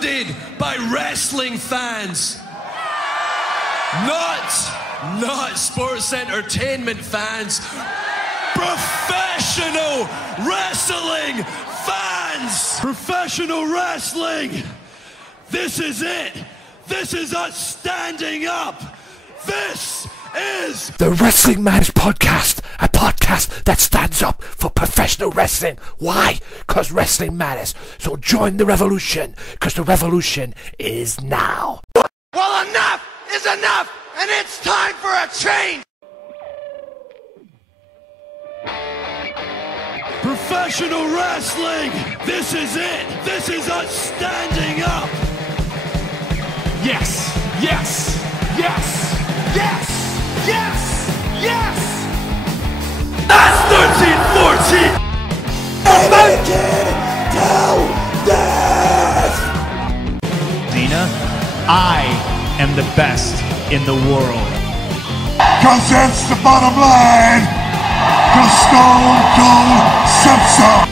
surrounded by wrestling fans. Not sports entertainment fans. Professional wrestling fans! Professional wrestling! This is it! This is us standing up! This is the Wrestling Matters Podcast, a podcast that stands up for professional wrestling. Why? Because wrestling matters. So join the revolution, because the revolution is now. Well, enough is enough, and it's time for a change! professional wrestling! This is it! This is us standing up! Yes! Yes! Yes! Yes! Yes! Yes! That's 13-14! Till death! Dina, I am the best in the world. Cause that's the bottom line! Cause Stone Cold Simpson!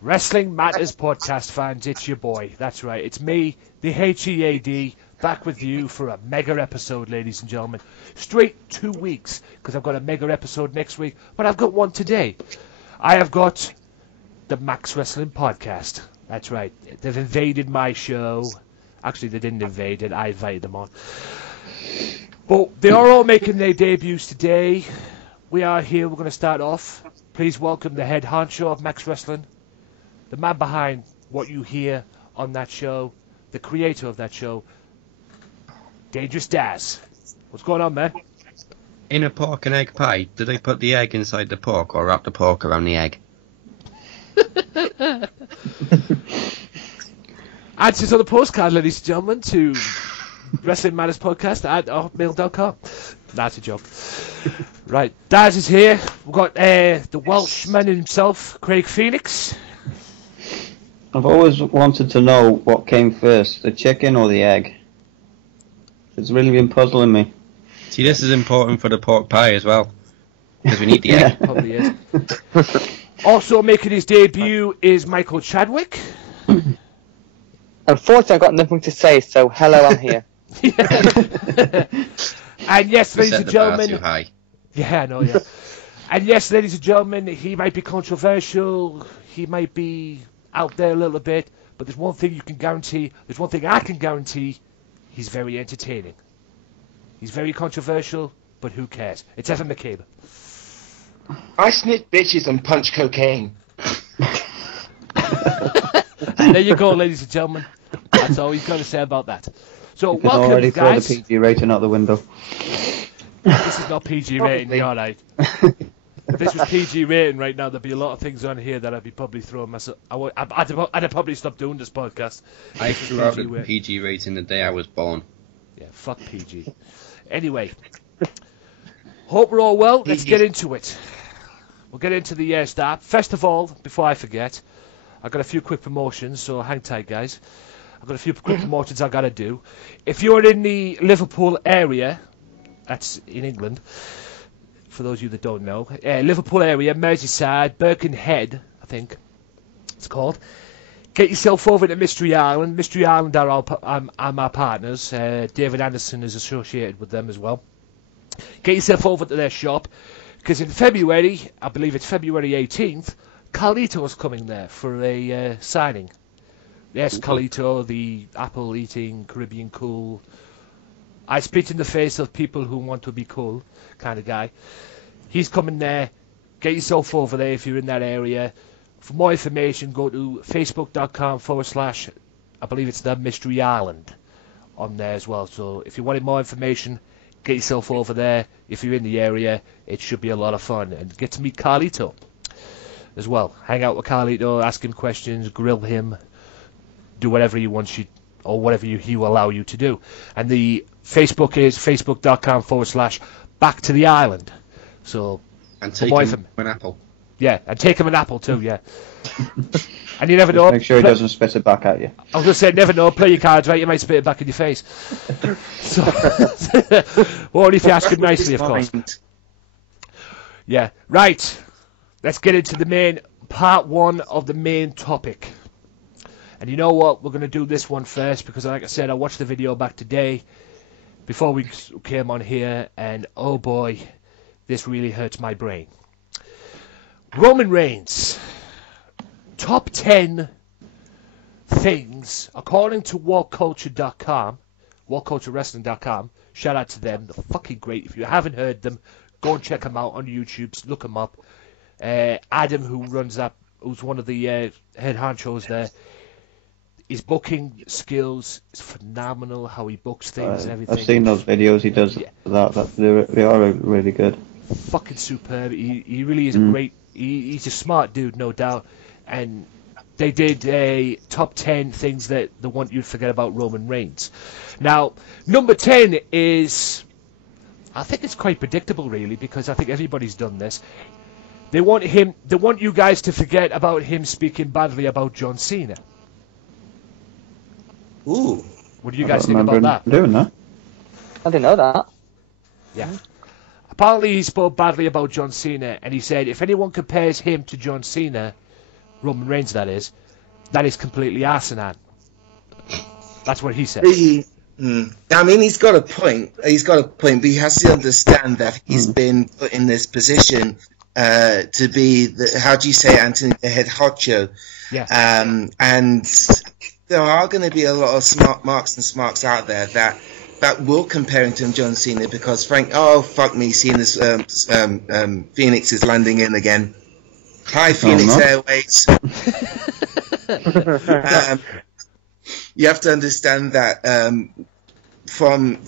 Wrestling Matters Podcast fans, it's your boy. That's right, it's me, the HEAD, back with you for a mega episode, ladies and gentlemen. Straight 2 weeks, because I've got a mega episode next week, but I've got one today. I have got the Max Wrestling Podcast. That's right, they've invaded my show. Actually, they didn't invade it, I invited them on. But they are all making their debuts today. We are here, we're going to start off. Please welcome the head honcho of Max Wrestling, the man behind what you hear on that show, the creator of that show, Dangerous Daz. What's going on, man? In a pork and egg pie, do they put the egg inside the pork or wrap the pork around the egg? Answers on the postcard, ladies and gentlemen, to Wrestling Matters Podcast at hotmail.com. That's a joke. Right, Daz is here. We've got the Welshman himself, Craig Pheniox. I've always wanted to know what came first, the chicken or the egg. It's really been puzzling me. See, this is important for the pork pie as well, because we need the egg. Probably is. Also making his debut is Michael Chadwick. Unfortunately, I've got nothing to say, so hello, I'm here. And yes, ladies and gentlemen. Too high. Yeah, I know, yeah. And yes, ladies and gentlemen, he might be controversial, he might be out there a little bit, but there's one thing you can guarantee, there's one thing I can guarantee, he's very entertaining. He's very controversial, but who cares? It's Evan McCabe. I snip bitches and punch cocaine. And there you go, ladies and gentlemen. That's all he's got to say about that. So, You can welcome, already guys. throw the PG rating out the window. This is not PG rating, you're alright. If this was PG rating right now, there'd be a lot of things on here that I'd be probably throwing myself. I'd probably stop doing this podcast. I threw out the PG rating the day I was born. Yeah, fuck PG. Anyway, hope we're all well. Let's get into it. We'll get into the start. First of all, before I forget, I've got a few quick promotions, so hang tight, guys. I've got a few quick promotions I've got to do. If you're in the Liverpool area, that's in England, for those of you that don't know, Liverpool area, Merseyside, Birkenhead, I think it's called. Get yourself over to Mystery Island. Mystery Island are my partners. David Anderson is associated with them as well. Get yourself over to their shop, because in February, I believe it's February 18th, Carlito's coming there for a signing. Yes, Carlito, the apple-eating Caribbean cool. I spit in the face of people who want to be cool kind of guy. He's coming there. Get yourself over there if you're in that area. For more information, go to facebook.com/ I believe it's the Mystery Island on there as well. So if you wanted more information, get yourself over there. If you're in the area, it should be a lot of fun. And get to meet Carlito as well. Hang out with Carlito, ask him questions, grill him, do whatever he wants you, or whatever he will allow you to do. And the Facebook is facebook.com/ back to the island. So, and take him an apple. Yeah, and take him an apple too, yeah. And you never know. Make sure he doesn't spit it back at you. I was going to say, never know, play your cards right, you might spit it back in your face. So, or if you ask him nicely, of course. Yeah, right. Let's get into the main, part one of the main topic. And you know what? We're going to do this one first because, like I said, I watched the video back today before we came on here, and oh boy, this really hurts my brain. Roman Reigns. Top 10 things, according to WhatCulture.com, WhatCultureWrestling.com. Shout out to them. They're fucking great. If you haven't heard them, go and check them out on YouTube. Look them up. Adam, who runs that, who's one of the head honchos there, his booking skills is phenomenal. How he books things and everything. I've seen those videos he does. They are really good. Fucking superb. He really is a great. He's a smart dude, no doubt. And they did a top 10 things that they want you to forget about Roman Reigns. Now, number 10 is, I think it's quite predictable, really, because I think everybody's done this. They want you guys to forget about him speaking badly about John Cena. Ooh. What do you guys think about that? Doing that. I didn't know that. Yeah. Apparently he spoke badly about John Cena, and he said if anyone compares him to John Cena, Roman Reigns that is completely asinine. That's what he said. I mean, he's got a point. But he has to understand that he's been put in this position to be how do you say, Anthony, the head honcho. Yeah. And there are going to be a lot of smarks out there that will compare him to John Cena because fuck me, Cena's Phoenix is landing in again. Hi, Phoenix Airways. You have to understand that from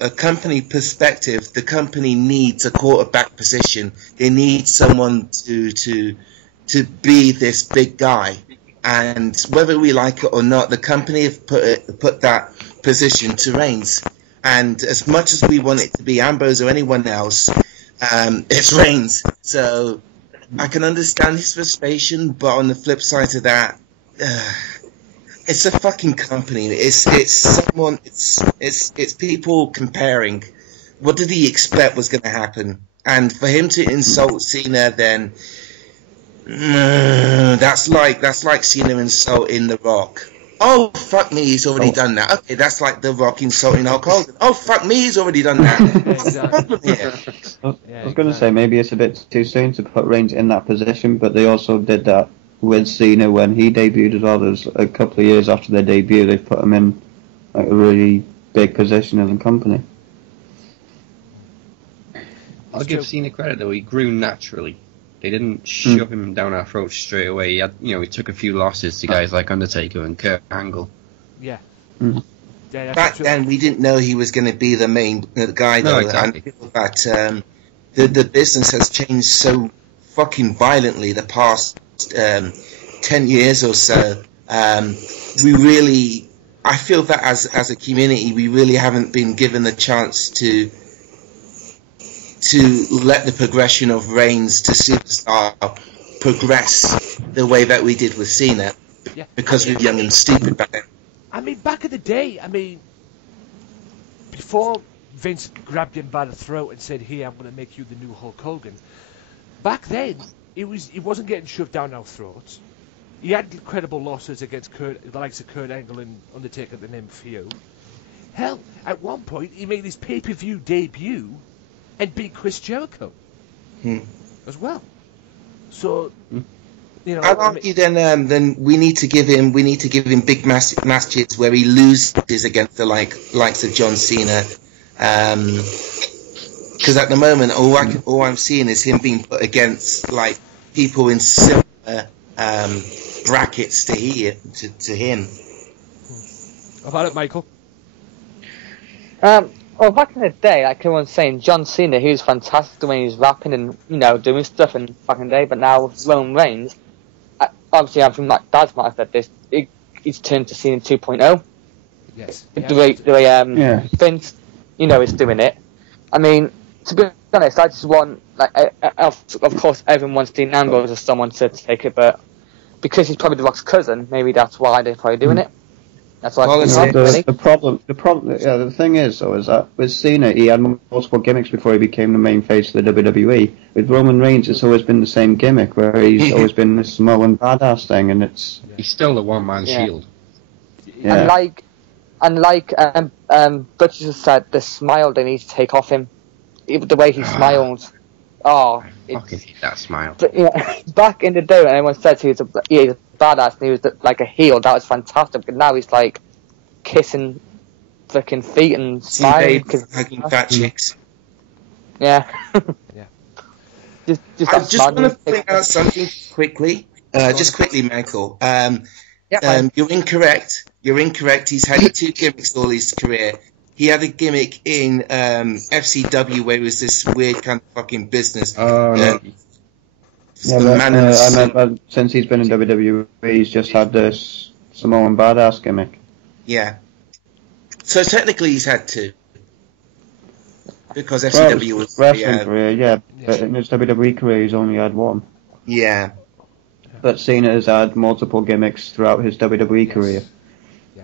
a company perspective, the company needs a quarterback position. They need someone to be this big guy, and whether we like it or not, the company have put that position to Reigns. And as much as we want it to be Ambrose or anyone else, it's Reigns. So I can understand his frustration, but on the flip side of that, it's a fucking company. It's people comparing. What did he expect was going to happen? And for him to insult Cena, then that's like Cena insulting The Rock. Oh fuck me, he's already done that. Okay, that's like The Rock insulting Hulk Hogan. Oh fuck me, he's already done that. What's the problem here? I was going to say maybe it's a bit too soon to put Reigns in that position, but they also did that with Cena when he debuted as well. There's a couple of years after their debut, they put him in like a really big position in the company. I'll give Cena credit though; he grew naturally. They didn't shove him down our throats straight away. He had, he took a few losses to guys like Undertaker and Kurt Angle. Yeah. Back then, we didn't know he was going to be the main guy, though. No, exactly. And the business has changed so fucking violently the past 10 years or so. I feel that as a community, we really haven't been given the chance to let the progression of Reigns to superstar progress the way that we did with Cena, because we were young and stupid back then. I mean, back in the day, before Vince grabbed him by the throat and said, "Hey, I'm going to make you the new Hulk Hogan," back then he wasn't getting shoved down our throats. He had incredible losses against the likes of Kurt Angle and Undertaker, to name a few. Hell, at one point he made his pay-per-view debut and beat Chris Jericho as well. So, I'd argue then we need to give him big matches where he loses against the likes of John Cena, because at the moment all I'm seeing is him being put against like people in similar brackets to him. How about it, Michael? Well, back in the day, like everyone's saying, John Cena, he was fantastic when he was rapping and, doing stuff back in the day, but now Roman Reigns, obviously I think like Dad's might have said this, he's turned to Cena 2.0. Yes. The way Vince, is doing it. I mean, to be honest, I just want, of course everyone wants Dean Ambrose or someone to take it, but because he's probably The Rock's cousin, maybe that's why they're probably doing it. That's why the thing is though is that with Cena he had multiple gimmicks before he became the main face of the WWE. With Roman Reigns it's always been the same gimmick where he's always been this Samoan badass thing, and he's still the one-man shield. Yeah. And like Butcher just said, the smile they need to take off him. Even the way he smiles. Oh, I fucking hate that smile. But, back in the day when everyone said he was a badass and he was like a heel, that was fantastic. But now he's like kissing fucking feet and smiling. Hugging fat chicks. Yeah. I just want to point out something quickly. Just quickly, Michael. You're incorrect. You're incorrect. He's had 2 gimmicks all his career. He had a gimmick in FCW where it was this weird kind of fucking business. I meant since he's been in WWE, he's just had this Samoan badass gimmick. Yeah. So technically he's had 2. Because FCW was wrestling career, but in his WWE career he's only had 1. Yeah. But Cena has had multiple gimmicks throughout his WWE career.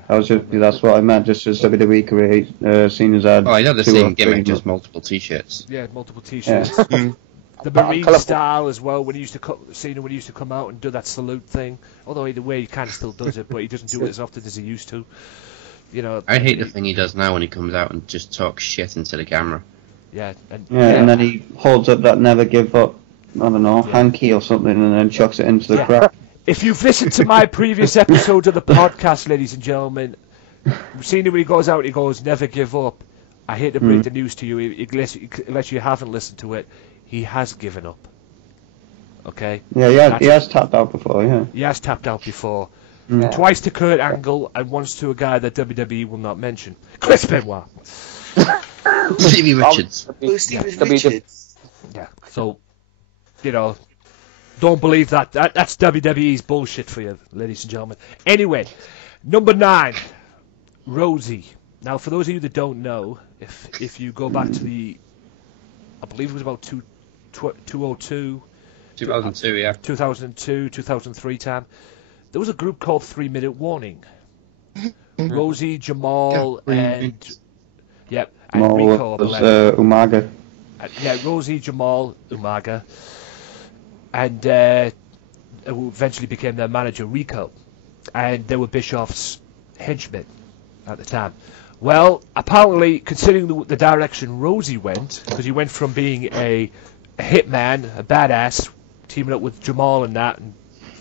That's what I meant, just his WWE career. Cena's had. Oh, I know the same gimmick, just multiple T-shirts. Yeah, multiple T-shirts. The Marine style as well. When he used to Cena, when he used to come out and do that salute thing. Although either way, he kind of still does it, but he doesn't do it as often as he used to. I hate the thing he does now when he comes out and just talks shit into the camera. Yeah, and then he holds up that never give up. I don't know, hanky or something, and then chucks it into the crowd. If you've listened to my previous episodes of the podcast, ladies and gentlemen, Cena when he goes out, he goes, never give up. I hate to break the news to you, unless you haven't listened to it, he has given up. Okay? Yeah, he has tapped out before, yeah. He has tapped out before. Twice to Kurt Angle, and once to a guy that WWE will not mention. Chris Benoit. Stevie Richards. Stevie Richards. Yeah, so, don't believe that. That's WWE's bullshit for you, ladies and gentlemen. Anyway, number 9, Rosie. Now, for those of you that don't know, if you go back to I believe it was about 2002, 2003 time, there was a group called 3 Minute Warning. Rosie, Jamal, and Rico. Was Umaga. Rosie, Jamal, Umaga. And who eventually became their manager, Rico. And they were Bischoff's henchmen at the time. Well, apparently, considering the direction Rosie went, because he went from being a hitman, a badass, teaming up with Jamal and that, and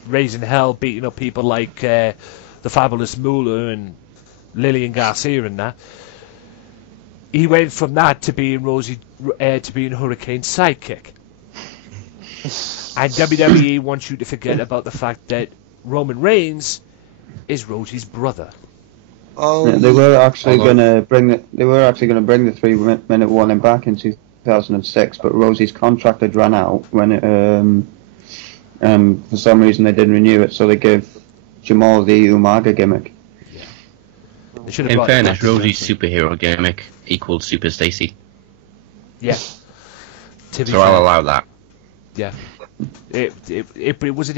raising hell, beating up people like the Fabulous Moolah and Lillian Garcia and that, he went from that to being Hurricane's sidekick. And WWE wants you to forget about the fact that Roman Reigns is Rosie's brother. They were actually going to bring the 3 Minute Warning back in 2006, but Rosie's contract had run out when for some reason they didn't renew it, so they gave Jamal the Umaga gimmick. In fairness, Rosie's superhero gimmick equaled Super Stacy. Yeah. So I'll allow that. Yeah. It was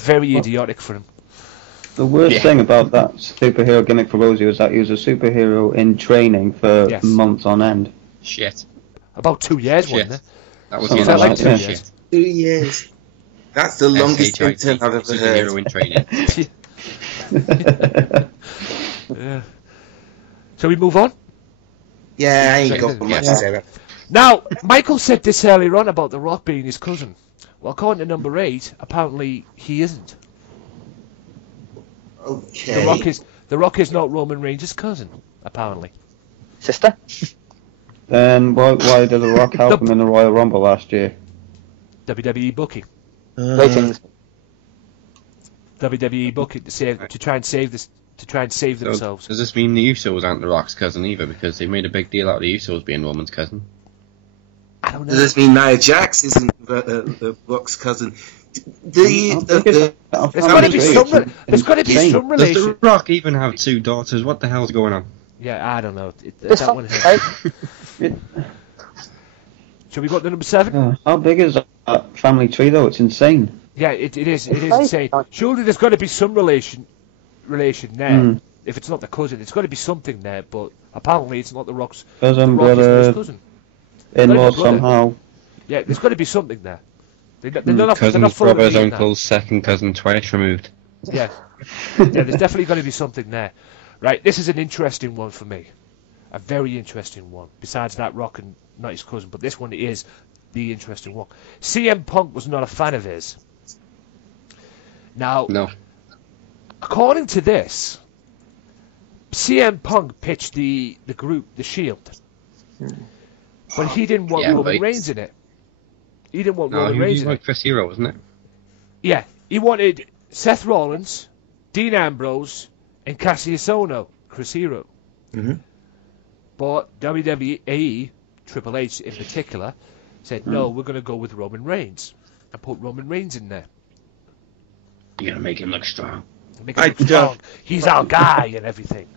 very idiotic for him. The worst thing about that superhero gimmick for Rosie was that he was a superhero in training for months on end. Shit. About 2 years, wasn't it? That was like 2 years. Shit. 2 years. That's the longest intern I've ever heard. Superhero in training. Yeah. Shall we move on? Yeah, I ain't got much to say. Now, Michael said this earlier on about The Rock being his cousin. Well, according to number 8, apparently he isn't. Okay. The Rock is not Roman Reigns' cousin, apparently. Sister? Then why did The Rock help him in the Royal Rumble last year? WWE booking. Ratings. WWE booking to try and save themselves. Does this mean the Usos aren't The Rock's cousin either? Because they made a big deal out of the Usos being Roman's cousin. I don't know. Does this mean Nia Jax isn't the Rock's cousin? There's got to be some relation. Does The Rock even have 2 daughters? What the hell's going on? Yeah, I don't know. That one. Shall we go to number 7? How big is that family tree though? It's insane. Yeah, it is insane. Surely there's got to be some relation there. if it's not the cousin, it's got to be something there. But apparently, it's not the Rock's. Cousin, the Rock isn't his brother, cousin. in-law Brother. somehow. Yeah, there's got to be something there. They're not Cousins, full of brothers, meat in that. uncles, second cousin, twice removed. Yeah. Yeah, there's definitely going to be something there. Right, this is an interesting one for me. A very interesting one. Besides that Rock and not his cousin, but this one is the interesting one. CM Punk was not a fan of his. Now, No. according to this, CM Punk pitched the group, The Shield. But he didn't want Roman Reigns in it. He didn't want Roman Reigns in it. Like Chris Hero, wasn't it? Yeah, he wanted Seth Rollins, Dean Ambrose, and Cassius Ohno, Chris Hero. Mm-hmm. But WWE, Triple H in particular, said, no, we're going to go with Roman Reigns. And put Roman Reigns in there. You're going to make him look strong. Make him look strong. He's our guy and everything.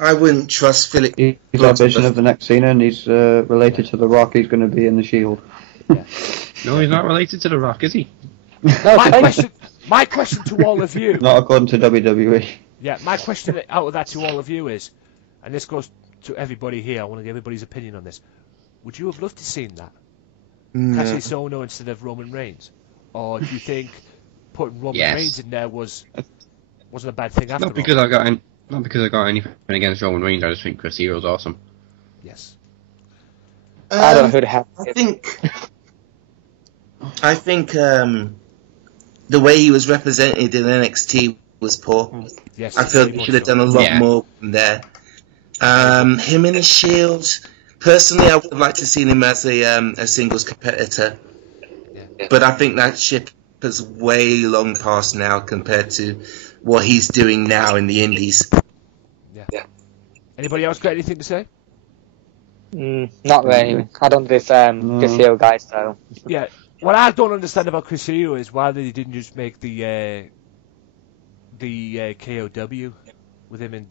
I wouldn't trust Philip. He's our vision of the next Cena, and he's related to The Rock. He's going to be in the Shield. Yeah. No, he's not related to The Rock, is he? My question to all of you. Not according to WWE. Yeah, my question out of that to all of you is, and this goes to everybody here, I want to get everybody's opinion on this. Would you have loved to seen that? Cassius Ohno instead of Roman Reigns? Or do you think putting Roman Reigns in there wasn't a bad thing after all? Not because I got anything against Roman Reigns, I just think Chris Hero's awesome. Yes. I don't know who to have. I think the way he was represented in NXT was poor. Yes, I feel he should have done a lot more from there. Him in the Shield, personally, I would have liked to seen him as a singles competitor. Yeah. But I think that ship has way long past now compared to what he's doing now in the Indies. Yeah. Anybody else got anything to say? Not really. I don't do this Casio guy, so. Yeah. What I don't understand about Chris Hero is why they didn't just make the KOW with him and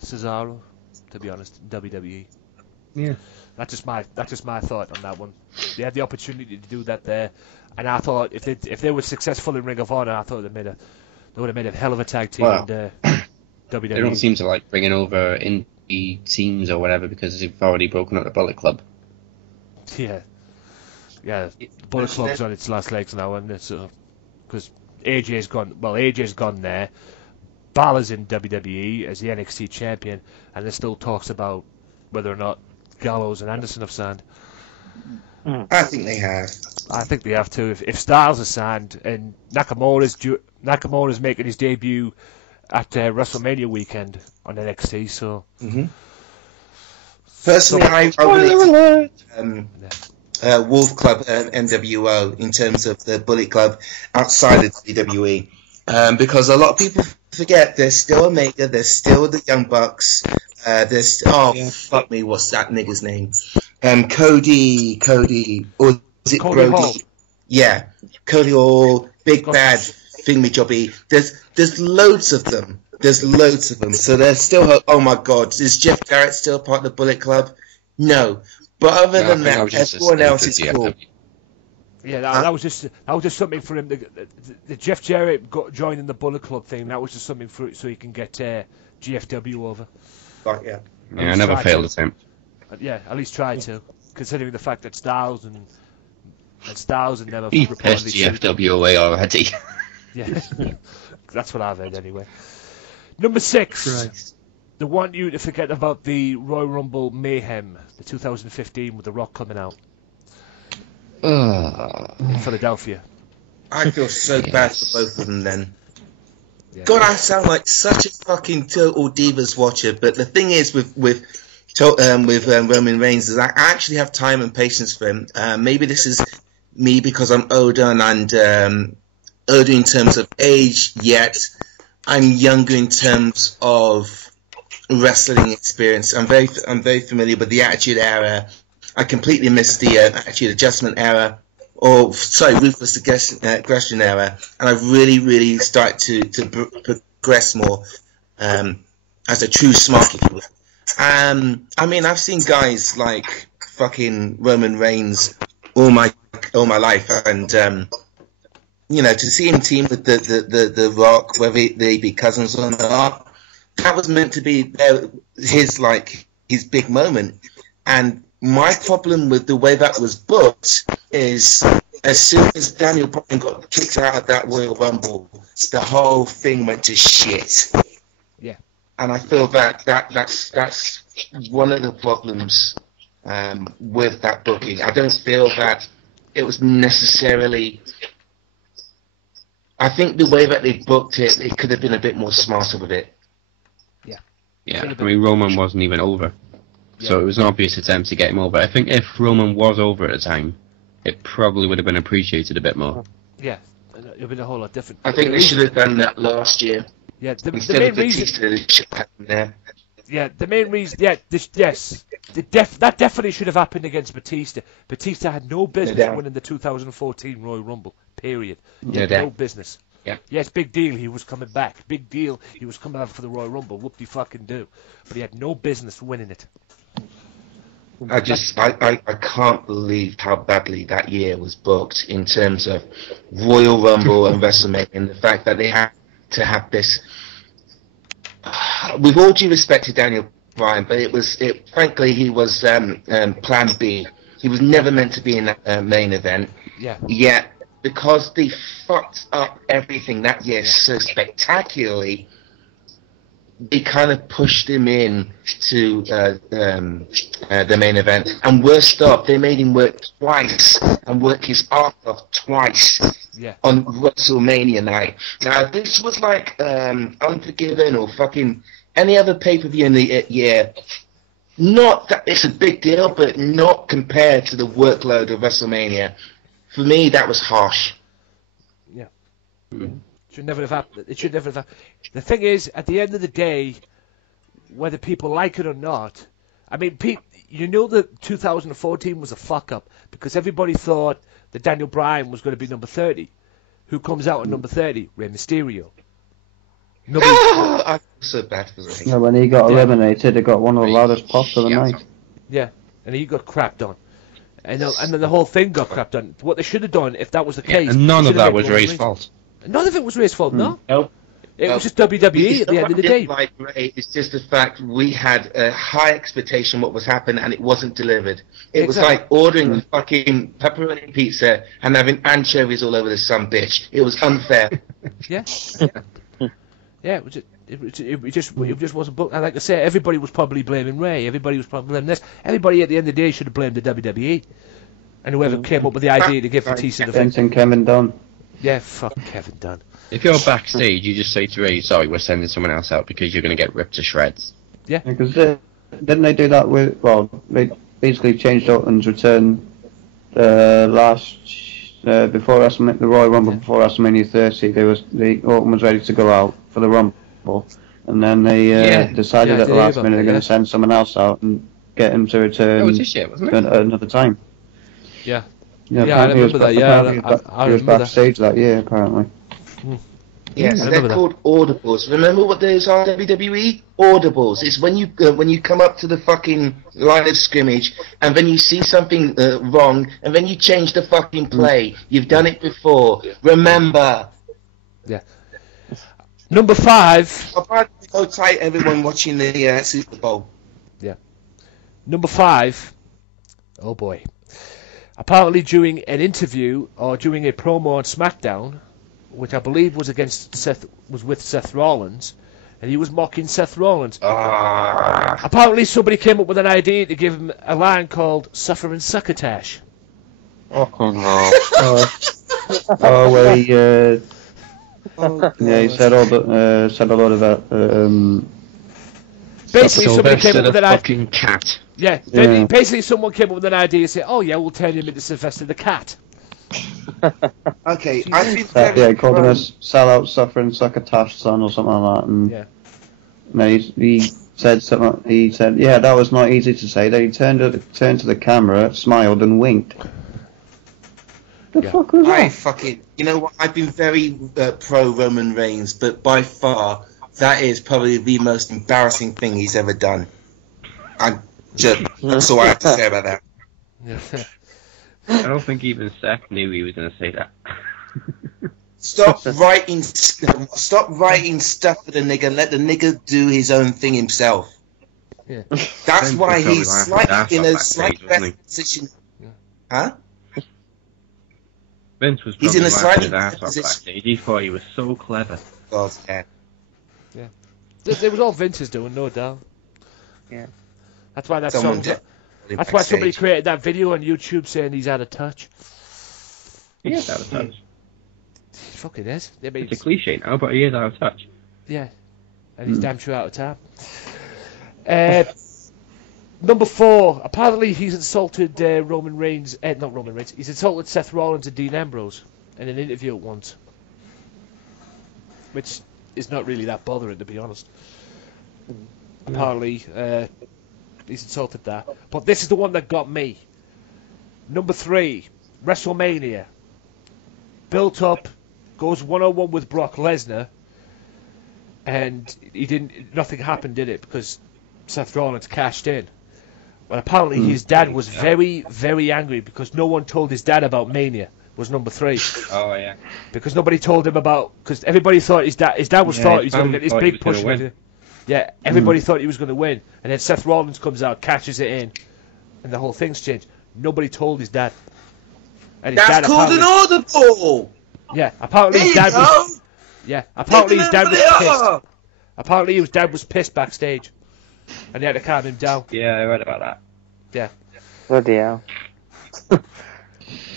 Cesaro, to be honest, in WWE. Yeah. That's just my thought on that one. They had the opportunity to do that there, and I thought if they were successful in Ring of Honor, I thought they would have made a hell of a tag team in WWE. They don't seem to like bringing over indie teams or whatever because they've already broken up the Bullet Club. Yeah, Bullet Club's on its last legs now, and it's because AJ's gone. Well, AJ's gone there. Balor's in WWE as the NXT champion, and there's still talks about whether or not Gallows and Anderson have signed. I think they have. I think they have too. If Styles has signed and Nakamura's making his debut at WrestleMania weekend on NXT, so. Mm-hmm. Personally, I believe Wolf Club NWO in terms of the Bullet Club outside of WWE, because a lot of people forget there's still Omega, there's still the Young Bucks, fuck me, what's that nigga's name? Cody, or is it Cody Brody? Hall. Yeah, Cody Hall, Big Bad Thingamajobby. There's loads of them. So there's still, oh my god, is Jeff Jarrett still part of the Bullet Club? No. But other than that, everyone else is cool. Yeah, that was just something for him. The Jeff Jarrett joining the Bullet Club thing. That was just something for it so he can get GFW over. Yeah. Yeah, I never failed attempt. Yeah, at least try to, considering the fact that Styles and them have He reportedly pissed GFW away already. Yeah, that's what I've heard anyway. Number 6. Christ. They want you to forget about the Royal Rumble Mayhem, the 2015 with The Rock coming out in Philadelphia. I feel so bad for both of them then. Yeah. God, I sound like such a fucking total Divas watcher, but the thing is with Roman Reigns is I actually have time and patience for him. Maybe this is me because I'm older and older in terms of age, yet I'm younger in terms of wrestling experience. I'm very familiar with the Attitude Era. I completely missed the Attitude Adjustment Era, Ruthless Aggression Era, and I've really started to progress more as a true smart, if you will. I mean, I've seen guys like fucking Roman Reigns all my life, and to see him team with the Rock, whether they be cousins or not, that was meant to be his big moment. And my problem with the way that was booked is, as soon as Daniel Bryan got kicked out of that Royal Rumble, the whole thing went to shit. Yeah. And I feel that's one of the problems with that booking. I don't feel that it was necessarily. I think the way that they booked it, it could have been a bit more smarter with it. Yeah. Yeah, I mean, Roman wasn't even over. Yeah. So it was an obvious attempt to get him over. I think if Roman was over at the time, it probably would have been appreciated a bit more. Yeah, it would have been a whole lot different. I think they should have done that last year. Yeah, the main reason. There. Yeah, the main reason. Yeah, that definitely should have happened against Batista. Batista had no business winning the 2014 Royal Rumble. Period. No business. Yeah. Yes, big deal. He was coming back. Big deal. He was coming back for the Royal Rumble. Whoop-de-fucking-do. But he had no business winning it. I can't believe how badly that year was booked in terms of Royal Rumble and WrestleMania, and the fact that they had to have this. With all due respect to Daniel Bryan, but frankly, he was Plan B. He was never meant to be in that main event. Yeah. Yet, because they fucked up everything that year so spectacularly, they kind of pushed him in to the main event. And worst off, they made him work twice and work his arse off twice on WrestleMania night. Now, if this was like Unforgiven or fucking any other pay-per-view in the year, not that it's a big deal, but not compared to the workload of WrestleMania. For me, that was harsh. Yeah. It should never have happened. It should never have happened. The thing is, at the end of the day, whether people like it or not, I mean, that 2014 was a fuck-up because everybody thought that Daniel Bryan was going to be number 30. Who comes out at number 30? Rey Mysterio. I feel so bad for Rey. Yeah, when he got eliminated, it got one of the loudest pops of the night. Yeah, and he got crapped on. And then the whole thing got crapped on. What they should have done, if that was the case... and none of that was Rey's fault. None of it was Rey's fault, no? Nope. It was just WWE at the end of the day. Like Rey, it's just the fact we had a high expectation what was happening and it wasn't delivered. It was like ordering fucking pepperoni pizza and having anchovies all over the son bitch. It was unfair. Yeah. Yeah, it just wasn't booked. And like I say, everybody was probably blaming Rey. Everybody was probably blaming this. Everybody at the end of the day should have blamed the WWE. And whoever came up with the idea to give Batista the Vince and Kevin Dunn. Yeah, fuck Kevin Dunn. If you're backstage, you just say to Rey, sorry, we're sending someone else out because you're going to get ripped to shreds. Yeah. Because didn't they do that with... Well, they basically changed Orton's return before WrestleMania, the Royal Rumble before WrestleMania 30. Orton was ready to go out for the Rumble, and then they decided at the last minute they're going to send someone else out and get him to return That was his shit, wasn't it? Another time. Yeah. Yeah, I remember that. He was backstage that year, apparently. Yes, they're called audibles. Remember what those are, WWE? Audibles. It's when you come up to the fucking line of scrimmage and then you see something wrong and then you change the fucking play. You've done it before. Remember. Yeah. Number 5. Hold tight, everyone watching the Super Bowl. Yeah. Number 5. Oh boy. Apparently during an interview or during a promo on SmackDown, which I believe was with Seth Rollins, and he was mocking Seth Rollins. Apparently somebody came up with an idea to give him a line called "Suffering Succotash." Oh no! Where he he said a lot about basically somebody came up with an fucking cat. Yeah, basically someone came up with an idea to say, "Oh yeah, we'll turn him into Sylvester the Cat." Okay, I think he called him a sellout, suffering succotash son or something like that, and he said something. He said, "Yeah, that was not easy to say." Then he turned to the camera, smiled, and winked. The fuck was that? You know what? I've been very pro Roman Reigns, but by far that is probably the most embarrassing thing he's ever done. That's all I have to say about that. I don't think even Seth knew he was going to say that. Stop writing stuff for the nigga. Let the nigga do his own thing himself. Yeah. That's why he's slightly in a slightly better position. Huh? Vince was He's probably in a slightly laughing his ass better off position. backstage. He thought he was so clever. God, yeah. Yeah. It was all Vince's doing, no doubt. Yeah. That's why that Someone song. did That's why somebody backstage. created that video on YouTube saying he's out of touch. He is out of touch. He fucking is. I mean, It's a cliche now, but he is out of touch. yeah. And he's damn sure out of time. Number 4. Apparently he's insulted Roman Reigns. Not Roman Reigns. He's insulted Seth Rollins and Dean Ambrose in an interview once. Which is not really that bothering, to be honest. Apparently he's insulted that. But this is the one that got me. Number 3. WrestleMania. Built up. Goes 1-on-1 with Brock Lesnar. And nothing happened, did it? Because Seth Rollins cashed in. But apparently his dad was very, very angry because no one told his dad about Mania. Was number 3. Oh, yeah. Because nobody told him about... Because everybody thought his dad was thought he was going to get his big push. Yeah, everybody thought he was going to win. And then Seth Rollins comes out, catches it in. And the whole thing's changed. Nobody told his dad. And his That's dad called an audible! Yeah, apparently his dad was... Yeah, apparently his dad was pissed. Apparently his dad was pissed backstage. And they had to calm him down. Yeah, I read about that. Yeah. Bloody hell.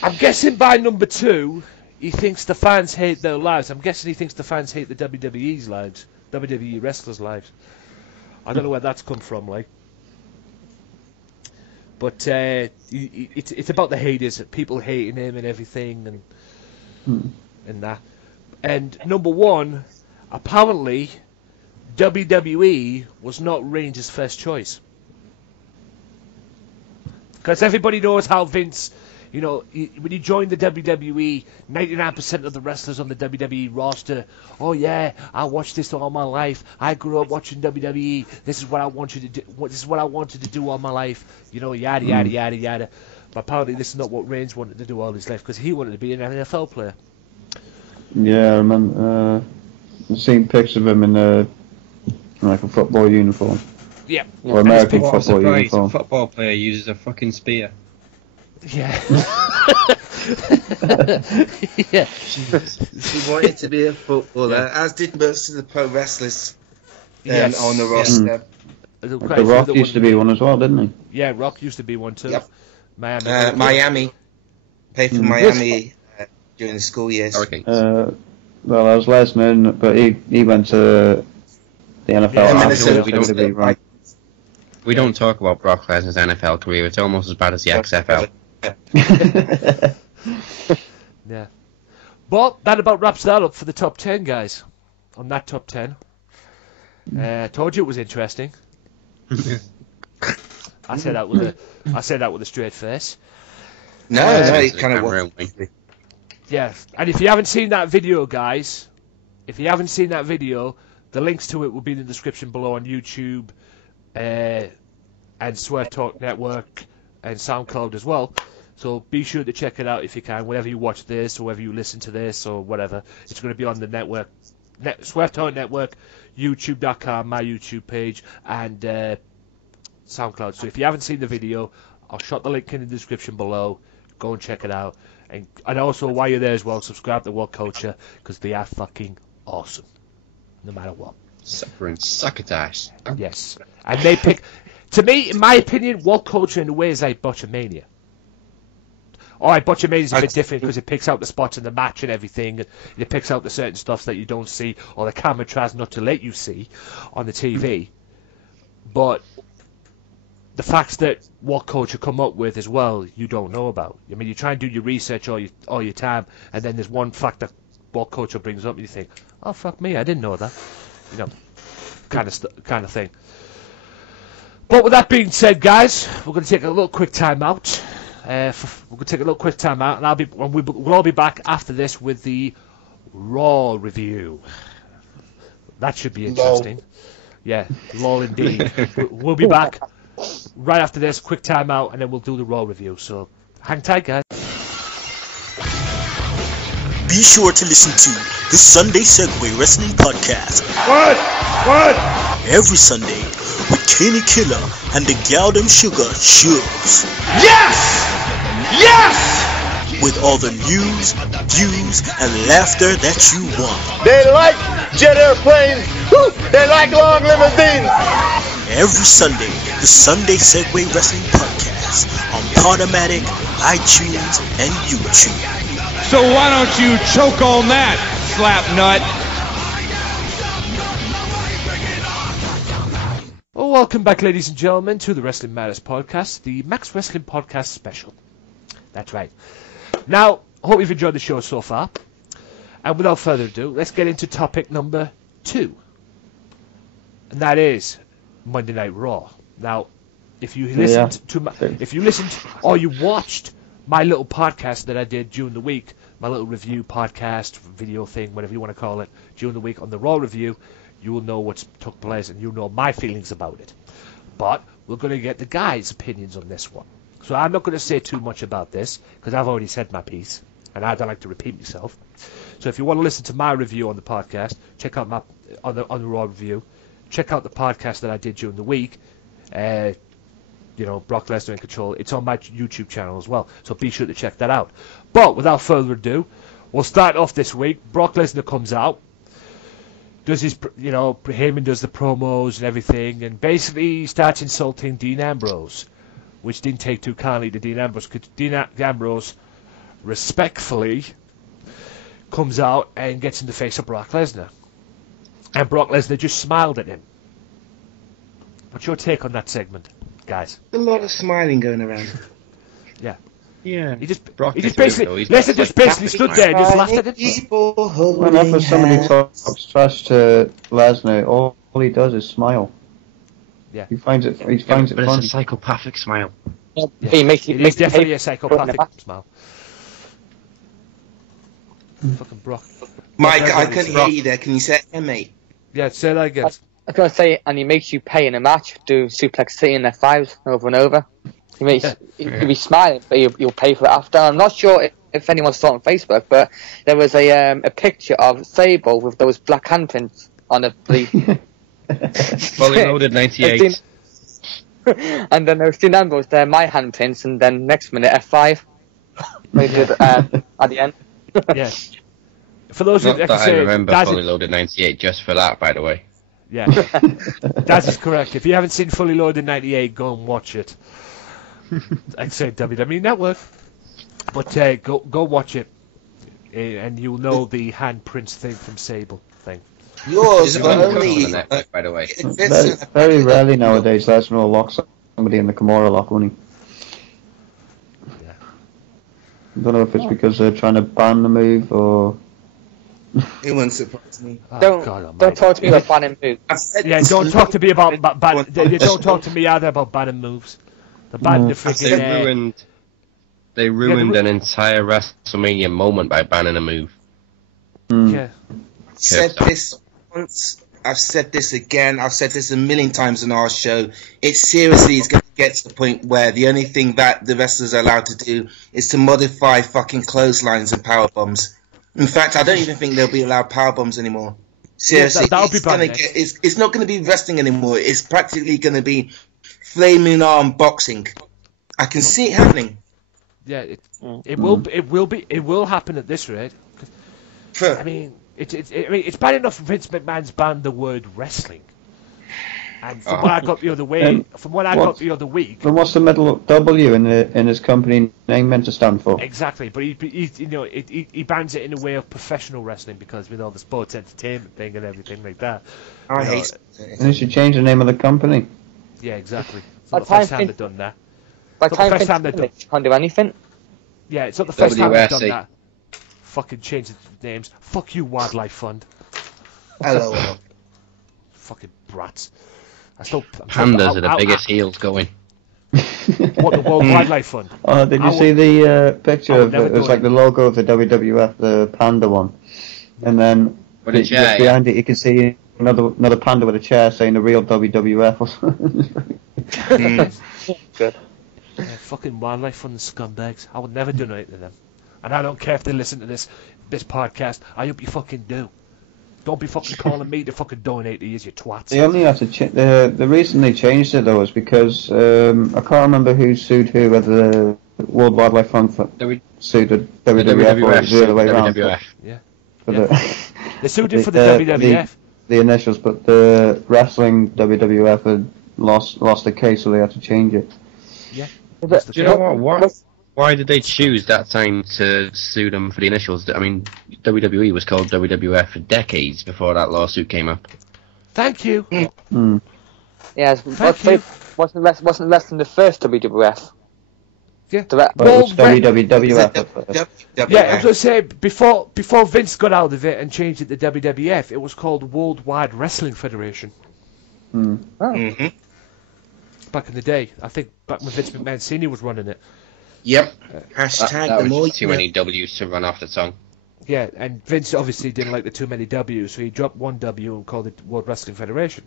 I'm guessing by number 2, he thinks the fans hate their lives. I'm guessing he thinks the fans hate the WWE's lives. WWE wrestlers' lives. I don't know where that's come from, like. But it's about the haters, people hating him and everything, and that. And number 1, apparently, WWE was not Reigns' first choice. Because everybody knows how Vince, when he joined the WWE, 99% of the wrestlers on the WWE roster, oh yeah, I watched this all my life. I grew up watching WWE. This is what I want you to do. This is what I wanted to do all my life. Yada yada yada yada. But apparently, this is not what Reigns wanted to do all his life because he wanted to be an NFL player. Yeah, I remember. I've seen pictures of him in a football uniform. Yeah. Or American What a football surprise, uniform. a football player uses a fucking spear. Yeah. Yeah. He wanted to be a footballer, as did most of the pro wrestlers on the roster. The Rock used to be one as well, didn't he? Yeah, Rock used to be one too. Yep. Miami. Played for Miami during the school years. Okay. Well, I was Lesnar, but he went to the NFL. Yeah, We don't talk about Brock Lesnar's NFL career. It's almost as bad as the XFL. Yeah. But that about wraps that up for the top 10, guys. On that top 10. Told you it was interesting. I said that with a straight face. No, it kind of was. Yeah. And if you haven't seen that video, guys, the links to it will be in the description below on YouTube, and Swerve Talk Network and SoundCloud as well. So be sure to check it out if you can, wherever you watch this or wherever you listen to this or whatever. It's going to be on the network, Swerve Talk Network, YouTube.com, my YouTube page, and SoundCloud. So if you haven't seen the video, I'll shot the link in the description below. Go and check it out. And also, while you're there as well, subscribe to What Culture, because they are fucking awesome. No matter what. Succotash. Yes. And they pick... To me, in my opinion, What Culture in a way is like Botchamania. Alright, Botchamania is a bit different because it picks out the spots in the match and everything, and it picks out the certain stuff that you don't see, or the camera tries not to let you see on the TV. But the facts that What Culture come up with as well, you don't know about. I mean, you try and do your research all your time, and then there's one fact that What Culture brings up, and you think, oh, fuck me, I didn't know that. Kind of thing. But with that being said, guys, we're going to take a little quick time out. And we'll all be back after this with the Raw review. That should be interesting. Yeah, lol indeed. We'll be back right after this, quick time out, and then we'll do the Raw review. So hang tight, guys. Be sure to listen to the Sunday Segway Wrestling Podcast. What? Every Sunday with Kenny Killer and the Galdem Sugar Shugs. Yes! With all the news, views, and laughter that you want. They like jet airplanes. They like long limousines. Every Sunday, the Sunday Segway Wrestling Podcast on Podomatic, iTunes, and YouTube. So why don't you choke on that, slap nut? Well, welcome back, ladies and gentlemen, to the Wrestling Matters Podcast, the Max Wrestling Podcast Special. That's right. Now, I hope you've enjoyed the show so far. And without further ado, let's get into topic number 2. And that is Monday Night Raw. Now, if you listened or you watched my little podcast that I did during the week, my little review podcast, video thing, whatever you want to call it, during the week on the Raw review, you will know what took place and you'll know my feelings about it. But we're going to get the guys' opinions on this one. So I'm not going to say too much about this because I've already said my piece and I don't like to repeat myself. So if you want to listen to my review on the podcast, check out my on the Raw review. Check out the podcast that I did during the week. Brock Lesnar in Control. It's on my YouTube channel as well. So be sure to check that out. But without further ado, we'll start off this week. Brock Lesnar comes out. Does his, Heyman does the promos and everything, and basically starts insulting Dean Ambrose, which didn't take too kindly to Dean Ambrose, because Dean Ambrose respectfully comes out and gets in the face of Brock Lesnar. And Brock Lesnar just smiled at him. What's your take on that segment, guys? A lot of smiling going around. Yeah. Yeah. Lesnar just basically stood there and just laughed at him. Whenever somebody talks trash to Lesnar, all he does is smile. Yeah. He finds it funny. It's a psychopathic smile. Yeah. It is definitely a psychopathic smile. Fucking Brock. Mike, I couldn't hear you there. Can you say it again, mate? Yeah, say that again. I was going to say, and he makes you pay in a match, do Suplex City in F5s over and over. You'll be smiling, but you'll pay for it after. I'm not sure if anyone saw it on Facebook, but there was a picture of Sable with those black handprints on a Fully loaded 98. And then there was Dean Ambrose there, my handprints, and then next minute F5. They did at the end. Yeah. For those Not who that I remember Fully Loaded 98 just for that, by the way. Yeah. That is correct. If you haven't seen Fully Loaded 98, go and watch it. I'd say WWE Network. But go watch it. And you'll know the handprints thing from Sable thing. Yours, but only... by the way. Very rarely nowadays, Lesnar will lock somebody in the Kimura lock, won't he? Yeah. I don't know if it's because they're trying to ban the move or... It wouldn't surprise me. Don't talk to me about banning moves. Yeah, don't talk to me about don't talk to me either about banning moves. The banning the freaking... They ruined an entire WrestleMania moment by banning a move. Yeah. I've said this once. I've said this again. I've said this a million times on our show. It seriously is going to get to the point where the only thing that the wrestlers are allowed to do is to modify fucking clotheslines and power bombs. In fact, I don't even think they'll be allowed power bombs anymore. Seriously, that'll be bad. It's not going to be wrestling anymore. It's practically going to be flaming arm boxing. I can see it happening. Yeah, it will happen at this rate. I mean, it's bad enough Vince McMahon's banned the word wrestling. And from what I got the other week, Then what's the middle W in his company name meant to stand for? Exactly, but he bans it in a way of professional wrestling because with all the sports entertainment thing and everything like that. I hate it. And they should change the name of the company. Yeah, exactly. It's not the first time they've done that. By the time they can't do anything. Yeah, it's not the first time they've done that. Fucking change the names. Fuck you, Wildlife Fund. Hello. Fucking brats. Pandas are the biggest heels going. What, the World Wildlife Fund? Oh, did you see the picture of it? It was like the logo of the WWF, the panda one. And then just behind it you can see another panda with a chair saying the real WWF or something. Good. Yeah, fucking Wildlife Fund scumbags. I would never donate to them. and I don't care if they listen to this podcast. I hope you fucking do. Don't be fucking calling me to fucking donate to you twats. They only have to the reason they changed it though is because I can't remember who sued who, whether the World Wildlife Fund sued the WWF or the other way around. Yeah. They sued it for the WWF. The initials, but the wrestling WWF had lost the case, so they had to change it. Yeah. Do you know what? Why did they choose that time to sue them for the initials? I mean, WWE was called WWF for decades before that lawsuit came up. Thank you. Yes, wasn't wrestling the first WWF? Yeah. Well, it was WWF. Yeah, I was going to say, before Vince got out of it and changed it to WWF, it was called Worldwide Wrestling Federation. Back in the day. I think back when Vince McMahon Sr. was running it. Yep. Hashtag that the more was too many W's to run off the tongue. Yeah, and Vince obviously didn't like the too many W's, so he dropped one W and called it World Wrestling Federation.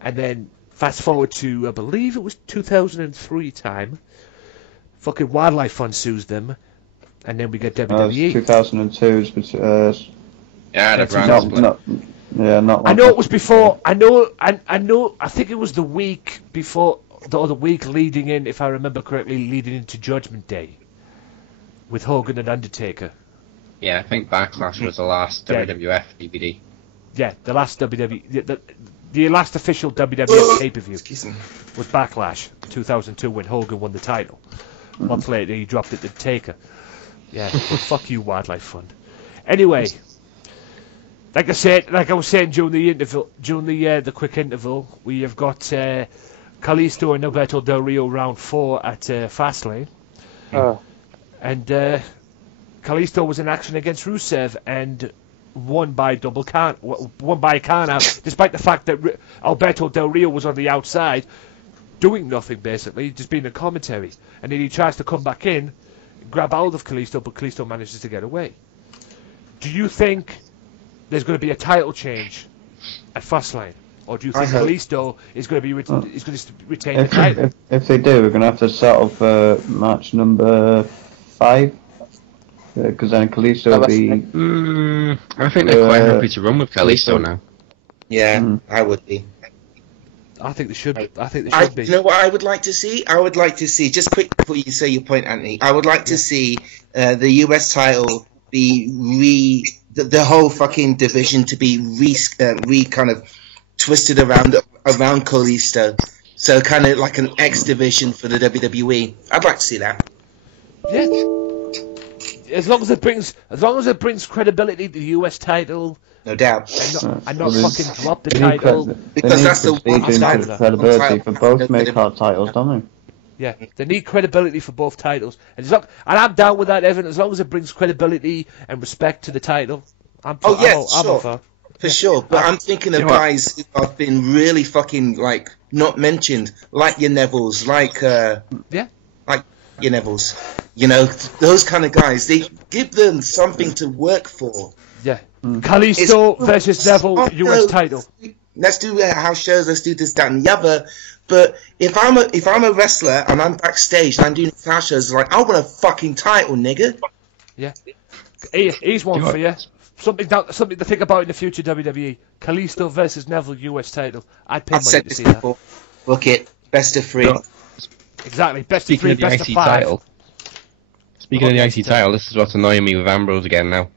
And then, fast forward to, I believe it was 2003 time, fucking Wildlife Fund sues them, and then we get WWE. 2002, but not. I know it was before. I know. I think it was the week before, the week leading in, if I remember correctly, leading into Judgment Day, with Hogan and Undertaker. Yeah, I think Backlash was the last WWF DVD. Yeah, the last WWE, the last official WWF pay-per-view was Backlash 2002 when Hogan won the title. A month later, he dropped it to Taker. Yeah, well, fuck you, Wildlife Fund. Anyway, like I was saying during the interval, during the quick interval, we have got Kalisto and Alberto Del Rio round 4 at Fastlane, and Kalisto was in action against Rusev and won by count out, despite the fact that Alberto Del Rio was on the outside, doing nothing basically, just being a commentary, and then he tries to come back in, grab hold of Kalisto, but Kalisto manages to get away. Do you think there's going to be a title change at Fastlane, or do you think Kalisto is going to be retain the title? If they do, we're going to have to settle for match number 5, because then Kalisto will be. I think they're quite happy to run with Kalisto now. Yeah, I would be. I think they should. I think they should be. You know what I would like to see? I would like to see, just quick before you say your point, Anthony. I would like to see the US title be the whole fucking division to be kind of twisted around Kalisto. So kind of like an X division for the WWE. I'd like to see that. Yeah. As long as it brings credibility to the US title. No doubt. And not fucking drop the title. Because that's the one credibility for both mid-card titles, don't they? Yeah, they need credibility for both titles. And I'm down with that, Evan, as long as it brings credibility and respect to the title. I'm for sure. But I'm thinking of guys who have been really fucking, like, not mentioned, like your Nevilles, like your Nevilles. You know, those kind of guys. They give them something to work for. Yeah. Kalisto versus Neville, US title. Let's do house shows. Let's do this, that, and the other. But if I'm a wrestler and I'm backstage and I'm doing house shows, like, I want a fucking title, nigga. Yeah. Here's one for you. Something to think about in the future, WWE. Kalisto versus Neville, US title. I'd pay money to see that. Book it. Best of 3. Exactly. Best of 3, best of 5. Title. Speaking of the IC title, this is what's annoying me with Ambrose again now.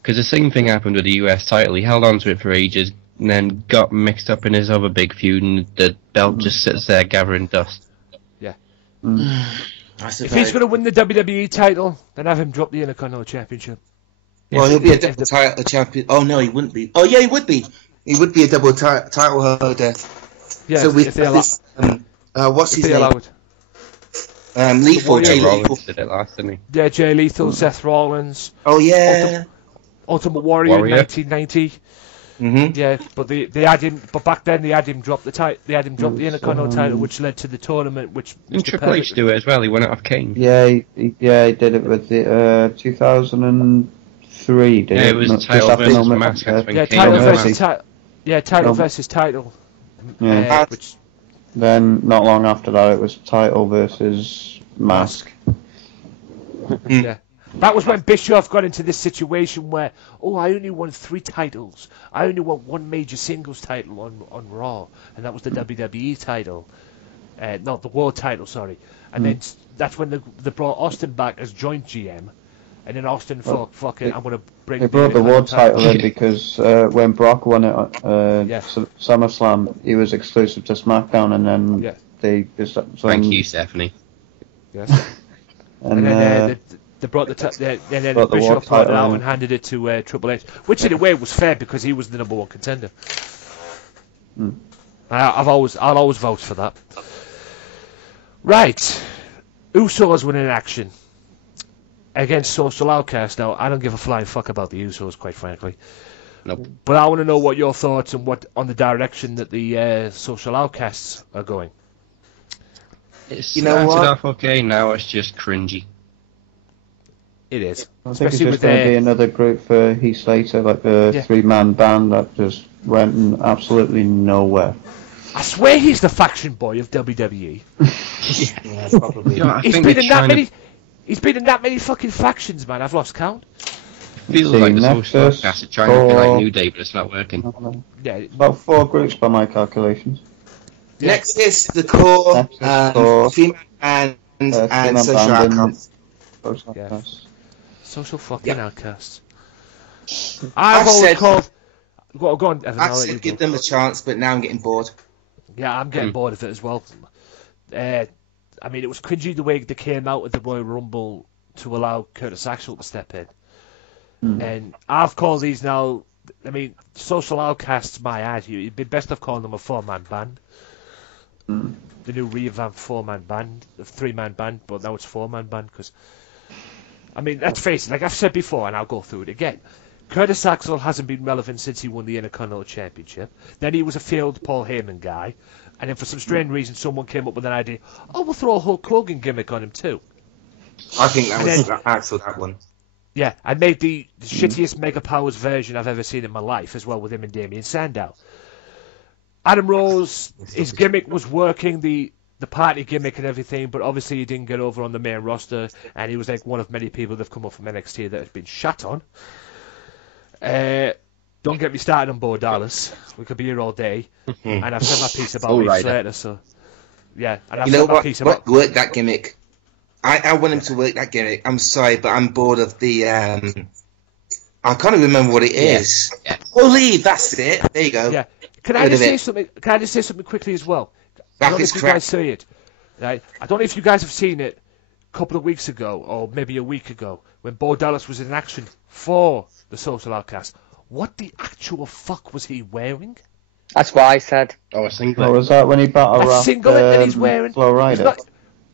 Because the same thing happened with the US title. He held on to it for ages and then got mixed up in his other big feud, and the belt just sits there gathering dust. Yeah. If he's going to win the WWE title, then have him drop the Intercontinental Championship. Well, he'll be a double title champion. Oh, no, he wouldn't be. Oh, yeah, he would be. He would be a double title holder. Yeah, so if they allow this, what's his name? Lethal, Jay Lethal. Did it last, didn't he? Yeah, Jay Lethal, Seth Rollins. Oh, yeah. Ultimate Warrior in 1990. Yeah, but they had him. But back then they had him drop the title. They had him drop the Intercontinental title, which led to the tournament. Which Triple H do it as well. He won it off Kane. Yeah, he did it with the 2003. It was title versus mask. Title versus title. Yeah. Then not long after that, it was title versus mask. Yeah. That was when Bischoff got into this situation where, I only won 3 titles. I only won 1 major singles title on Raw, and that was the WWE title. Not the World title, sorry. And then that's when they brought Austin back as joint GM. And then Austin thought, fuck it, I'm going to bring... They brought the World title in because when Brock won it at SummerSlam, he was exclusive to SmackDown, and then they... Thank you, Stephanie. Yes. And then they brought the Bischoff brought it out and handed it to Triple H, which in a way was fair because he was the number 1 contender. I'll always vouch for that. Right, Usos were in action against Social Outcasts. Now I don't give a flying fuck about the Usos, quite frankly. Nope. But I want to know what your thoughts on the direction that the Social Outcasts are going. It started off okay. Now it's just cringy. It is. I think it's just going to be another group for Heath Slater, like a 3-man band that just went absolutely nowhere. I swear he's the faction boy of WWE. Yeah, probably. He's been in that many fucking factions, man. I've lost count. Feels like the Social Outcasts are trying to be like New Day, but it's not working. Yeah, about 4 groups by my calculations. Nexus, the Core, Female Band, and Social Outcasts. Social fucking outcasts. I've always called... Go on, Evan. I said give them a chance, but now I'm getting bored. Yeah, I'm getting bored of it as well. I mean, it was cringy the way they came out with the Royal Rumble to allow Curtis Axel to step in. And I've called these now... I mean, Social Outcasts, my attitude, it'd be best I've called them a 4-man band. The new revamped 4-man band, a 3-man band, but now it's 4-man band, because... I mean, let's face it, like I've said before, and I'll go through it again. Curtis Axel hasn't been relevant since he won the Intercontinental Championship. Then he was a failed Paul Heyman guy. And then for some strange reason, someone came up with an idea, we'll throw a Hulk Hogan gimmick on him too. I think that was Axel, that one. Yeah, I made the shittiest Mega Powers version I've ever seen in my life, as well with him and Damien Sandow. Adam Rose, his gimmick was working, the party gimmick and everything, but obviously he didn't get over on the main roster, and he was like one of many people that have come up from NXT that has been shut on. Don't get me started on Bo Dallas. We could be here all day, and I've said my piece about Heath Slater, so yeah. And I've said my piece about work that gimmick. I want him to work that gimmick. I'm sorry, but I'm bored of the. I can't even remember what it is. Yeah. Leave. That's it. There you go. Yeah. Can I just say something? Can I just say something quickly as well? I don't know if you guys see it. Right? I don't know if you guys have seen it a couple of weeks ago, or maybe a week ago, when Bo Dallas was in action for the Social Outcast. What the actual fuck was he wearing? That's what I said. Oh, a singlet. Oh, was that when he battle rapped singlet that he's wearing? Flo Rida?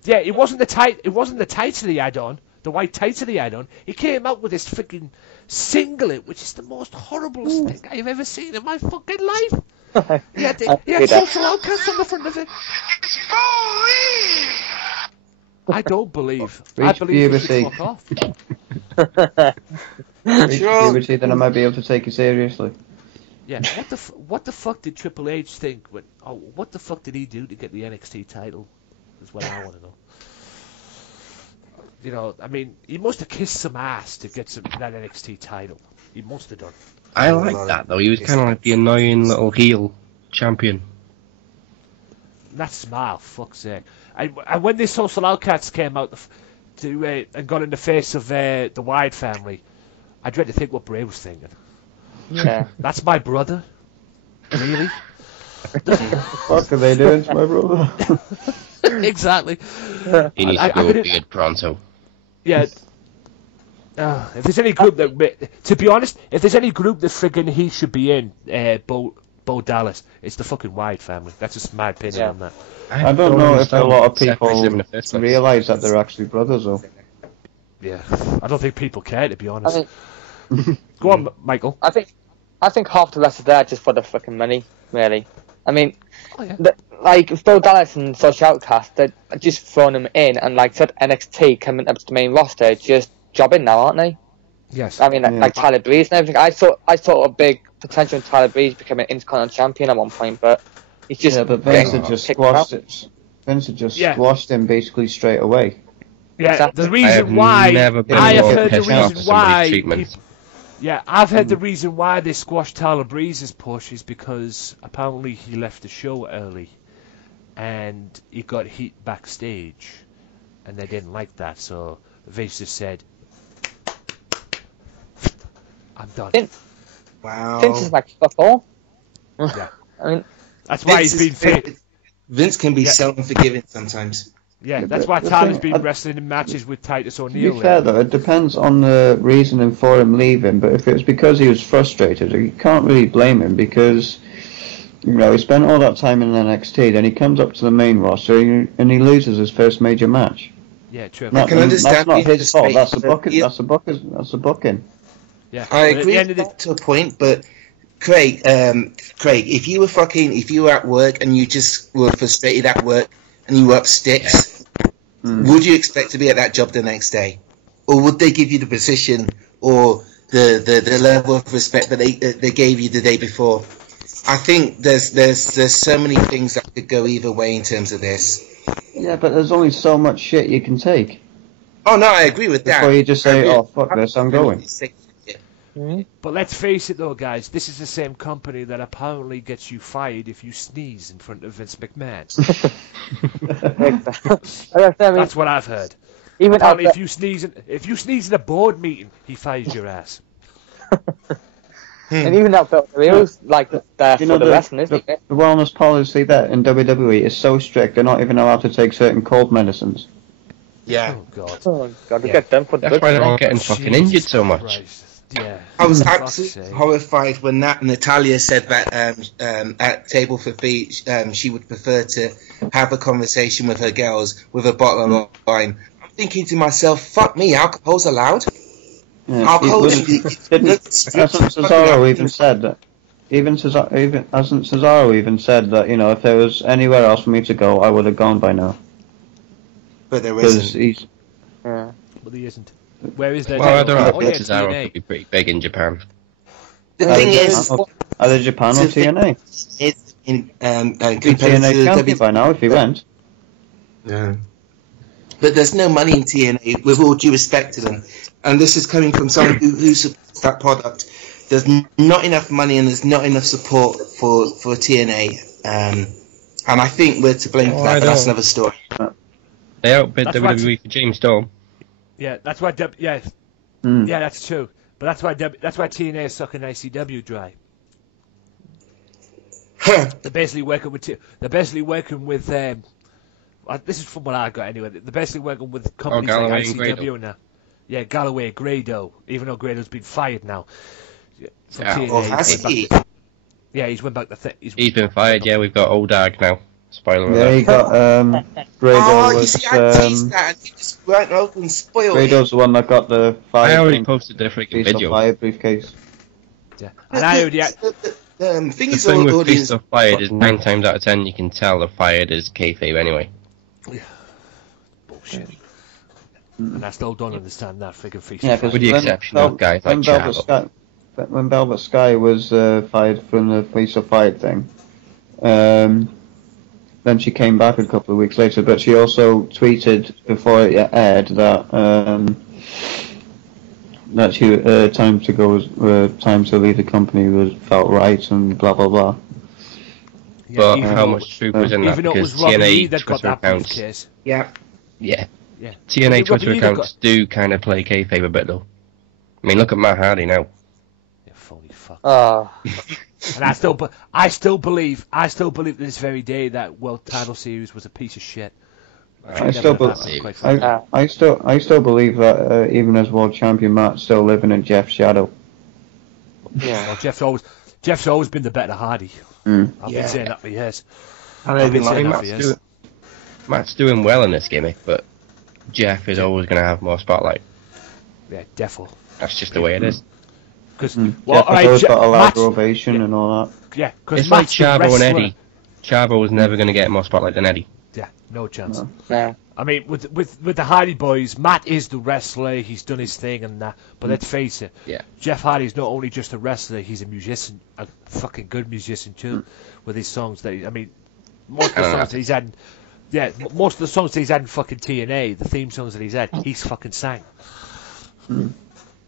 Yeah, it wasn't the tights that he had on, the white tights that he had on. He came out with this freaking singlet, which is the most horrible thing I've ever seen in my fucking life. He had Social Outcast on the front of it. I don't believe. I believe he should fuck off. Reach puberty, then I might be able to take you seriously. Yeah, what the fuck did Triple H think? What the fuck did he do to get the NXT title? Is what I want to know. You know, I mean, he must have kissed some ass to get that NXT title. He must have done. I like that though. He was kind of like the annoying little heel champion. That smile, fuck's sake. And when the Social Outcasts came out and got in the face of the Wyatt family, I dread to think what Bray was thinking. Yeah. That's my brother? Really? What the fuck are they doing to my brother? Exactly. He needs to go beard pronto. Yeah. If there's any group to be honest, if there's any group that friggin' he should be in, Bo Dallas, it's the fucking Wyatt family. That's just my opinion on that. I don't know if a lot of people realise that they're actually brothers, though. Yeah, I don't think people care, to be honest. Go on, Michael. I think half the rest are there just for the fucking money, really. I mean, like Bo Dallas and Social Outcast, they're just throwing them in, and like said, NXT coming up to the main roster, just jobbing now, aren't they? Yes. I mean, like Tyler Breeze and everything. I saw a big potential in Tyler Breeze becoming Intercontinental Champion at one point, but he's just but Vince had just squashed it. Vince had just squashed him basically straight away. Yeah, the I have reason why never been I have more heard the pissed off reason at somebody's why. treatment. Yeah, I've heard the reason why they squashed Tyler Breeze's push is because apparently he left the show early, and he got heat backstage, and they didn't like that. So Vince just said, "I'm done." Wow. Vince is like fuck all. Yeah. I mean, That's why he's been fit. Vince can be Yeah. self-forgiving sometimes. Yeah, that's why the Tyler's thing- been wrestling in matches with Titus To O'Neil. be fair though, it depends on the reasoning for him leaving, but if it's because he was frustrated, you can't really blame him because, you know, he spent all that time in NXT, then he comes up to the main roster and he loses his first major match. Yeah, true. I can understand That's not being his fault, that's the frustrated, booking, but that's the booking. Yeah, I but at agree the end with of the- that to a point, but Craig, if you were at work and you just were frustrated at work and you were up sticks, would you expect to be at that job the next day, or would they give you the position or the level of respect that they gave you the day before? I think there's so many things that could go either way in terms of this. Yeah, but there's only so much shit you can take Oh no, I agree with that. before you just say, I agree. oh fuck this, I'm going. But let's face it though, guys, this is the same company that apparently gets you fired if you sneeze in front of Vince McMahon. That's what I've heard. Even Apparently, out if you sneeze in a board meeting, he fires your ass. and even that felt real, like there You for know, the wrestling, isn't it? the wellness policy there in WWE is so strict, they're not even allowed to take certain cold medicines. Yeah. Oh god. Oh god, we Yeah. get them for the That's why they're all getting fucking injured so much. Christ. Yeah. I was Fuck's absolutely sake. horrified when Natalia said that at Table for Three she would prefer to have a conversation with her girls with a bottle of wine. I'm thinking to myself, fuck me, alcohol's allowed? Yeah, Alcohol hasn't Cesaro even said that? Hasn't Cesaro even said that, you know, if there was anywhere else for me to go, I would have gone by now. But there Because isn't. he's Yeah. But he isn't. Where is that? Well, I don't know. I Oh, think yeah, Cesaro TNA. could be pretty big in Japan. The thing is, either Japan or the thing TNA. is in He'd be compared TNA to champion by now if he went. Yeah. But there's no money in TNA, with all due respect to them. And this is coming from someone who supports that product. There's not enough money and there's not enough support for TNA. And I think we're to blame for that, but that's another story. They outbid That's why WWE for James Storm. Yeah, that's why. Yeah, that's true. But that's why TNA is sucking ICW dry. They're basically working with. This is from what I got anyway. They're basically working with companies like Galloway and ICW Grado. now. Yeah, Galloway, Grado. Even though Grado's been fired now. From Yeah. TNA, Oh, has he? Yeah, he's went back to. He's been fired. Yeah, we've got Old Dag now. Spoiler Yeah, alert. he got Grado Oh, you was see, I teased that and you just went over and spoiled it. Grado's the one that got the fire. I already posted the freaking video. Fire briefcase. Yeah, and I already. The thing The is, thing with audience, Beast of Fired is 9 times out of 10 you can tell they're fired as kayfabe anyway. Bullshit. And I still don't understand that figure feast. Yeah, because With the exception of guys like Chavo. When Velvet Sky was fired from the Police of Fire thing, then she came back a couple of weeks later, but she also tweeted before it aired that she time to go time to leave the company felt right and blah blah blah. Yeah, But even how though- much truth was in that? Even though it Because was Robbie Lee TNA that got Twitter that accounts, briefcase. yeah. yeah, Yeah. TNA Robbie Twitter Lee that accounts do kind of play kayfabe a bit though. I mean, look at Matt Hardy now. You phony fuck. Oh. And I still believe to this very day that World Title Series was a piece of shit. I still believe that even as world champion, Matt's still living in Jeff's shadow. Yeah. Well, Jeff's always been the better Hardy. I've been saying that for years. I've been saying that for years. Matt's doing well in this gimmick, but Jeff is always going to have more spotlight. Yeah, defo. That's just the way it is. Because Jeff has always got a loud ovation and all that. Yeah, because It's like Chavo and Eddie. Chavo was never going to get more spotlight than Eddie. Yeah, no chance. Yeah. I mean, with the Hardy Boys, Matt is the wrestler. He's done his thing and that. But let's face it, Yeah. Jeff Hardy's not only just a wrestler; he's a musician, a fucking good musician too, with his songs. Most of the songs that he's had. Yeah, most of the songs that he's had in fucking TNA, the theme songs that he's had, he's fucking sang. And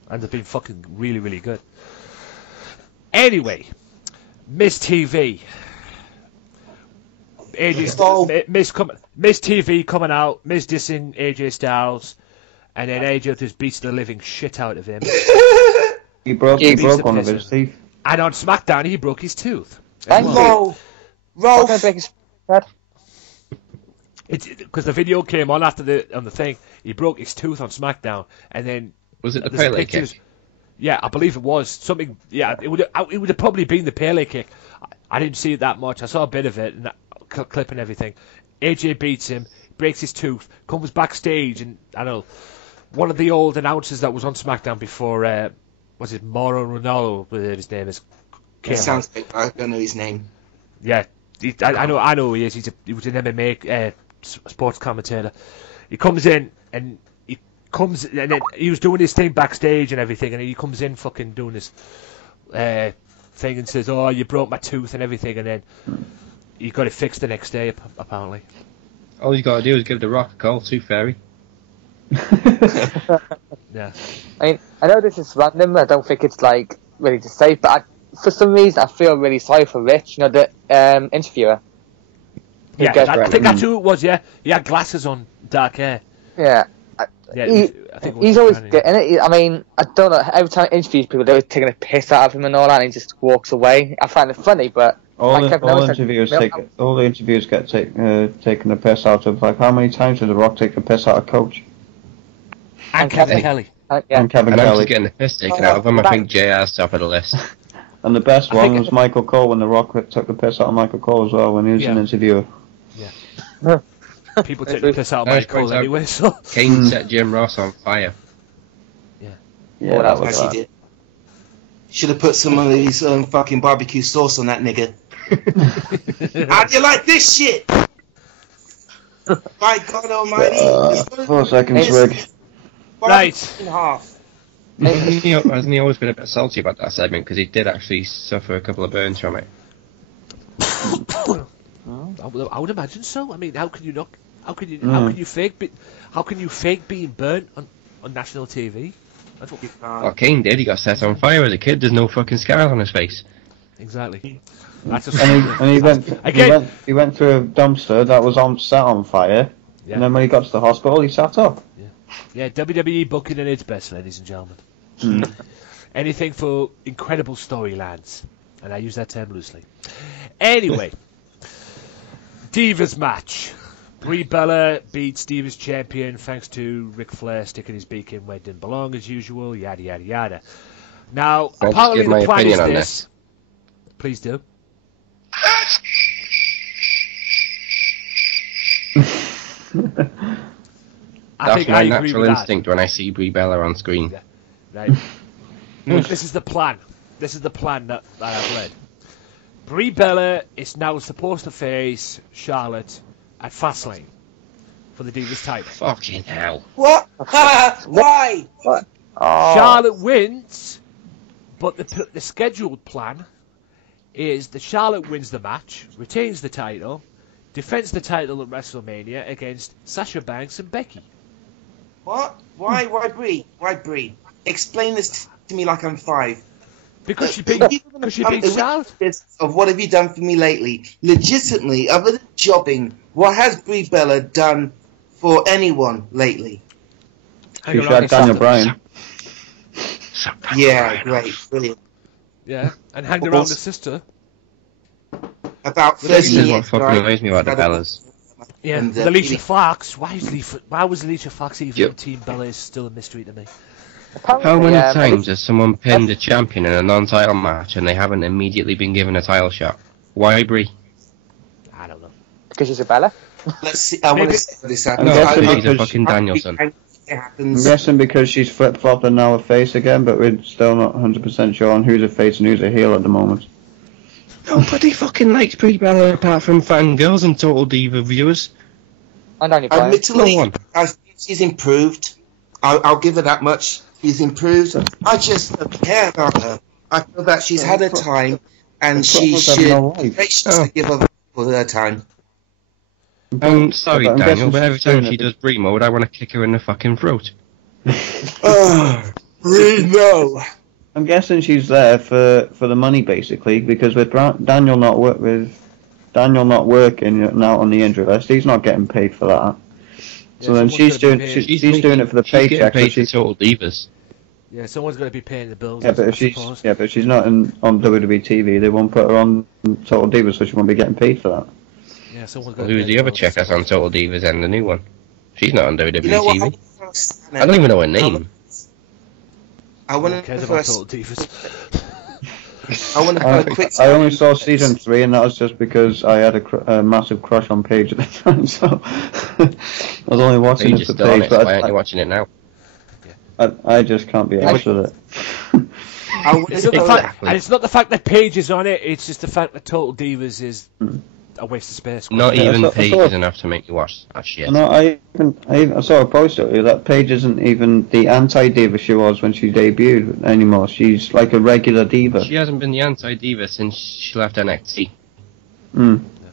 they've been fucking really, really good. Anyway, Miss TV. Miss TV coming out, Miss dissing AJ Styles, and then AJ just beats the living shit out of him. He broke one of his teeth. And on SmackDown, he broke his tooth. Rolf. Because the video came on after the thing, he broke his tooth on SmackDown, and then was it the Pele kick? Yeah, I believe it was something. Yeah, it would have probably been the Pele kick. I didn't see it that much. I saw a bit of it and clip and everything. AJ beats him, breaks his tooth, comes backstage, and I don't know, one of the old announcers that was on SmackDown before, was it Mauro Ronaldo? His name is. It sounds like I don't know his name. Yeah, I know who he is. He was an MMA sports commentator. He comes in and then he was doing his thing backstage and everything, and he comes in fucking doing this thing and says, "Oh, you broke my tooth and everything," and then he got it fixed the next day apparently. All you got to do is give The Rock a call, Tooth Fairy. Yeah. I mean, I know this is random. I don't think it's like really to say, but for some reason I feel really sorry for Rich. You know, the interviewer. Yeah, I think that's who it was. Yeah, he had glasses on, dark hair. Yeah. I think he's always getting it. I mean, I don't know. Every time he interviews people, they're always taking a piss out of him and all that, and he just walks away. I find it funny, but all the interviews get taken the piss out of. Like, how many times did The Rock take the piss out of Coach? And Kevin Kelly. And Kevin Kelly. I'm just getting the piss taken out of him. I think JR's top of the list. And the best one was Michael Cole, when The Rock took the piss out of Michael Cole as well, when he was an interviewer. Yeah. People take the piss out of Michael Cole anyway, so... Kane set Jim Ross on fire. Yeah, that was he did. Should have put some of his fucking barbecue sauce on that nigga. How do you like this shit? By God Almighty! 4 seconds, Rick. Right. In half. Hasn't he always been a bit salty about that segment, because he did actually suffer a couple of burns from it? I would imagine so. I mean, how can you not? How can you fake being burnt on national TV? That's what well, Kane did. He got set on fire as a kid. There's no fucking scar on his face. Exactly. That's he went through a dumpster that was set on fire, and then when he got to the hospital, he sat up. Yeah, WWE booking at its best, ladies and gentlemen. Anything for incredible storylines, and I use that term loosely. Anyway, Divas match. Brie Bella beats Divas champion thanks to Ric Flair sticking his beak in where it didn't belong as usual. Yada yada yada. Now, apparently the plan is this. Please do. That's my natural instinct when I see Brie Bella on screen. Yeah. Right. This is the plan. This is the plan that I've led. Brie Bella is now supposed to face Charlotte at Fastlane for the Divas title. Fucking hell. What? Why? What? Charlotte wins, but the scheduled plan is that Charlotte wins the match, retains the title, defends the title at WrestleMania against Sasha Banks and Becky. What? Why Brie? Why Brie? Explain this to me like I'm 5. Because she beat Charlotte. Of what have you done for me lately? Legitimately, other than jobbing, what has Brie Bella done for anyone lately? She had Daniel Bryan. Yeah, great, brilliant. Yeah, and hanged around the sister. About 30 This is years. what fucking annoys me about the Bellas. Yeah, And, Alicia Fox. Why was Alicia Fox even on Team Bella is still a mystery to me. How many times has someone pinned a champion in a non-title match and they haven't immediately been given a title shot? Why Brie? I don't know. Because she's a Bella? Let's see. I want to see this happen. No, she's a fucking Danielson. I'm guessing because she's flip-flopped and now a face again, but we're still not 100% sure on who's a face and who's a heel at the moment. Nobody fucking likes Brie Bella apart from fangirls and Total Diva viewers. And Daniel Bryan. Admittedly, No one. I think she's improved. I'll give her that much. She's improved. I just don't care about her. I feel that she's had her time, and she should be gracious to give her for her time. Sorry, But I'm Daniel, guessing but every she's time doing she it- does Brie mode, I want to kick her in the fucking throat. No. I'm guessing she's there for the money, basically, because with Daniel not working and out on the injury list, he's not getting paid for that. So then she's doing it for the paycheck. Paid for Total Divas. Yeah, someone's going to be paying the bills. Yeah, but if she's not on WWE TV, they won't put her on Total Divas, so she won't be getting paid for that. Yeah, someone's Well, going to. who's the other chick that's on Total Divas and the new one? She's not on WWE You know what? TV. I don't even know her name. I want cares to about first. Total Divas. I want to put a quick. I only saw season 3, and that was just because I had a massive crush on Paige at the time, so I was only watching it Paige for is still on Paige. it, so why But aren't you watching it now? I just can't be arsed with it. It's not the fact, and it's not the fact that Paige is on it, it's just the fact that Total Divas is a waste of space. Not Yeah, even I Paige saw- is enough to make you watch that shit. No, I saw a post earlier that Paige isn't even the anti-diva she was when she debuted anymore. She's like a regular diva. She hasn't been the anti-diva since she left NXT.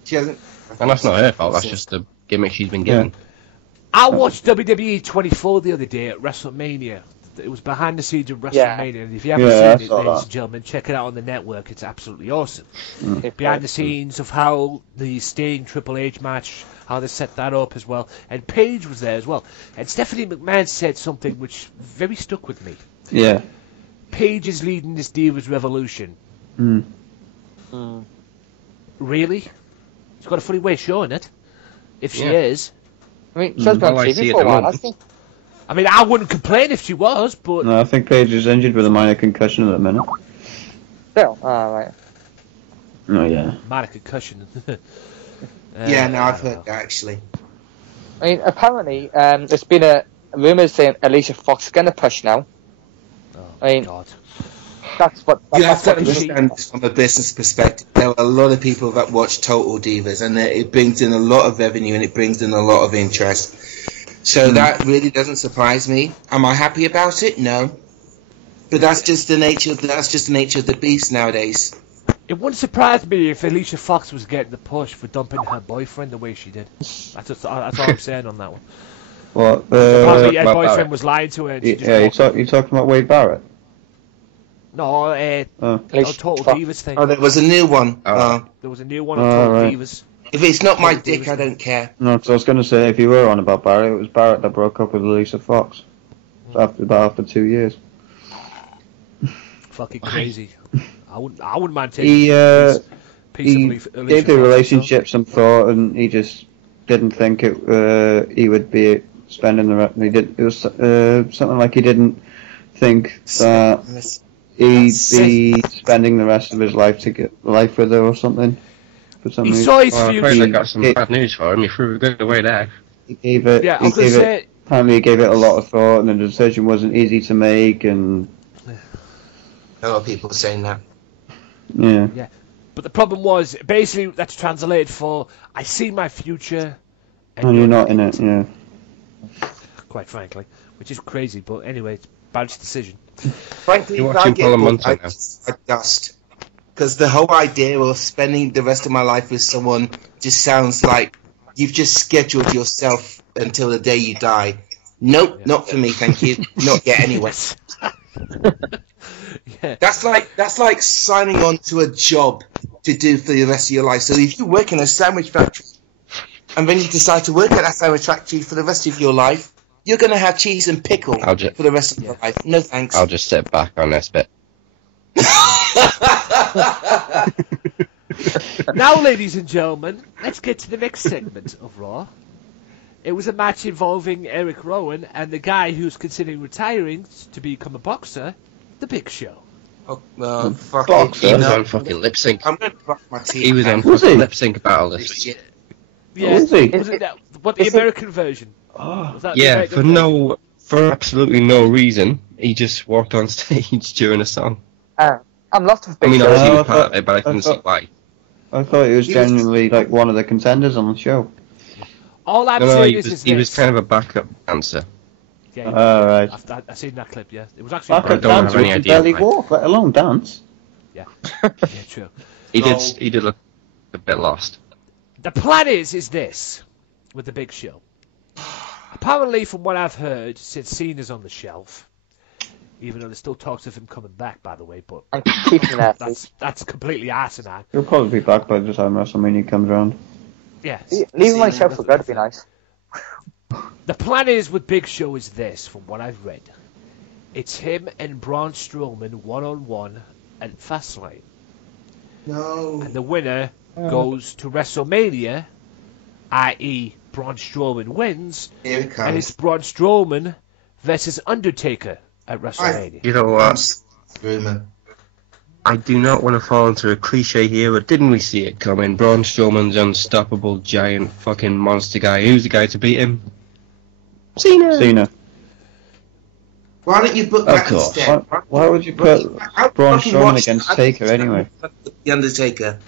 She hasn't. And that's not her fault, that's just the gimmick she's been given. I watched WWE 24 the other day at WrestleMania. It was behind the scenes of WrestleMania, and if you haven't Yeah, I seen it, saw ladies that. and gentlemen, check it out on the network. It's absolutely awesome. Behind the scenes of how the Sting Triple H match, how they set that up as well, and Paige was there as well. And Stephanie McMahon said something which very stuck with me. Yeah. Paige is leading this Divas revolution. Really? She's got a funny way of showing it. If she is. I mean, she's been on I see TV it for a at the while, moment. hasn't she? I mean, I wouldn't complain if she was, but No, I think Paige is injured with a minor concussion at the minute. Still, right. Oh yeah. minor concussion. Yeah, no, I've heard that actually. I mean, apparently, there's been a rumour saying Alicia Fox is going to push now. I mean, God. that's what. You have That's to what understand this from a business perspective. There are a lot of people that watch Total Divas, and it brings in a lot of revenue and it brings in a lot of interest. So that really doesn't surprise me. Am I happy about it? No. But that's just the nature of the beast nowadays. It wouldn't surprise me if Alicia Fox was getting the push for dumping her boyfriend the way she did. That's all I'm saying on that one. What? Apparently her Matt boyfriend Barrett. was lying to her. And she just Yeah, walked you talking about Wade Barrett? No, Total Divas thing. Oh, there was a new one. There was a new one on Oh, Total right. Divas. If it's not my Total dick, Divas I thing. don't care. No, so I was going to say, if you were on about Barrett, it was Barrett that broke up with Alicia Fox. After 2 years. Fucking crazy. I wouldn't mind taking He a piece he of Alicia gave the Fox relationship some thought, and he just didn't think he would be spending the rest. He did. It was something like he didn't think that he'd be spending the rest of his life to get life with her or something. For some He reason. saw his Well, I future. suppose I got some bad news for him. He threw a good away there. He gave it. Yeah, I he was gonna gave say. it. Apparently, he gave it a lot of thought, and the decision wasn't easy to make. And A lot of people saying that. yeah. Yeah. But the problem was, basically, that's translated for, I see my future, And you're not in it. Yeah. quite frankly, which is crazy, but anyway, it's Barrett's decision. Frankly, You're if watching I get Paul and bored, Munson now. I dust. Because the whole idea of spending the rest of my life with someone just sounds like you've just scheduled yourself until the day you die. Nope, not for me, thank you. Not yet, anyway. Yeah. That's like signing on to a job to do for the rest of your life. So if you work in a sandwich factory and then you decide to work at that sandwich factory for the rest of your life, you're going to have cheese and pickle for the rest of your life. No thanks. I'll just sit back on this bit. Now, ladies and gentlemen, let's get to the next segment of Raw. It was a match involving Eric Rowan and the guy who's considering retiring to become a boxer, The Big Show. Oh, fuck Boxer. it. He was on fucking lip sync. I'm going to brush my teeth. He was on Was fucking he? lip sync battle this. Yeah, Was he? wasn't that what the American version? Was that the Yeah, American for absolutely no reason, he just walked on stage during a song. I'm lost with I Big mean, Show. obviously he I was part of thought- it, but I I couldn't see thought- why. I thought he was genuinely like one of the contenders on the show. All I'm No, saying he is was this. kind of a backup dancer. Yeah, Right. I've seen that clip, yeah. It was actually... I could don't have dance any with idea barely why. walk, let alone dance. Yeah, yeah, true. He did look a bit lost. The plan is this. with the Big Show. Apparently, from what I've heard, since Cena's on the shelf, even though there's still talks of him coming back, by the way, but I'm keeping that. that's completely asinine. He'll probably be back by the time WrestleMania comes around. Yeah. Leaving myself for good would be nice. The plan is with Big Show is this, from what I've read. It's him and Braun Strowman one-on-one at Fastlane. No. And the winner goes to WrestleMania, i.e. Braun Strowman wins, Here it comes. and it's Braun Strowman versus Undertaker at WrestleMania. You know what? Rumor. I do not want to fall into a cliche here, but didn't we see it coming? Braun Strowman's unstoppable, giant, fucking monster guy. Who's the guy to beat him? Cena. Why don't you book that instead? Why would you put Braun Strowman against Taker anyway? The Undertaker.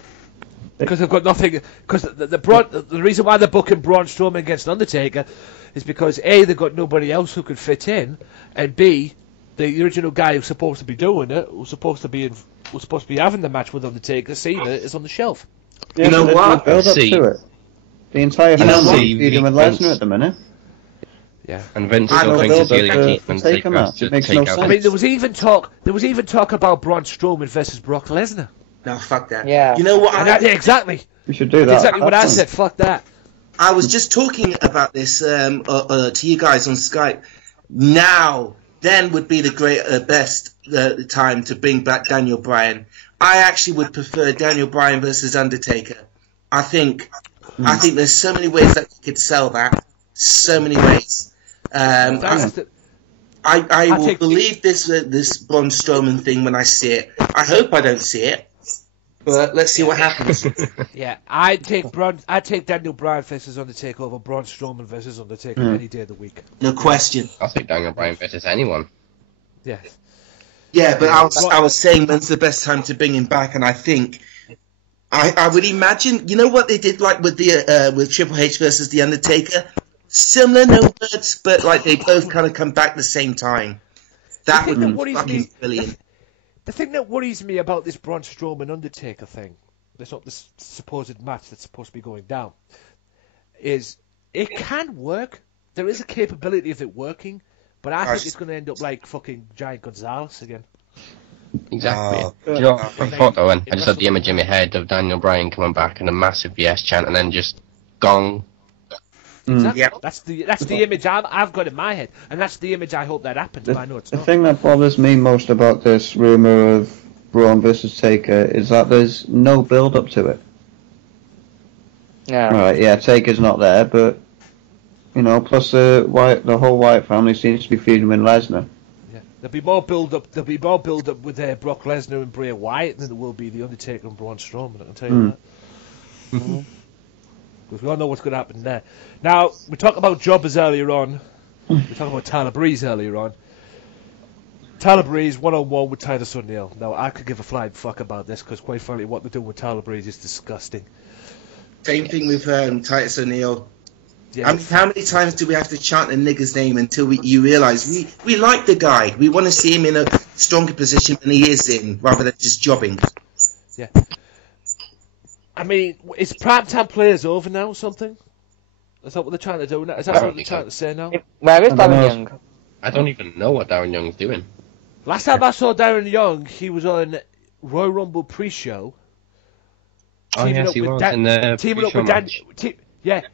Because they've got nothing. Because the reason why they're booking Braun Strowman against Undertaker is because A, they've got nobody else who could fit in, and B, the original guy who's supposed to be doing it, who's supposed to be having the match with Undertaker, Cena, is on the shelf. Yeah, you know what? Build up to it. The entire family is feuding with Lesnar at the minute. Yeah, and Vince still thinks it's really keep Undertaker. It makes no sense. I mean, there was even talk about Braun Strowman versus Brock Lesnar. No, fuck that. Yeah. You know what? Yeah, exactly. We should do that. Exactly what I said. Fuck that. I was just talking about this to you guys on Skype. Now, then would be the best time to bring back Daniel Bryan. I actually would prefer Daniel Bryan versus Undertaker. I think there's so many ways that you could sell that. So many ways. I will believe this Braun Strowman thing when I see it. I hope I don't see it, but let's see what happens. Yeah, I take Daniel Bryan versus Undertaker over Braun Strowman versus Undertaker any day of the week. No question. I'll take Daniel Bryan versus anyone. Yeah. Yeah, but I was saying when's the best time to bring him back, and I think I would imagine, you know what they did like with the with Triple H versus the Undertaker. Similar, no words, but like they both kind of come back at the same time. That would be fucking brilliant. The thing that worries me about this Braun Strowman Undertaker thing, this supposed match that's supposed to be going down, is it can work. There is a capability of it working, but I think it's going to end up like fucking Giant Gonzalez again. Exactly. You know what I thought though, I just had the image in my head of Daniel Bryan coming back and a massive yes chant and then just gong. Exactly. Yep. That's the image I've got in my head, and that's the image I hope that happens. But I know it's not. The thing that bothers me most about this rumor of Braun versus Taker is that there's no build up to it. Yeah. Right. Yeah, Taker's not there, but you know, plus the whole Wyatt family seems to be feuding with Lesnar. Yeah. There'll be more build up. There'll be more build up with Brock Lesnar and Bray Wyatt than there will be the Undertaker and Braun Strowman. I can tell you that. Because we all know what's going to happen there. Now, we talked about jobbers earlier on. We talked about Tyler Breeze earlier on. Tyler Breeze, one-on-one with Titus O'Neil. Now, I could give a flying fuck about this, because quite frankly, what they're doing with Tyler Breeze is disgusting. Same thing with Titus O'Neil. Yeah, I mean, how many times do we have to chant the nigger's name until you realise we like the guy. We want to see him in a stronger position than he is in, rather than just jobbing. Yeah. I mean, is primetime players over now or something? Is that what they're trying to do now? Is that what they're trying to say now? Where is Darren Young? I don't even know what Darren Young's doing. Last time I saw Darren Young, he was on Royal Rumble pre-show. Oh yes, he was in the pre-show match.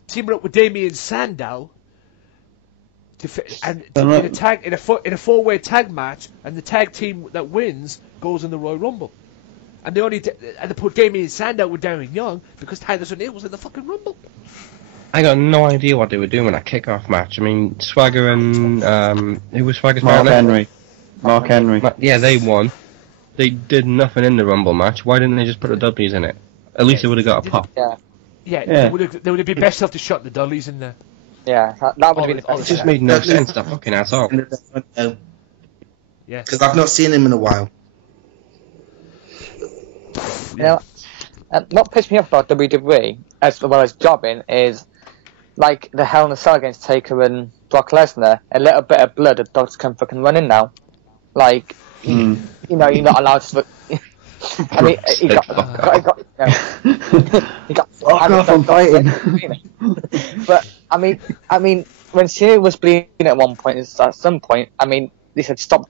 Teaming up with Damien Sandow in a four-way tag match, and the tag team that wins goes in the Royal Rumble. And they put Damien Sandow with Darren Young because Titus O'Neil was in the fucking Rumble. I got no idea what they were doing in that kickoff match. I mean, Swagger and who was Swagger's partner? Mark Henry. Yeah, they won. They did nothing in the Rumble match. Why didn't they just put the Dudleys in it? At least they would have got a pop. Yeah. They would have been best off to shot the Dudleys in there. Yeah, that would have been the best. It just made no sense, that fucking asshole. Yeah. Because I've not seen him in a while. You know, what pissed me off about WWE, as well as jobbing, is like the Hell in a Cell against Taker and Brock Lesnar. A little bit of blood about to come fucking running now. Like, you know, you're not allowed to. I mean, he got Fuck off, I'm fighting. But I mean, when Cena was bleeding at one point, at some point, I mean, they said stop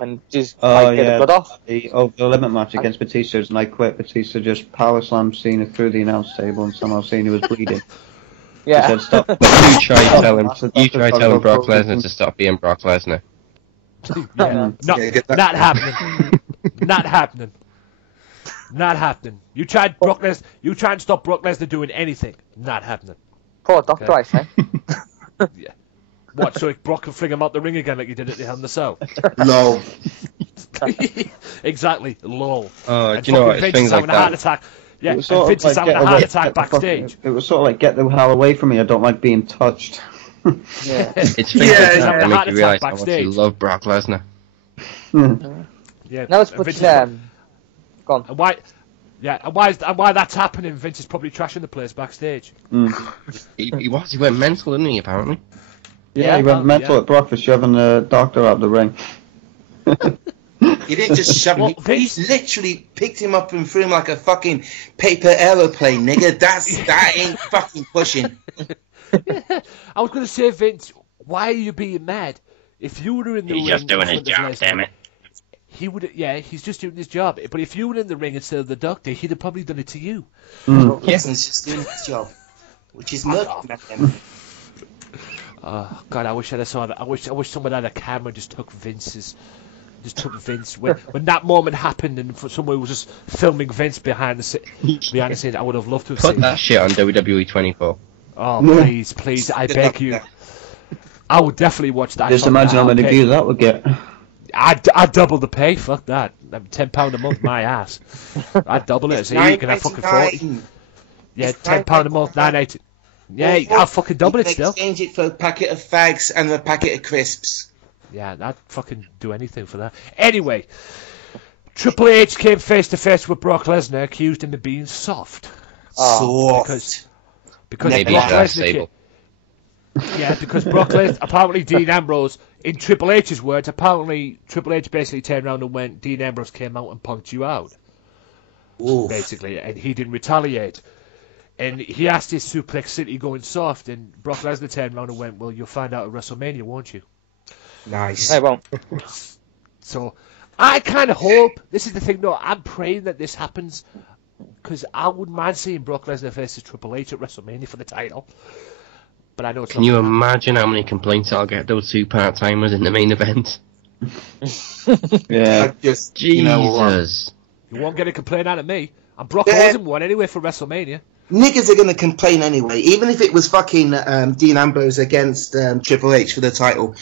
and just get the blood off. The over the limit match against Batista was I quit. Batista just power slammed Cena through the announce table, and somehow Cena was bleeding. Yeah. He said stop. You try telling Brock Lesnar to stop being Brock Lesnar. Not happening. Not happening. Not happening. You tried Brock Lesnar. You try and stop Brock Lesnar doing anything. Not happening. Poor Doctor, I say. Yeah. What? So Brock can fling him out the ring again like you did at the Hell in the Cell? Lol. Exactly. Lol. Oh, do you know what? It's things like that. Heart attack. Yeah. And Vince is having a heart attack backstage. It was sort of like get the hell away from me. I don't like being touched. Yeah. It's things like that that make you realise how much you love Brock Lesnar. Yeah. Now it's putting go on. And why? Yeah, and why that's happening? Vince is probably trashing the place backstage. He went mental, didn't he? Apparently. Yeah, he went mental at Brock for shoving the doctor out the ring. He didn't just shove him. He literally picked him up and threw him like a fucking paper aeroplane, nigga. That ain't fucking pushing. I was going to say, Vince, why are you being mad? If you were in the ring... He's just doing his job, damn it. He would, yeah, he's just doing his job. But if you were in the ring instead of the doctor, he'd have probably done it to you. Yes, he's just doing his job, which is murking him. Oh God, I wish I saw that. I wish someone had a camera and just took Vince when that moment happened and someone was just filming Vince behind the scene. I would have loved to have Put seen that shit on WWE 24. Oh please, I beg you. I would definitely watch that. Just imagine how many views that would get. I'd double the pay. Fuck that. £10 a month, my ass. I'd double it. So you can have fucking 40. Yeah, £10 a month, $9.80. Yeah, I'll fucking double it still. Exchange it for a packet of fags and a packet of crisps. Yeah, I'd fucking do anything for that. Anyway, Triple H came face to face with Brock Lesnar, accused him of being soft. Soft. Because maybe Brock Lesnar. Yeah, because Brock Lesnar, apparently Dean Ambrose, in Triple H's words, apparently Triple H basically turned around and went, Dean Ambrose came out and punked you out. Oof. Basically, and he didn't retaliate. And he asked his Suplex City going soft, and Brock Lesnar turned around and went, well, you'll find out at WrestleMania, won't you? Nice. I won't. So, I kind of hope, this is the thing, no, I'm praying that this happens, because I wouldn't mind seeing Brock Lesnar versus Triple H at WrestleMania for the title. But I know it's Can you imagine how many complaints I'll get those two part-timers in the main event? Yeah. Just, Jesus. You won't get a complaint out of me. And Brock owes him one anyway for WrestleMania. Niggas are gonna complain anyway, even if it was fucking Dean Ambrose against Triple H for the title.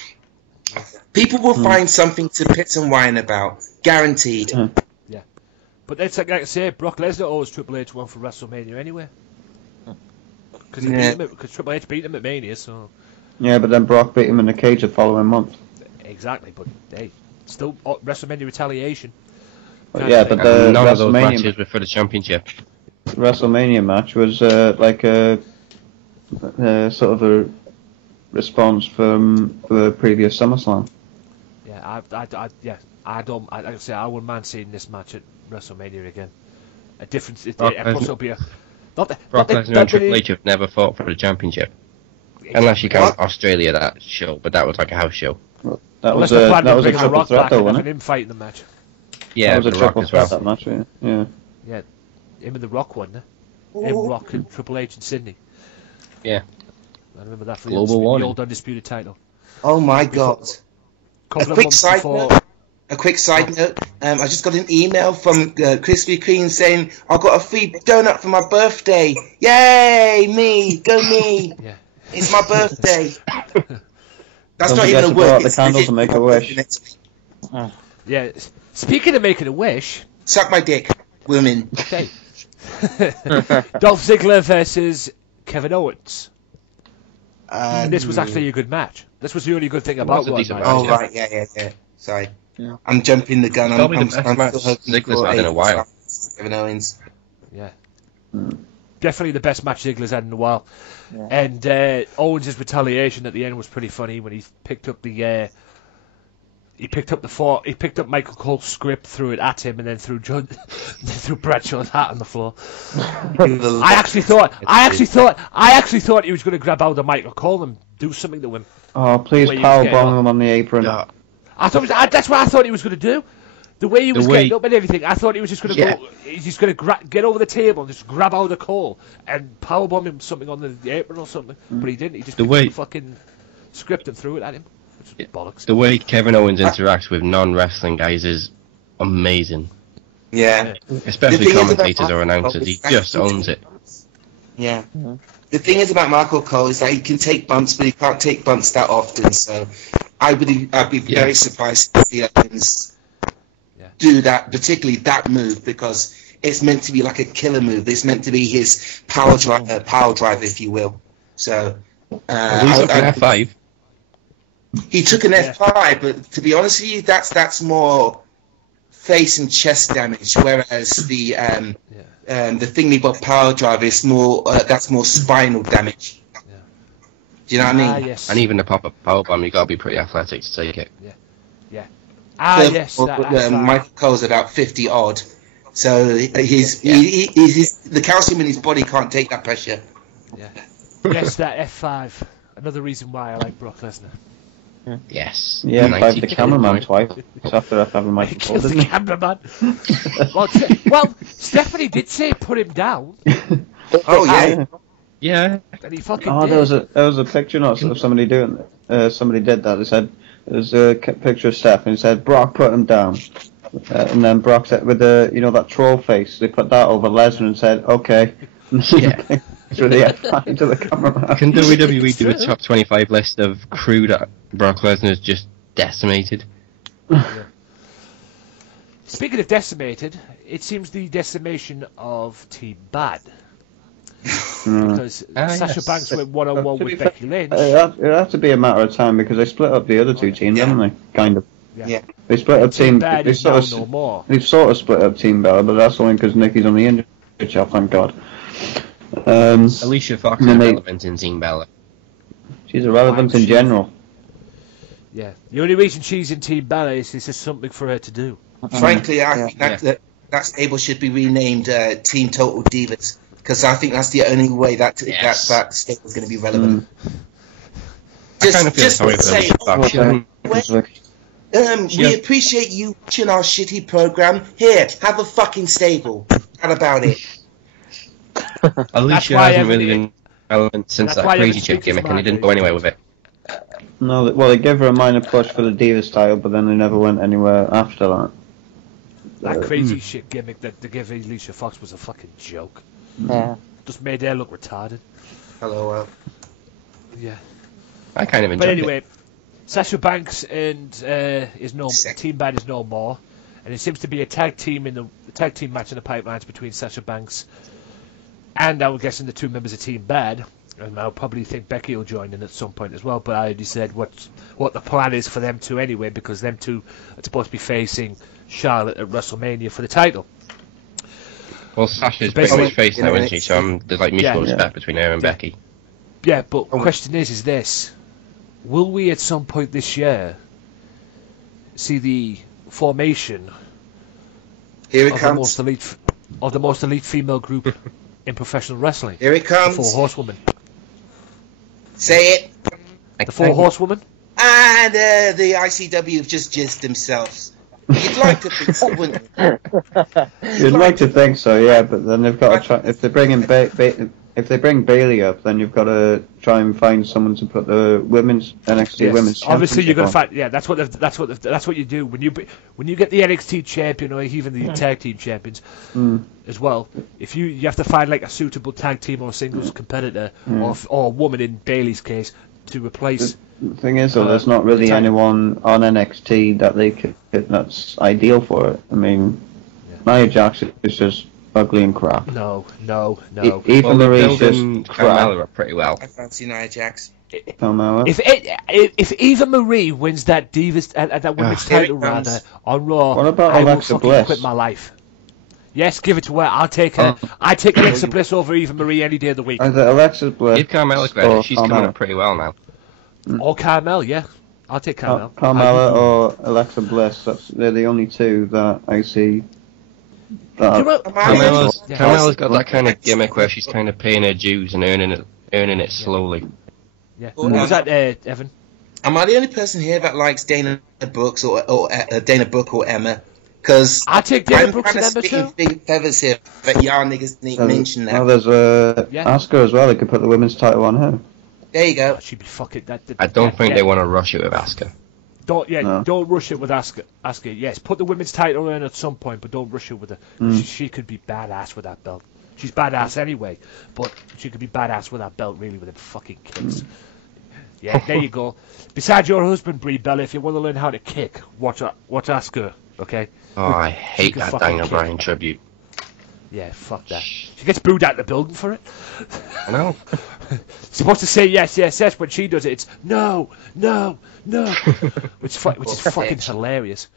People will find something to piss and whine about, guaranteed. Yeah, but that's like I say, Brock Lesnar owes Triple H one for WrestleMania anyway. Because Triple H beat him at Mania, so. Yeah, but then Brock beat him in the cage the following month. Exactly, but hey, still WrestleMania retaliation. Yeah, but the none of those WrestleMania matches were for the championship. WrestleMania match was like a sort of a response from the previous SummerSlam. Yeah, I wouldn't mind seeing this match at WrestleMania again. A difference. Brock Lesnar and Triple H have never fought for the championship, unless you count Australia that show. But that was like a house show. That was a triple threat, though, wasn't it? Him fighting the match. Yeah, that was a triple threat that match. Yeah. Yeah, him and the Rock one, him, Rock, and Triple H and Sydney. Yeah. I remember that for Global the Warning. old Undisputed title. Oh my god. A quick side note. I just got an email from Krispy Kreme saying I got a free donut for my birthday. Yay, me, go me. Yeah. It's my birthday. That's Don't not even a forget to word. blow out the candles and make a wish. Yeah. Speaking of making a wish, suck my dick, women. Okay. Dolph Ziggler versus Kevin Owens. This was actually a good match. This was the only good thing about it. Oh, right, yeah. Sorry. Yeah. I'm jumping the gun. I'm still hoping Ziggler's had in a while. Kevin Owens. Yeah. Definitely the best match Ziggler's had in a while. Yeah. And Owens' retaliation at the end was pretty funny when he picked up the... he picked up Michael Cole's script, threw it at him, and then threw Bradshaw's hat on the floor. I actually thought he was going to grab hold of Michael Cole and do something to him. Oh, please powerbomb him on the apron. No. That's what I thought he was going to do. The way he was getting up and everything, I thought he was just going to go. He's just going to get over the table and just grab hold of Cole and powerbomb him something on the apron or something. But he didn't. He just picked up the fucking script and threw it at him. Bollocks. The way Kevin Owens interacts with non-wrestling guys is amazing. Yeah. Especially commentators or announcers. He just owns it. Yeah. The thing is about Michael Cole is that he can take bumps, but he can't take bumps that often. So I'd be very surprised if the Owens do that, particularly that move, because it's meant to be like a killer move. It's meant to be his power drive, if you will. So F5. He took an F5, but to be honest with you, that's more face and chest damage, whereas the thingy power drive is more that's more spinal damage. Do you know what I mean? Yes. And even the pop-up powerbomb, you got to be pretty athletic to take it. Yeah. Yes. Michael Cole's about 50 odd, so the calcium in his body can't take that pressure. Yeah. Yes, that F5. Another reason why I like Brock Lesnar. Yes. Yeah, F5 the cameraman twice after having Michael Cole, didn't he? Cameraman. well, Stephanie did say put him down. Oh yeah. Yeah. And he fucking did. There was a picture not of somebody doing somebody did that. They said there was a picture of Steph and it said Brock put him down. And then Brock said with that troll face, they put that over Lesnar and said, okay. Yeah. Through the F5 to the cameraman. Can WWE do a top 25 list of crew that Brock Lesnar's just decimated? Speaking of decimated, it seems the decimation of Team Bad. Because Sasha Banks went one-on-one with Becky Lynch. It'll have to be a matter of time because they split up the other two teams, haven't they? Kind of. Yeah. They split up Team Team Bad is now no more. They've sort of split up Team Bad, but that's only because Nikki's on the injury shelf, thank God. Alicia Fox is irrelevant in Team Bella. She's irrelevant in general. Yeah. The only reason she's in Team Bella is this is something for her to do. Frankly, I think that stable should be renamed Team Total Divas, because I think that's the only way that stable is going to be relevant. Just say, we appreciate you watching our shitty program. Here, have a fucking stable. How about it? Alicia hasn't really been relevant since that crazy chick gimmick, and he didn't go anywhere with it. No, well, they gave her a minor push for the Divas title, but then they never went anywhere after that. That crazy shit gimmick that they gave Alicia Fox was a fucking joke. Yeah. Just made her look retarded. Hello. Yeah. I kind of enjoyed it. But anyway, Sasha Banks and Team Bad is no more, and it seems to be a tag team match in the pipelines between Sasha Banks and I'm guessing the two members of Team Bad. And I'll probably think Becky will join in at some point as well. But I already said what the plan is for them two anyway, because them two are supposed to be facing Charlotte at WrestleMania for the title. Well, Sasha's pretty much face now, isn't she? So there's like mutual respect between her and Becky. Yeah, but the question is this: will we at some point this year see the formation of the most elite female group in professional wrestling? Here it comes. The 4 Horsewomen. Say it. The 4 Horsewomen. And the ICW have just jizzed themselves. You'd like to think so, wouldn't you? You'd like to think so, yeah. But then they've got to try. If they bring in if they bring Bayley up, then you've got to try and find someone to put the women's NXT women's. Obviously, you're going to find. Yeah, that's what you do when you get the NXT champion or even the tag team champions as well. If you have to find like a suitable tag team or singles competitor or a woman in Bayley's case to replace. The thing is, though, there's not really anyone on NXT that that's ideal for it. I mean, Nia Jax is just ugly and crap. No. Even Marie's just Carmella up pretty well. I fancy Nia Jax. If Eva Marie wins that Divas that women's title rather on Raw, what about I will Alexa fucking Bliss? quit my life. Yes, give it to her. I'll take her. I take Alexa Bliss over Eva Marie any day of the week. Either Alexa Bliss. Give Carmella credit. She's coming up pretty well now. Or Carmel, yeah. I'll take Carmella. Carmella or Alexa Bliss. They're the only two that I see. Carmella's got that kind of gimmick where she's kind of paying her dues and earning it slowly. Yeah. What was that, Evan? Am I the only person here that likes Dana Brooks or Dana Brooke or Emma? Because I take Dana Brooks and Emma too. Big feathers here, but y'all niggas need mention that. Oh, there's Asuka as well. They could put the women's title on her. There you go. She'd be fucking. I don't think they want to rush it with Asuka. Don't rush it with Asuka. Yes, put the women's title in at some point, but don't rush it with her. She could be badass with that belt. She's badass anyway, but she could be badass with that belt really with them fucking kicks. Yeah, there you go. Besides your husband, Brie Bella, if you want to learn how to kick, watch Asuka. Okay. Oh, I hate that Daniel Bryan tribute. Yeah, fuck that. She gets booed out of the building for it. I know. Supposed to say yes, yes, yes. When she does it, it's no, no, no. which is fucking hilarious.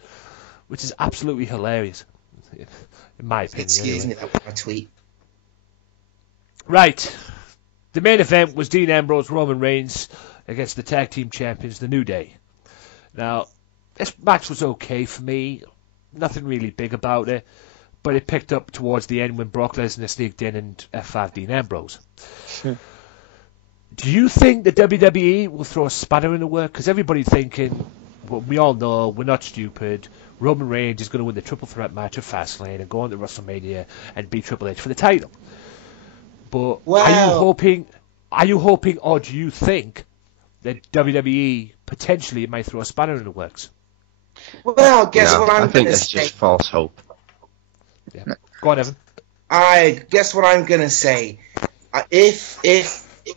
Which is absolutely hilarious, in my opinion. Excuse me, that was my tweet. Right. The main event was Dean Ambrose, Roman Reigns against the tag team champions, The New Day. Now, this match was okay for me. Nothing really big about it. But it picked up towards the end when Brock Lesnar sneaked in and F5 Dean Ambrose. Sure. Do you think the WWE will throw a spanner in the work? Because everybody's thinking, well, we all know, we're not stupid. Roman Reigns is going to win the triple threat match at Fastlane and go on to WrestleMania and beat Triple H for the title. But are you hoping or do you think that WWE potentially might throw a spanner in the works? Well, guess what I'm going to say? I think that's just false hope. Yeah. Go on, Evan. I guess what I'm going to say. If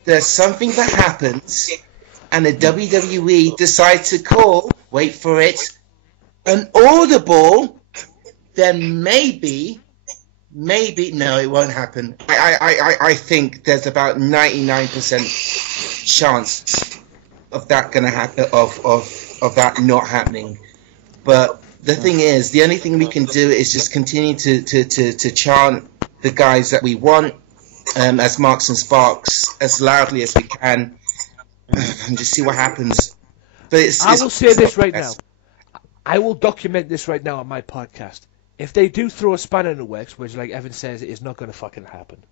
there's something that happens and the WWE decides to call, wait for it, an audible, then maybe, no, it won't happen. I think there's about 99% chance of that going to happen, of that not happening. But the thing is, the only thing we can do is just continue to chant the guys that we want as Marks and Sparks as loudly as we can and just see what happens. But I will say this right now. I will document this right now on my podcast. If they do throw a spanner in the works, which, like Evan says, it is not going to fucking happen.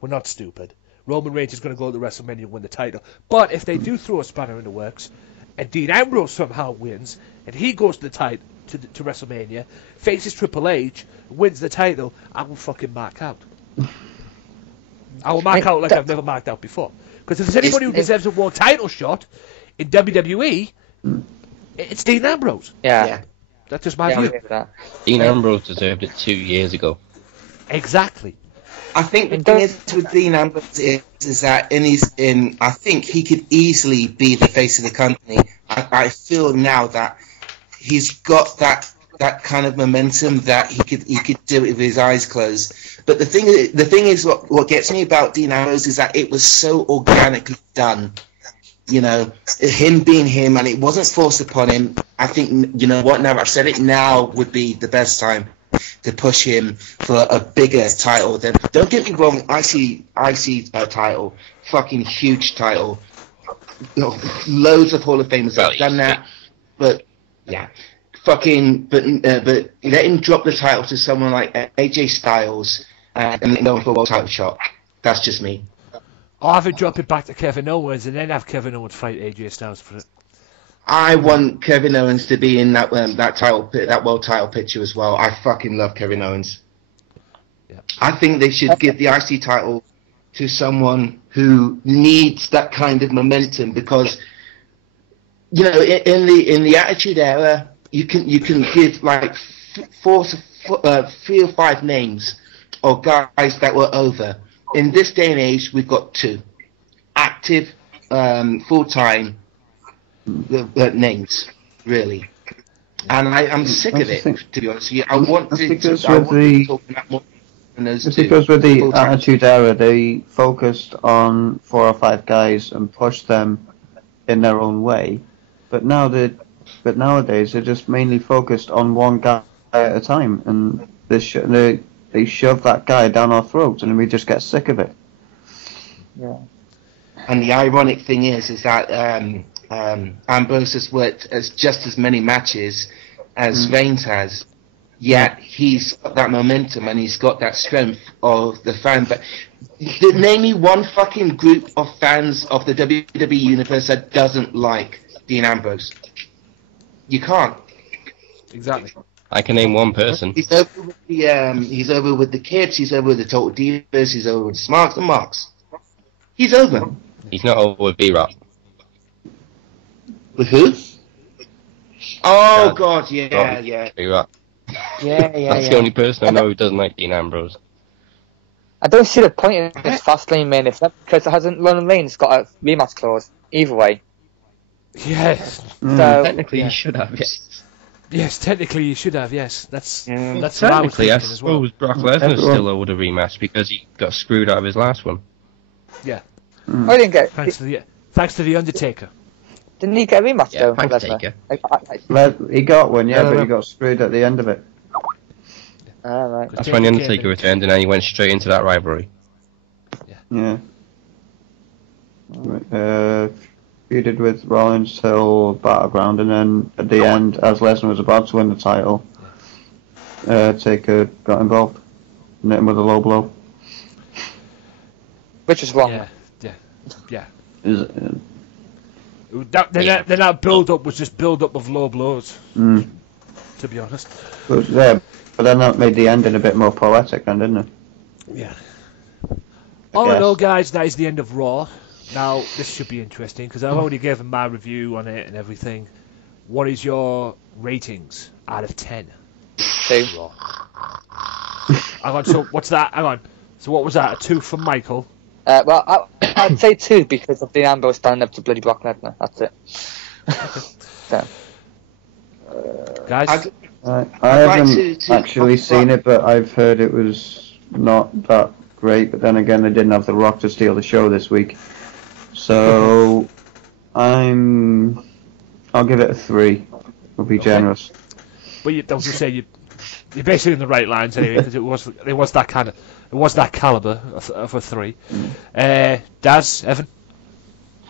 We're not stupid. Roman Reigns is going to go to WrestleMania and win the title. But if they do throw a spanner in the works, and Dean Ambrose somehow wins, and he goes to the title to WrestleMania, faces Triple H, wins the title, I will fucking mark out. I will mark out like I've never marked out before. Because if there's anybody who deserves a world title shot in WWE, it's Dean Ambrose. Yeah. That's just my view. Dean Ambrose deserved it 2 years ago. Exactly. I think the thing is with Dean Ambrose is that I think he could easily be the face of the company. I feel now that he's got that kind of momentum that he could do it with his eyes closed. But the thing is what gets me about Dean Ambrose is that it was so organically done. You know, him being him, and it wasn't forced upon him. I think, you know what, now I've said it, now would be the best time to push him for a bigger title. Then, don't get me wrong, IC title, fucking huge title. You know, loads of Hall of Famers have done that, but yeah, but let him drop the title to someone like AJ Styles and go for a world title shot. That's just me. Or have him drop it back to Kevin Owens and then have Kevin Owens fight AJ Styles for it. I want Kevin Owens to be in that world title picture as well. I fucking love Kevin Owens. Yeah. I think they should give the IC title to someone who needs that kind of momentum, because you know, in the Attitude Era, you can give like 3 or 5 names of guys that were over. In this day and age, we've got 2 active, full-time names, really. And I'm sick of it, to be honest with you. I want to talk about more than those 2. Because with the Attitude Era, they focused on 4 or 5 guys and pushed them in their own way. But nowadays, they're just mainly focused on one guy at a time, and they shove that guy down our throats, and we just get sick of it. Yeah. And the ironic thing is that Ambrose has worked as just as many matches as Reigns has. Yet he's got that momentum and he's got that strength of the fan. But name me one fucking group of fans of the WWE universe that doesn't like Dean Ambrose. You can't. Exactly. I can name one person. He's over with he's over with the kids. He's over with the Total Divas. He's over with Smarks and Marks. He's over. He's not over with B-Rock. With who? Oh God, yeah. B-Rock. Yeah. That's the only person I know who doesn't like Dean Ambrose. I don't see the point in this Fastlane main event because it hasn't Roman Reigns got a rematch clause either way. Yes. So Technically, you should have. Yes. Yes, technically you should have. Yes, that's Technically, what I was thinking I as well. suppose Brock Lesnar's still owed a rematch because he got screwed out of his last one. Yeah. I didn't get. Thanks to the Undertaker. Didn't he get a rematch though? Thanks, Taker. He got one, but he got screwed at the end of it. Right. That's when the Undertaker returned, and then he went straight into that rivalry. Yeah. Feuded with Rollins till Battleground, and then at the end, as Lesnar was about to win the title, Taker got involved and hit him with a low blow. Which is wrong. Yeah. That build-up was just build-up of low blows, to be honest. But then that made the ending a bit more poetic, then, didn't it? Yeah. All in all, guys, that is the end of Raw. Now, this should be interesting, because I've already given my review on it and everything. What is your ratings out of 10? 2. Raw. Hang on, so what's that? Hang on. So what was that? A 2 from Michael? Well, I'd say 2 because of Dean Ambrose standing up to bloody Brock Lesnar. That's it. So. Guys? I haven't actually seen it, but I've heard it was not that great. But then again, they didn't have The Rock to steal the show this week. So I'll give it a 3. We'll be generous. But I was going to say you're basically in the right lines anyway, because it was that caliber of a 3. Daz, Evan.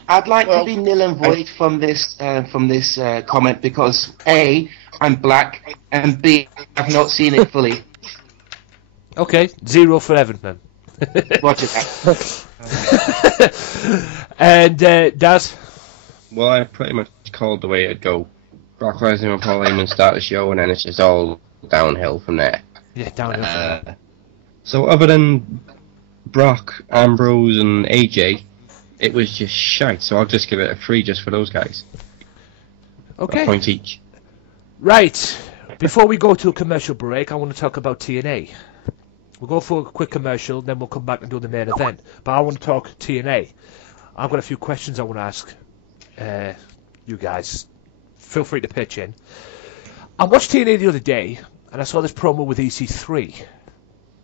I'd like to be nil and void from this comment because A, I'm black, and B, I've not seen it fully. Okay, 0 for Evan then. Roger that. And Daz? Well, I pretty much called the way it'd go. Brock Lesnar and Paul Heyman start the show, and then it's just all downhill from there. Yeah, downhill from there. So other than Brock, Ambrose, and AJ, it was just shite. So I'll just give it a 3 just for those guys. Okay. A point each. Right. Before we go to a commercial break, I want to talk about TNA. We'll go for a quick commercial, then we'll come back and do the main event. But I want to talk TNA. I've got a few questions I want to ask you guys. Feel free to pitch in. I watched TNA the other day, and I saw this promo with EC3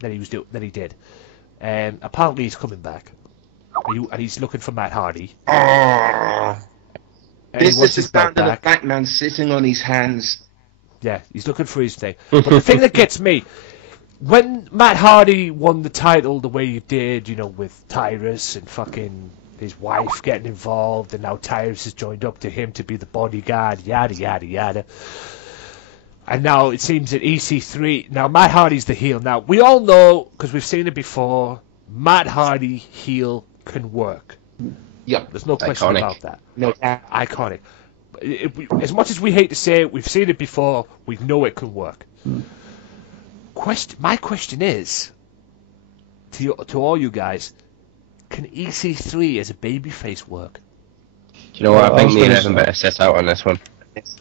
that he did. Apparently he's coming back, and he's looking for Matt Hardy. This is the sound of the fat man sitting on his hands. Yeah, he's looking for his thing. But the thing that gets me, when Matt Hardy won the title the way he did, with Tyrus and fucking his wife getting involved, and now Tyrus has joined up to him to be the bodyguard, yada, yada, yada. And now it seems that EC3... Now, Matt Hardy's the heel. Now, we all know, because we've seen it before, Matt Hardy heel can work. Yep. There's no question about that. No. Iconic. As much as we hate to say it, we've seen it before, we know it can work. My question is, to all you guys, can EC3 as a babyface work? Do you know what? I think me and Evan better set out on this one.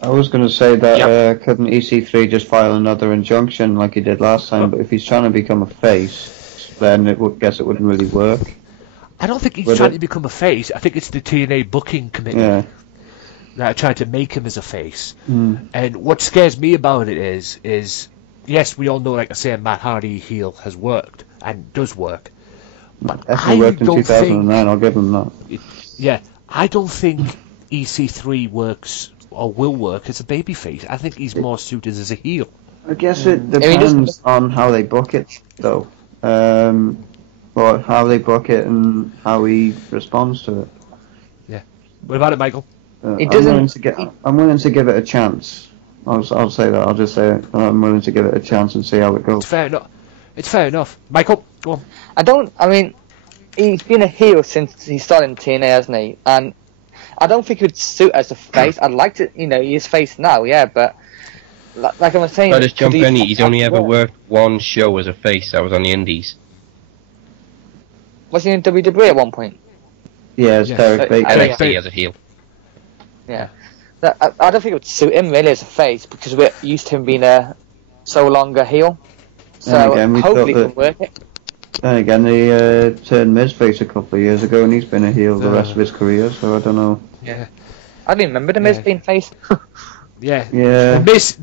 I was going to say that couldn't EC3 just file another injunction like he did last time, but if he's trying to become a face, then it wouldn't really work. I don't think he's trying to become a face. I think it's the TNA booking committee that are trying to make him as a face. And what scares me about it is yes, we all know, like I say, Matt Hardy heel has worked and does work. But definitely worked in 2009. I'll give him that. Yeah, I don't think EC3 works or will work as a babyface. I think he's more suited as a heel. I guess it depends on how they book it, though. Or how they book it and how he responds to it. Yeah. What about it, Michael? He doesn't. I'm willing to give it a chance. I'll say that. I'll just say it. I'm willing to give it a chance and see how it goes. It's fair enough. It's fair enough. Michael, go on. I mean, he's been a heel since he started in TNA, hasn't he? And I don't think he would suit as a face. I'd like to, he's face now, yeah, but like I was saying... But as John Penny, he's only ever worked one show as a face. That was on the Indies. Was he in WWE at one point? Yeah, it's Derek Baker. NXT as a heel. Yeah. I don't think it would suit him really as a face because we're used to him being so long a heel. So hopefully he can work it. Then again, they turned Miz face a couple of years ago, and he's been a heel the rest of his career. So I don't know. Yeah. I didn't remember the Miz being face. Yeah. Yeah. The Miz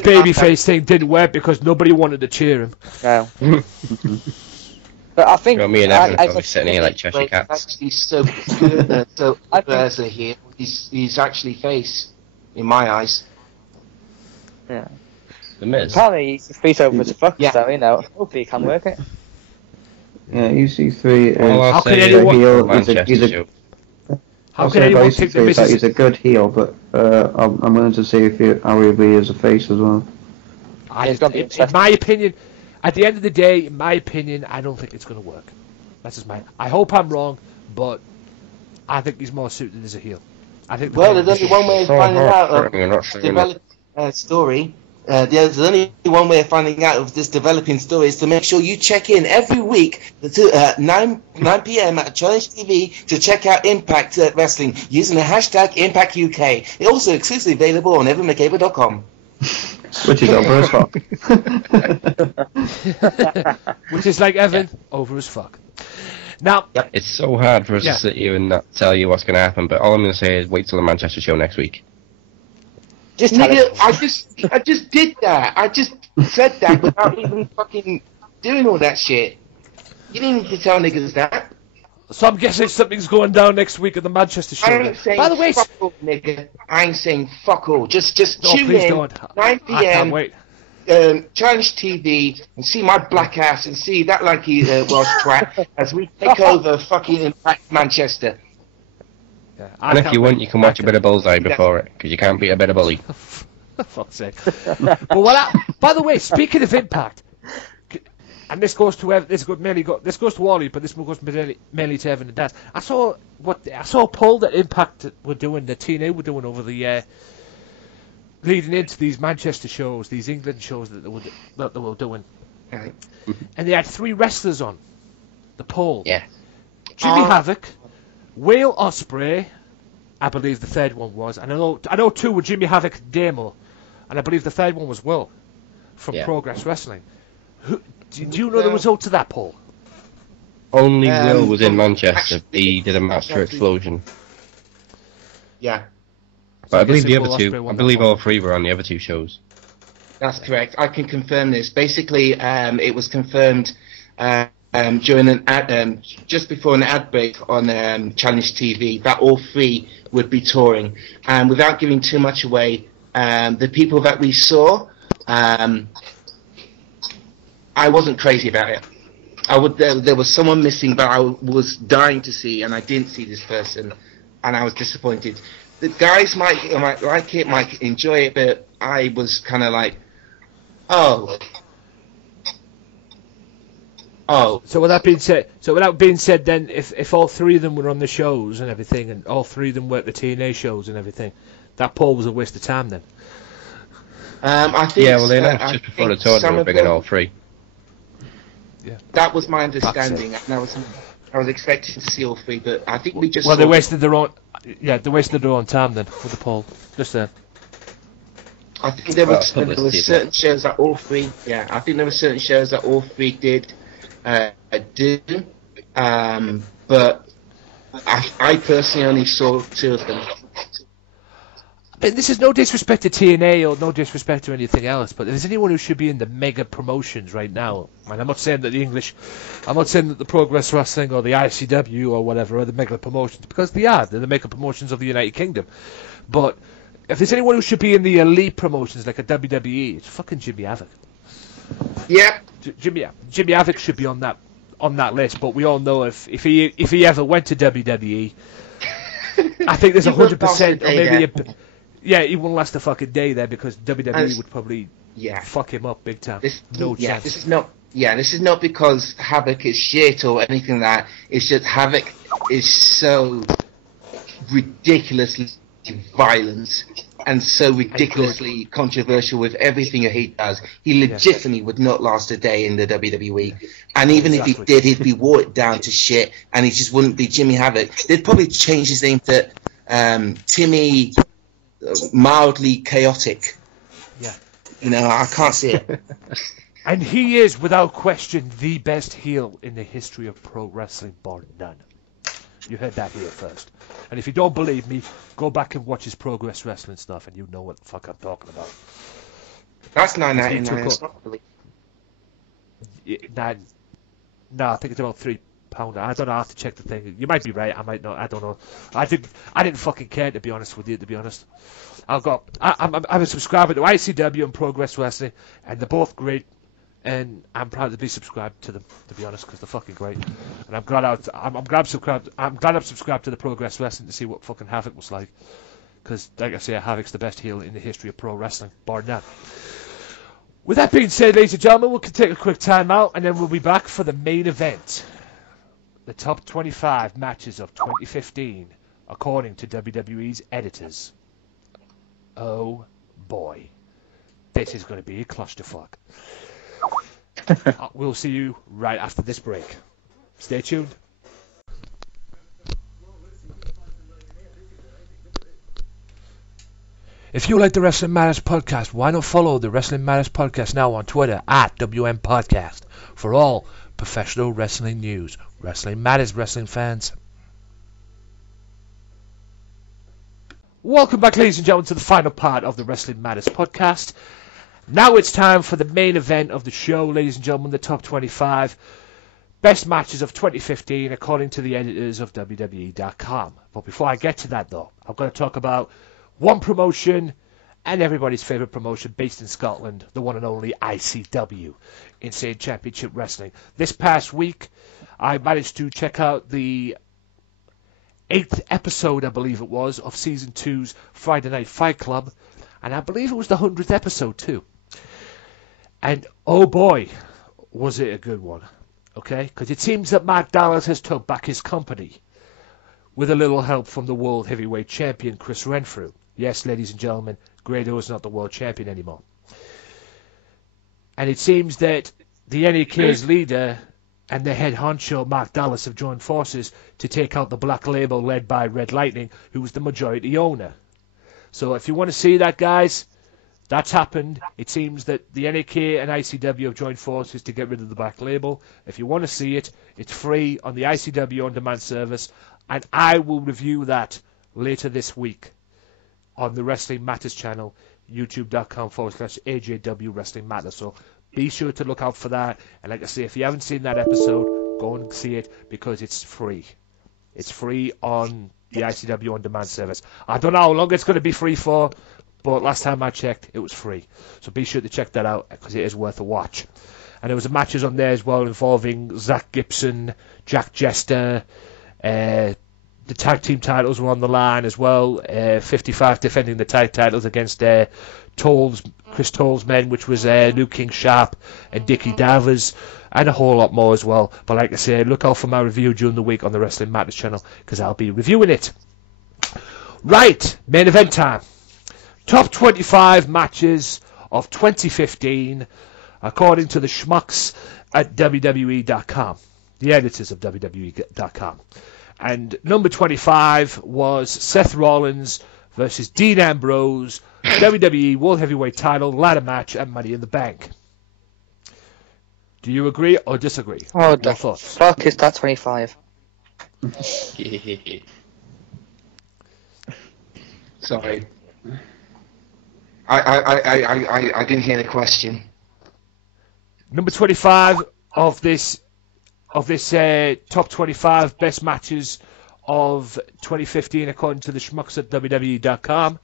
babyface thing didn't work because nobody wanted to cheer him. No. But I think me and Evan are sitting here like Cheshire Cats. Actually, so good. So as a heel, he's actually face in my eyes. Yeah. The Miz. Apparently he's face over as fuck, so hopefully he can work it. Yeah, EC3 how can anyone heel. How can anyone think the Miz is... He's a good heel, but I'm willing to see how he'll be as a face as well. In my opinion, at the end of the day, in my opinion, I don't think it's going to work. That's just my... I hope I'm wrong, but I think he's more suited as a heel. I think. Well, there's only one way of finding out of this developing story. There's only one way of finding out of this developing story is to make sure you check in every week at 9 p.m. at Challenge TV to check out Impact Wrestling using the hashtag ImpactUK. It's also exclusively available on evanmccabe.com. Which is over as fuck. Which is like Evan, over as fuck. Now, it's so hard for us to sit here and not tell you what's going to happen, but all I'm going to say is wait till the Manchester show next week. I just did that. I just said that without even fucking doing all that shit. You didn't need to tell niggas that. So I'm guessing something's going down next week at the Manchester show. I ain't saying by the way, fuck all, nigga. I ain't saying fuck all. Just no, tune in, don't. 9 p.m. I can't wait. Challenge TV and see my black ass and see that lanky Welsh twat as we take over fucking Impact Manchester. Yeah, and if you want, you can watch a bit of Bullseye before it, because you can't beat a bit of Bully. For fuck's sake. But by the way, speaking of Impact, and this goes to this goes to Wally, but this goes mainly to Evan and Dad. I saw a poll that Impact were doing, the TNA were doing over the leading into these Manchester shows, these England shows that they were doing, and they had 3 wrestlers on the poll. Yeah. Jimmy Havoc, Will Ospreay, I believe the third one was, and I know 2 were Jimmy Havoc and Damo, and I believe the third one was Will from Progress Wrestling. Do you know the results of that poll? Only Will was in Manchester. He did a Master Explosion. Yeah. But I believe the other 2, I believe all 3 were on the other 2 shows. That's correct. I can confirm this. Basically, it was confirmed during an ad, just before an ad break on Challenge TV that all 3 would be touring. And without giving too much away, the people that we saw, I wasn't crazy about it. There was someone missing that I was dying to see, and I didn't see this person, and I was disappointed. The guys might like it, might enjoy it, but I was kind of like, oh. So with that being said, then if all 3 of them were on the shows and everything, and all 3 of them were at the TNA shows and everything, that poll was a waste of time then. I think. Yeah, well, they announced just before the tour they were bringing all 3. Yeah. That was my understanding, and I was expecting to see all 3, but I think we just. Well, they wasted their own. Yeah, they wasted their own time then with the poll. Just there. I think there were certain shows that all 3. Yeah, I think there were certain shows that all 3 did. But I personally only saw 2 of them. And this is no disrespect to TNA or no disrespect to anything else, but if there's anyone who should be in the mega promotions right now, and I'm not saying that the Progress Wrestling or the ICW or whatever are the mega promotions, because they're the mega promotions of the United Kingdom, but if there's anyone who should be in the elite promotions like a WWE, it's fucking Jimmy Havoc. Yeah. Jimmy Havoc should be on that list, but we all know if he ever went to WWE, I think there's he wouldn't last 100%, a or day maybe there. yeah, he wouldn't last a fucking day there because WWE would probably fuck him up big time. No chance. This is not because Havoc is shit or anything like that. It's just Havoc is so ridiculously violent and so ridiculously controversial with everything that he does. He legitimately would not last a day in the WWE. And even if he did, he'd be watered down to shit, and he just wouldn't be Jimmy Havoc. They'd probably change his name to Timmy Mildly Chaotic. Yeah. You know, I can't see it. And he is, without question, the best heel in the history of pro wrestling, bar none. You heard that here first. And if you don't believe me, go back and watch his Progress Wrestling stuff, and you know what the fuck I'm talking about. That's $9.99. No, I think it's about £3. I don't know. I have to check the thing. You might be right. I might not. I don't know. I didn't fucking care, to be honest with you. To be honest, I'm a subscriber to ICW and Progress Wrestling, and they're both great. And I'm proud to be subscribed to them, to be honest, because they're fucking great. And I'm glad I'm subscribed to the Progress Wrestling to see what fucking Havoc was like. Because, like I say, Havoc's the best heel in the history of pro wrestling, bar none. With that being said, ladies and gentlemen, we can take a quick time out, and then we'll be back for the main event. The top 25 matches of 2015, according to WWE's editors. Oh boy, this is going to be a clusterfuck. We'll see you right after this break. Stay tuned. If you like the Wrestling Matters podcast, why not follow the Wrestling Matters podcast now on Twitter at WM Podcast for all professional wrestling news. Wrestling Matters, wrestling fans. Welcome back, ladies and gentlemen, to the final part of the Wrestling Matters podcast. Now it's time for the main event of the show, ladies and gentlemen, the top 25 best matches of 2015 according to the editors of WWE.com. But before I get to that, though, I'm going to talk about one promotion and everybody's favourite promotion based in Scotland, the one and only ICW, Insane Championship Wrestling. This past week, I managed to check out the 8th episode, I believe it was, of Season 2's Friday Night Fight Club, and I believe it was the 100th episode too. And oh boy, was it a good one, okay? Because it seems that Mark Dallas has took back his company with a little help from the World Heavyweight Champion, Chris Renfrew. Yes, ladies and gentlemen, Grado is not the World Champion anymore. And it seems that the NAK's leader and the head honcho, Mark Dallas, have joined forces to take out the Black Label led by Red Lightning, who was the majority owner. So if you want to see that, guys, that's happened. It seems that the NAK and ICW have joined forces to get rid of the Black Label. If you want to see it, it's free on the ICW on-demand service, and I will review that later this week on the Wrestling Matters channel, youtube.com/AJW Wrestling Matters. So be sure to look out for that. And like I say, if you haven't seen that episode, go and see it because it's free. It's free on the ICW on-demand service. I don't know how long it's going to be free for, but last time I checked, it was free. So be sure to check that out because it is worth a watch. And there was matches on there as well involving Zach Gibson, Jack Jester. The tag team titles were on the line as well. 55 defending the tag titles against Chris Toll's men, which was Luke King Sharp and Dickie Davers, and a whole lot more as well. But like I said, look out for my review during the week on the Wrestling Matters channel because I'll be reviewing it. Right, main event time. Top 25 matches of 2015 according to the schmucks at WWE.com, the editors of WWE.com. And number 25 was Seth Rollins versus Dean Ambrose, WWE World Heavyweight title, ladder match, and Money in the Bank. Do you agree or disagree? Oh, the fuck is that 25? Sorry. I didn't hear the question. Number 25 of this top 25 best matches of 2015 according to the schmucks at WWE.com.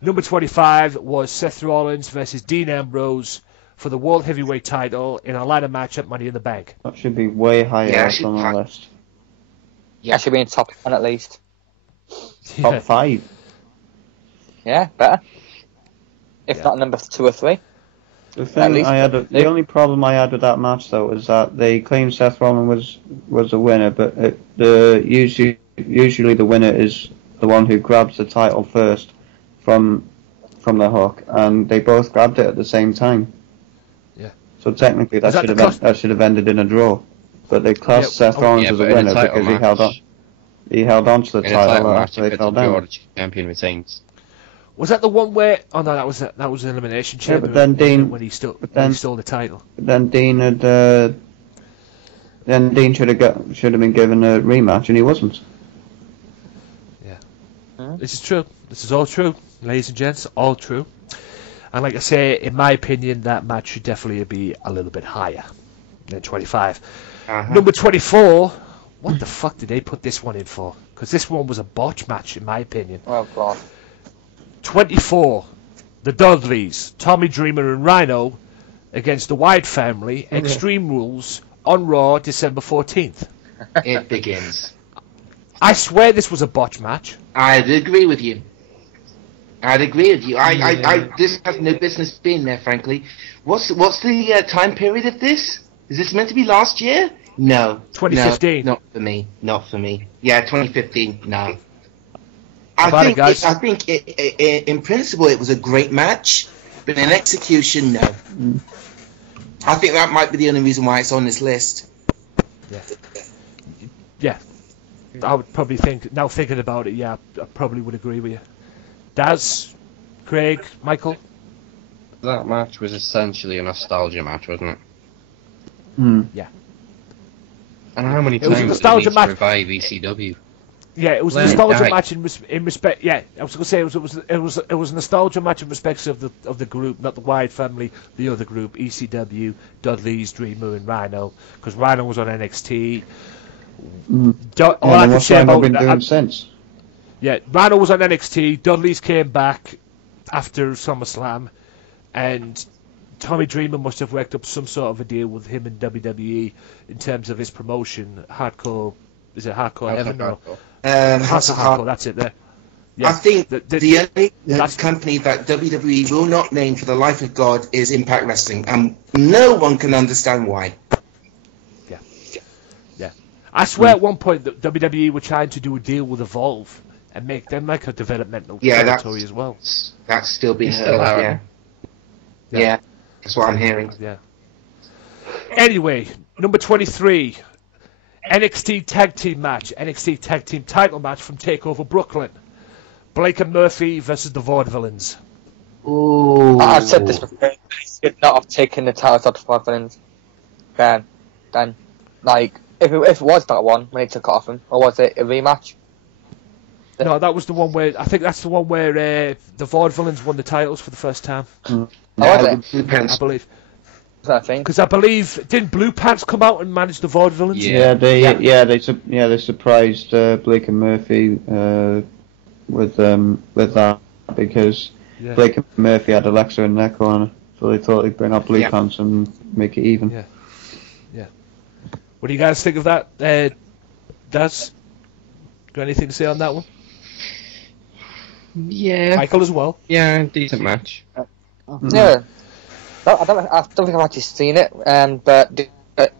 Number 25 was Seth Rollins versus Dean Ambrose for the World Heavyweight title in a ladder match at Money in the Bank. That should be way higher on the list. Yeah, should be in top 10 at least. top 5. Yeah, better. If not number 2 or 3. The thing the only problem I had with that match though was that they claimed Seth Rollins was the winner, but usually the winner is the one who grabs the title first from the hook, and they both grabbed it at the same time. Yeah. So technically that should have ended in a draw, but they classed Seth Rollins as a winner because he held on to the title after they fell down. The champion retains. Was that the one where? Oh no, that was an elimination chamber. But then Dean, when he stole the title. But then Dean should have been given a rematch, and he wasn't. Yeah, this is true. This is all true, ladies and gents, all true. And like I say, in my opinion, that match should definitely be a little bit higher than 25. Number 24. What the fuck did they put this one in for? Because this one was a botch match, in my opinion. Oh God. 24, the Dudleys, Tommy Dreamer and Rhino against the Wyatt family, Extreme Rules, on Raw, December 14th. It begins. I swear this was a botch match. I'd agree with you. This has no business being there, frankly. What's the time period of this? Is this meant to be last year? No. 2015. No, not for me. Yeah, 2015. No. I think in principle it was a great match, but in execution, no. I think that might be the only reason why it's on this list. Yeah. I would probably think, now thinking about it, I probably would agree with you. Daz, Craig, Michael? That match was essentially a nostalgia match, wasn't it? Yeah. And how many times did they need to revive ECW? Yeah, it was a nostalgia match in respect. Yeah, I was going to say it was a nostalgia match in respect of the group, not the Wyatt family, the other group, ECW, Dudley's, Dreamer, and Rhino, because Rhino was on NXT. All I can say about that since. Yeah, Rhino was on NXT. Dudley's came back after SummerSlam, and Tommy Dreamer must have worked up some sort of a deal with him in WWE in terms of his promotion. Hardcore. Is it Hardcore Heaven? Hardcore, that's it there. Yeah. I think the only company that WWE will not name for the life of God is Impact Wrestling, and no one can understand why. Yeah. I swear at one point that WWE were trying to do a deal with Evolve and make them like a developmental territory as well. That's still being heard. Yeah. That's what I'm hearing. Yeah. Anyway, number 23. NXT Tag Team match, NXT Tag Team title match from TakeOver Brooklyn. Blake and Murphy versus the Vaudevillains. Ooh. I've said this before. They should not have taken the titles out of the Vaudevillains. Then, like, if it was that one when they took it off him, or was it a rematch? No, that was the one where I think that's the one where the Vaudevillains won the titles for the first time. I believe. Because I believe didn't Blue Pants come out and manage the Vaudevillains? They surprised Blake and Murphy with that because Blake and Murphy had Alexa in their corner, so they thought they'd bring out Blue Pants and make it even. Yeah. What do you guys think of that? Daz, got anything to say on that one? Yeah. Michael as well. Yeah, decent match. Yeah. I don't think I've actually seen it, but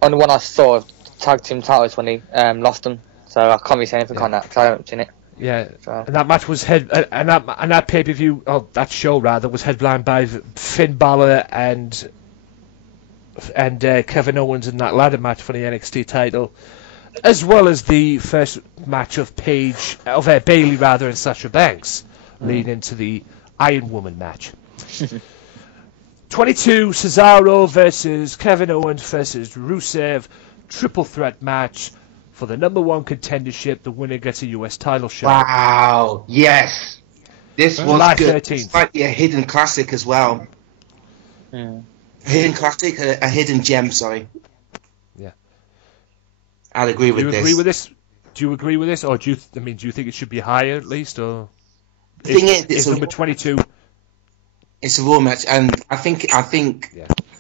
on the one I saw, tag team titles when he lost them, so I can't really say anything on that because I haven't seen it. Yeah, so. And that match was and that pay-per-view, that show rather, was headlined by Finn Balor and Kevin Owens in that ladder match for the NXT title, as well as the first match of Bayley rather and Sasha Banks, leading into the Iron Woman match. 22, Cesaro versus Kevin Owens versus Rusev, triple threat match for the number one contendership. The winner gets a US title shot. Wow, yes. This was good. 13th. It's like a hidden classic as well. Yeah. A hidden classic, a hidden gem, sorry. Yeah. I'd agree with this. Do you agree with this? Do you agree with this? Or do you think it should be higher at least? Or the thing is, it's number 22. It's a Raw match, and I think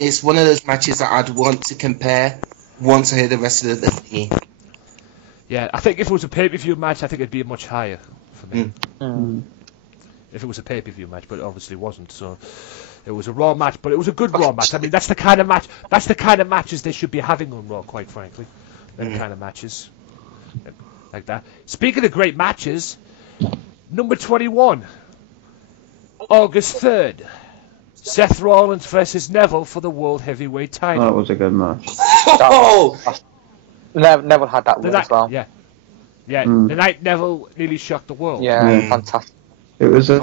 it's one of those matches that I'd want to compare once I hear the rest of the thing. Yeah, I think if it was a pay-per-view match, I think it'd be much higher for me. If it was a pay-per-view match, but it obviously wasn't. So it was a Raw match, but it was a good Raw match. I mean, that's the kind of match. That's the kind of matches they should be having on Raw, quite frankly. Them kind of matches, like that. Speaking of great matches, number 21, August 3rd, Seth Rollins versus Neville for the World Heavyweight title. That was a good match. Oh! Neville had that win as well. Yeah. The night Neville nearly shocked the world. Yeah, fantastic. It was a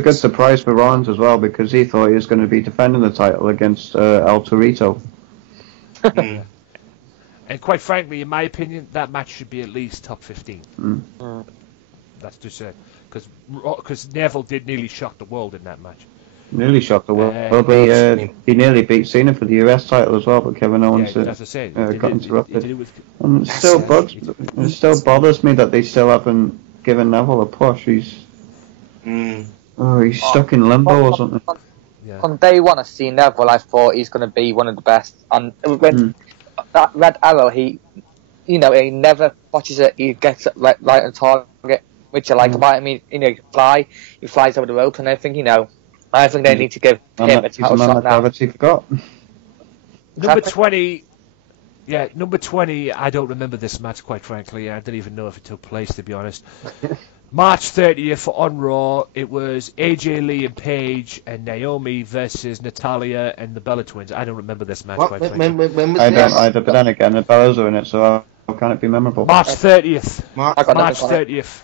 good surprise for Rollins as well, because he thought he was going to be defending the title against El Torito. And quite frankly, in my opinion, that match should be at least top 15. That's just it, because Neville did nearly shock the world in that match. Nearly shocked the world. But he nearly beat Cena for the US title as well, but Kevin Owens got interrupted. And it still bothers me that they still haven't given Neville a push. He's stuck in limbo or something. From day one, I see Neville. I thought he's going to be one of the best. And when that Red Arrow, he never watches it. He gets it right on target, which I like about him. He flies over the rope and everything. I think they need to give him a title shot now. Forgot. Number 20. Yeah, number 20, I don't remember this match, quite frankly. I don't even know if it took place, to be honest. March 30th on Raw, it was AJ Lee and Paige and Naomi versus Natalia and the Bella Twins. I don't remember this match, quite frankly. When was I this? don't either, but then again, the Bellas are in it, so how can it be memorable? March 30th. March 30th.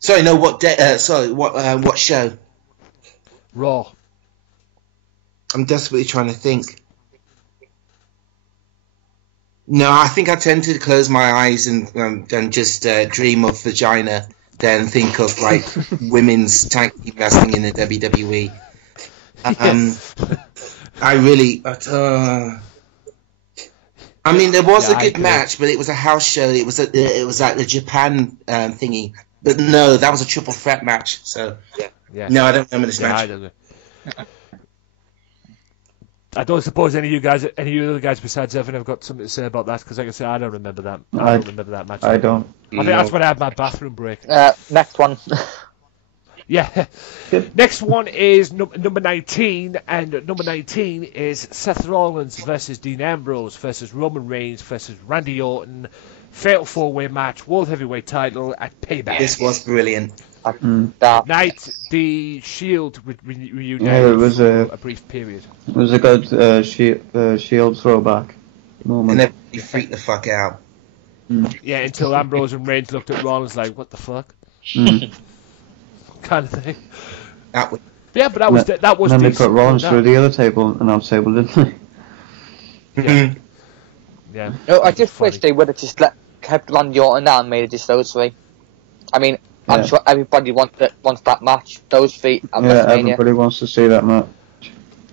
Sorry, no, what day? What show? Raw. I'm desperately trying to think. No, I think I tend to close my eyes and just dream of vagina, then think of like women's tag team wrestling in the WWE. I really, I mean, there was a good match, but it was a house show. It was like the Japan thingy. But no, that was a triple threat match. So no, I don't remember this match. I don't suppose any of you other guys besides Evan have got something to say about that, because like I say, I don't remember that. I don't remember that match. I don't. I think that's when I had my bathroom break. Next one. Yeah. Next one is number 19, and number 19 is Seth Rollins versus Dean Ambrose versus Roman Reigns versus Randy Orton. Fatal 4-way match, World Heavyweight title at Payback. This was brilliant. Night, the Shield reunited it was for a brief period. It was a good Shield throwback moment. And then you freaked the fuck out. Yeah, until Ambrose and Reigns looked at Rollins like, what the fuck? Kind of thing. That was... Yeah, but that was And then decent. they put Rollins through the other table, announce table, didn't they? Yeah. No, I just wish they would have just kept Randy Orton now and made it just those three. I mean, I'm sure everybody wants that match. Those three at WrestleMania. Everybody wants to see that match.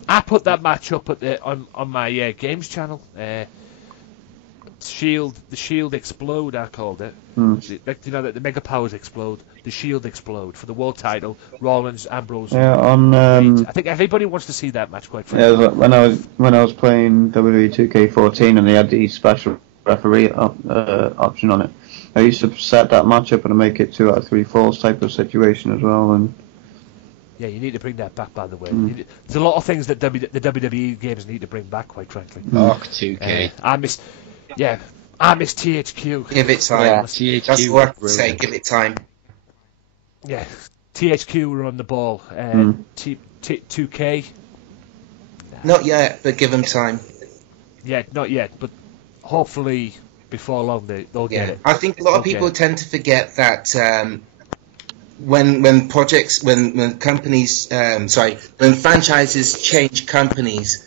I put that match up on my games channel. The Shield Explode, I called it. The Mega Powers Explode. The Shield Explode for the world title. Rollins, Ambrose. I think everybody wants to see that match, quite frankly. Yeah, when I was playing WWE 2K14 and they had the special referee option on it, I used to set that match up and make it 2 out of 3 falls type of situation as well. And yeah, you need to bring that back, by the way. There's a lot of things that the WWE games need to bring back, quite frankly. 2K. I miss THQ. Give it time. Yeah. THQ. That's what I say. Give it time. Yeah, THQ were on the ball. 2K. Not yet, but give them time. Yeah, not yet, but hopefully before long they'll get it. I think a lot of people tend to forget that when franchises change companies,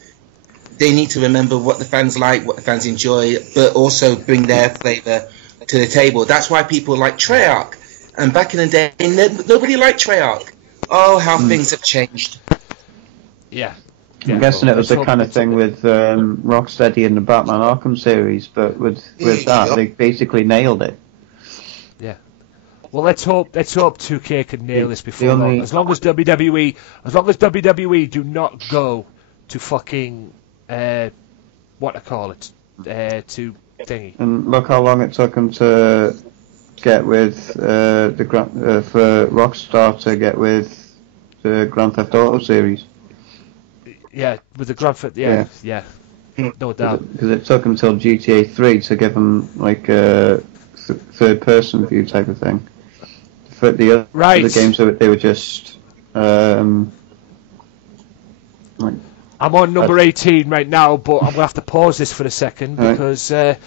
they need to remember what the fans like, what the fans enjoy, but also bring their flavour to the table. That's why people like Treyarch. And back in the day, nobody liked Treyarch. Oh, how things have changed. Yeah. I'm guessing it was the kind of thing with Rocksteady in the Batman Arkham series, but with that, they basically nailed it. Yeah. Well, let's hope 2K can nail this before long. As long as WWE do not go to fucking to thingy. And look how long it took them to get with for Rockstar to get with the Grand Theft Auto series. Yeah, with the Grand Theft. Yeah. No doubt. Because it took until GTA 3 to give them like a third-person view type of thing. For the other games, they were just. I'm on number 18 right now, but I'm gonna have to pause this for a second because it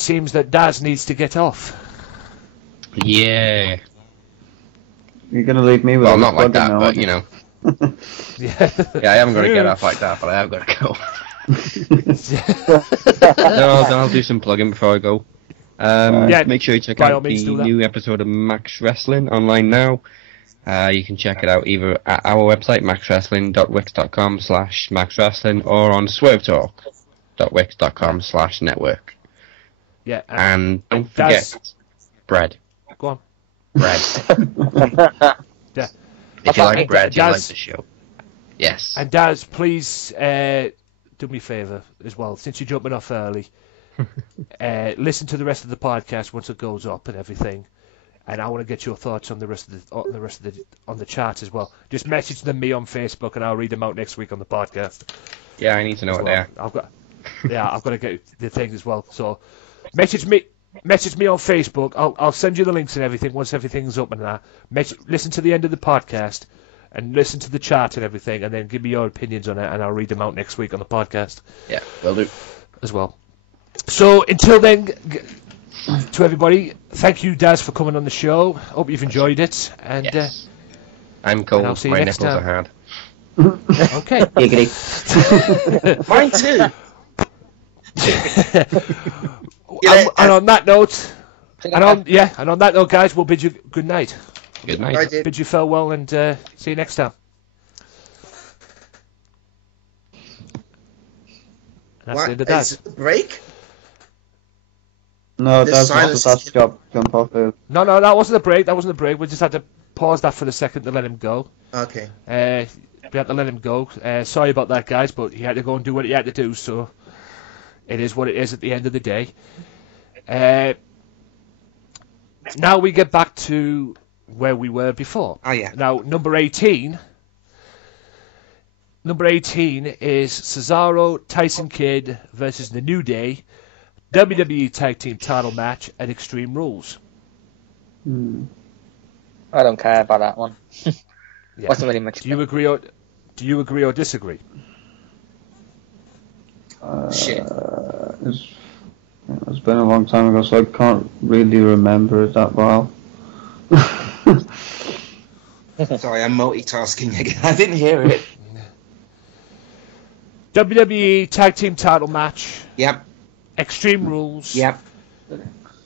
seems that Daz needs to get off. Yeah. You're gonna leave me with. Well, not like that, now, but you know. Yeah, I haven't got to get off like that, but I have got to go. No, I'll do some plugging before I go. Make sure you check out the new episode of Max Wrestling online now. You can check it out either at our website, maxwrestling.wix.com/maxwrestling, or on swervetalk.wix.com/network. Yeah. And don't forget, bread. Go on. Bread. Yeah. If you like bread, you like the show. Yes. And Daz, please do me a favour as well, since you're jumping off early. Listen to the rest of the podcast once it goes up and everything, and I want to get your thoughts on the rest of the chat as well. Just message them me on Facebook, and I'll read them out next week on the podcast. Yeah, I need to know what they are. I've got to get the things as well. So message me on Facebook. I'll send you the links and everything once everything's up and that. Listen to the end of the podcast and listen to the chat and everything, and then give me your opinions on it, and I'll read them out next week on the podcast. Yeah, will do. As well. So until then, to everybody, thank you, Daz, for coming on the show. Hope you've enjoyed it. And yes. I'm cold. And I'll see you My next nipples time. are hard. Okay. Mine too. And on that note, guys, we'll bid you good night. Good night. Bid you farewell, and see you next time. And that's the end of that. Is it the break? No, that's to jump off there. No, that wasn't a break. We just had to pause that for a second to let him go. Okay. We had to let him go. Sorry about that, guys, but he had to go and do what he had to do, so it is what it is at the end of the day. Now we get back to where we were before. Oh, yeah. Now, number 18 is Cesaro, Tyson Kidd versus The New Day, WWE Tag Team title match at Extreme Rules. I don't care about that one. Yeah. Wasn't really much. Do you agree or disagree? Shit. It's been a long time ago, so I can't really remember it that well. Sorry, I'm multitasking again. I didn't hear it. WWE Tag Team title match. Yep. Extreme Rules. Yep.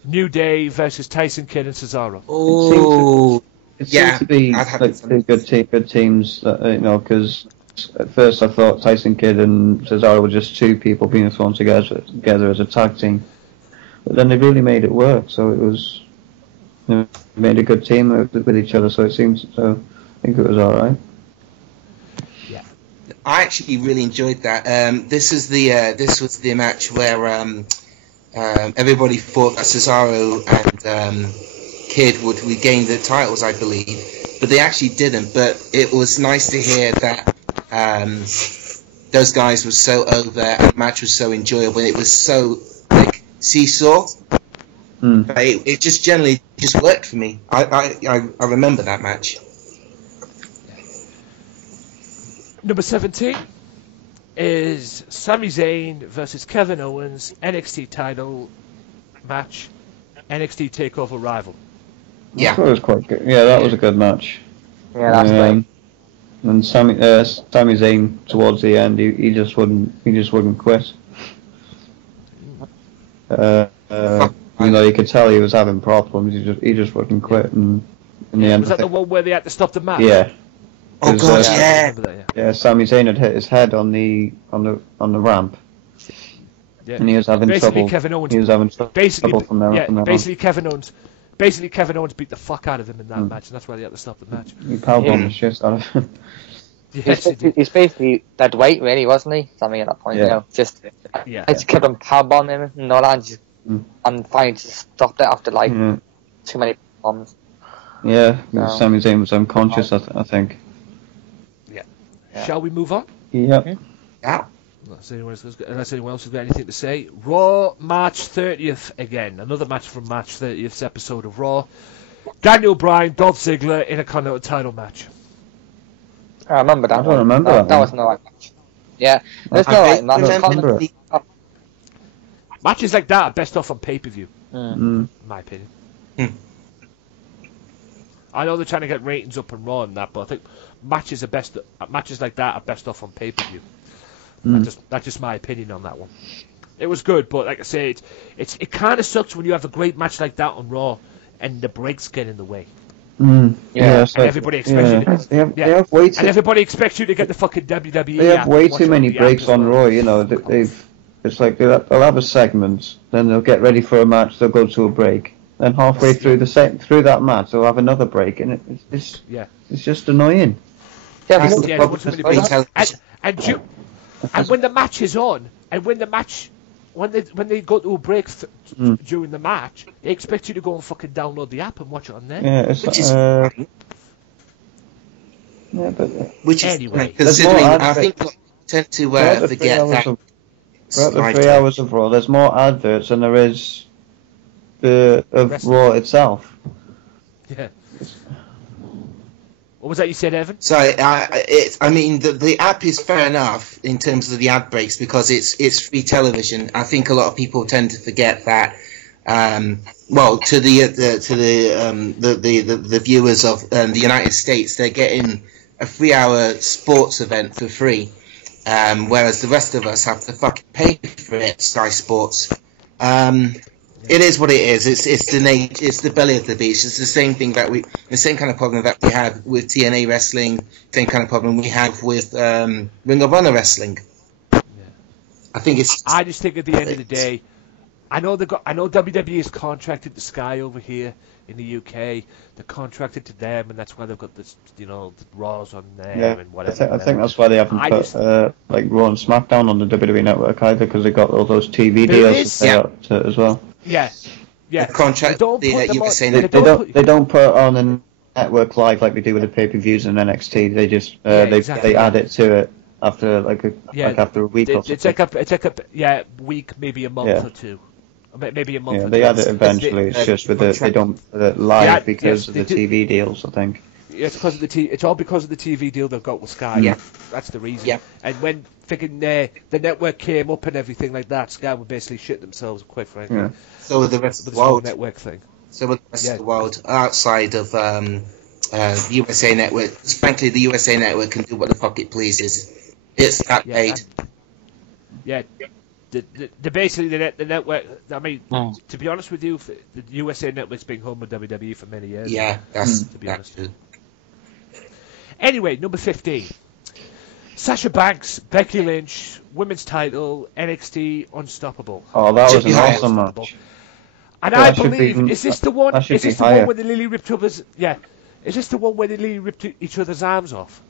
New Day versus Tyson Kidd and Cesaro. Oh. It seems to be good teams, because at first I thought Tyson Kidd and Cesaro were just two people being thrown together as a tag team, but then they really made it work. So it was made a good team with each other. So I think it was all right. Yeah, I actually really enjoyed that. This was the match where everybody thought that Cesaro and Kidd would regain the titles, I believe, but they actually didn't. But it was nice to hear that those guys were so over, and the match was so enjoyable. It was so like seesaw. It just generally just worked for me. I remember that match. Number 17 is Sami Zayn versus Kevin Owens, NXT title match, NXT TakeOver Rival. Yeah, that was quite good. Yeah, that was a good match. Yeah, that's great. And Sami Zayn towards the end, he just wouldn't quit. You could tell he was having problems. He just wouldn't quit, and in the end. Was that the one where they had to stop the match? Yeah. Oh god, yeah. Yeah, Sami Zayn had hit his head on the ramp. Yeah. And he was having trouble. Kevin Owens, he was having trouble from there. Basically, Kevin Owens beat the fuck out of him in that match, and that's why they had to stop the match. He powerbombed the shit out of him. Yes, he's basically dead weight, really, wasn't he? Something at that point, Yeah. just kept on powerbombing him and all that, and just and finally just stopped it after like too many bombs. Yeah, Sami Zayn was unconscious, I think. Yeah. Shall we move on? Yep. Yeah. Unless anyone else has got anything to say. Raw March 30th again. Another match from March 30th's episode of Raw. Daniel Bryan, Dolph Ziggler in a Continental title match. I remember that. I don't remember that. That was no right match. Yeah, there's no right match. Remember it. Matches like that are best off on pay-per-view, in my opinion. I know they're trying to get ratings up and Raw and that, but I think matches like that are best off on pay-per-view. That's just my opinion on that one. It was good, but like I say, it kind of sucks when you have a great match like that on Raw and the breaks get in the way. Yeah, and everybody expects and everybody expects you to get the fucking WWE. They have way too many breaks on Raw. You know, it's like they'll have a segment, then they'll get ready for a match, they'll go to a break, then halfway through that match they'll have another break, and it's just annoying. Yeah, and when the match is on, and when they go to a break during the match, they expect you to go and fucking download the app and watch it on there. Yeah, which is anyway. Considering, I think we tend to forget that. Throughout the 3 hours of Raw, there's more adverts than there is of Raw itself. Yeah. What was that you said, Evan? Sorry, I mean the app is fair enough in terms of the ad breaks because it's free television. I think a lot of people tend to forget that. Well, to the viewers of the United States, they're getting a 3-hour sports event for free, whereas the rest of us have to fucking pay for it. Sky Sports. It is what it is. It's the belly of the beast. It's the same thing the same kind of problem that we have with TNA wrestling. Same kind of problem we have with Ring of Honor wrestling. Yeah. I just think at the end of the day, I know WWE is contracted to Sky over here in the UK. They're contracted to them, and that's why they've got this, the Raws on there and whatever. I think that's why they haven't put like Raw and SmackDown on the WWE Network either, because they got all those TV deals to pay out to as well. Yeah. The contract. They don't put it on the network live like they do with the pay-per-views and NXT. They just they add it to it after after a week or something. It's like a week, maybe a month or two. Maybe a month. Yeah, they add it eventually. It's just with they don't put it live because of the TV deals, I think. It's because of it's all because of the TV deal they've got with Sky. Yeah, that's the reason. Yeah. And when the network came up and everything like that, Sky would basically shit themselves, quite frankly. Yeah. So with the rest of the world, network thing. So with the rest of the world outside of the USA Network, frankly, the USA Network can do what the fuck it pleases. It's that paid. Basically the network. I mean, to be honest with you, the USA Network's been home with WWE for many years. Yeah, that's to be honest. Anyway, number 15. Sasha Banks, Becky Lynch, women's title, NXT Unstoppable. Oh, that was an awesome match. And I believe, is this the one? Is this the one where they literally ripped others? Yeah. Is this the one where they literally ripped each other's arms off?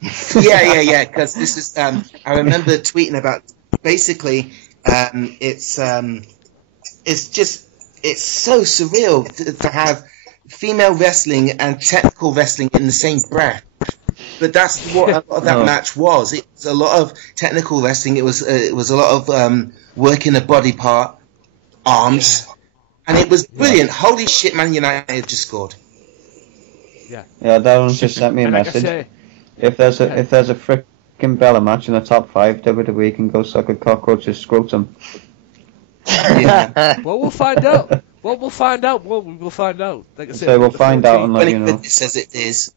Yeah. Because this is. I remember tweeting about. Basically, it's so surreal to have female wrestling and technical wrestling in the same breath. But that's what a lot of that match was. It was a lot of technical wrestling. It was a lot of working the body part, arms, and it was brilliant. Holy shit, Man United just scored. Yeah, Darren just sent me a message. If there's a frickin' Bella match in the top 5, WWE can go suck a cockroach's scrotum. Yeah. Well, we'll find out. We'll find out. We'll find out. Like I said, so we'll find out and let you know. It says it is.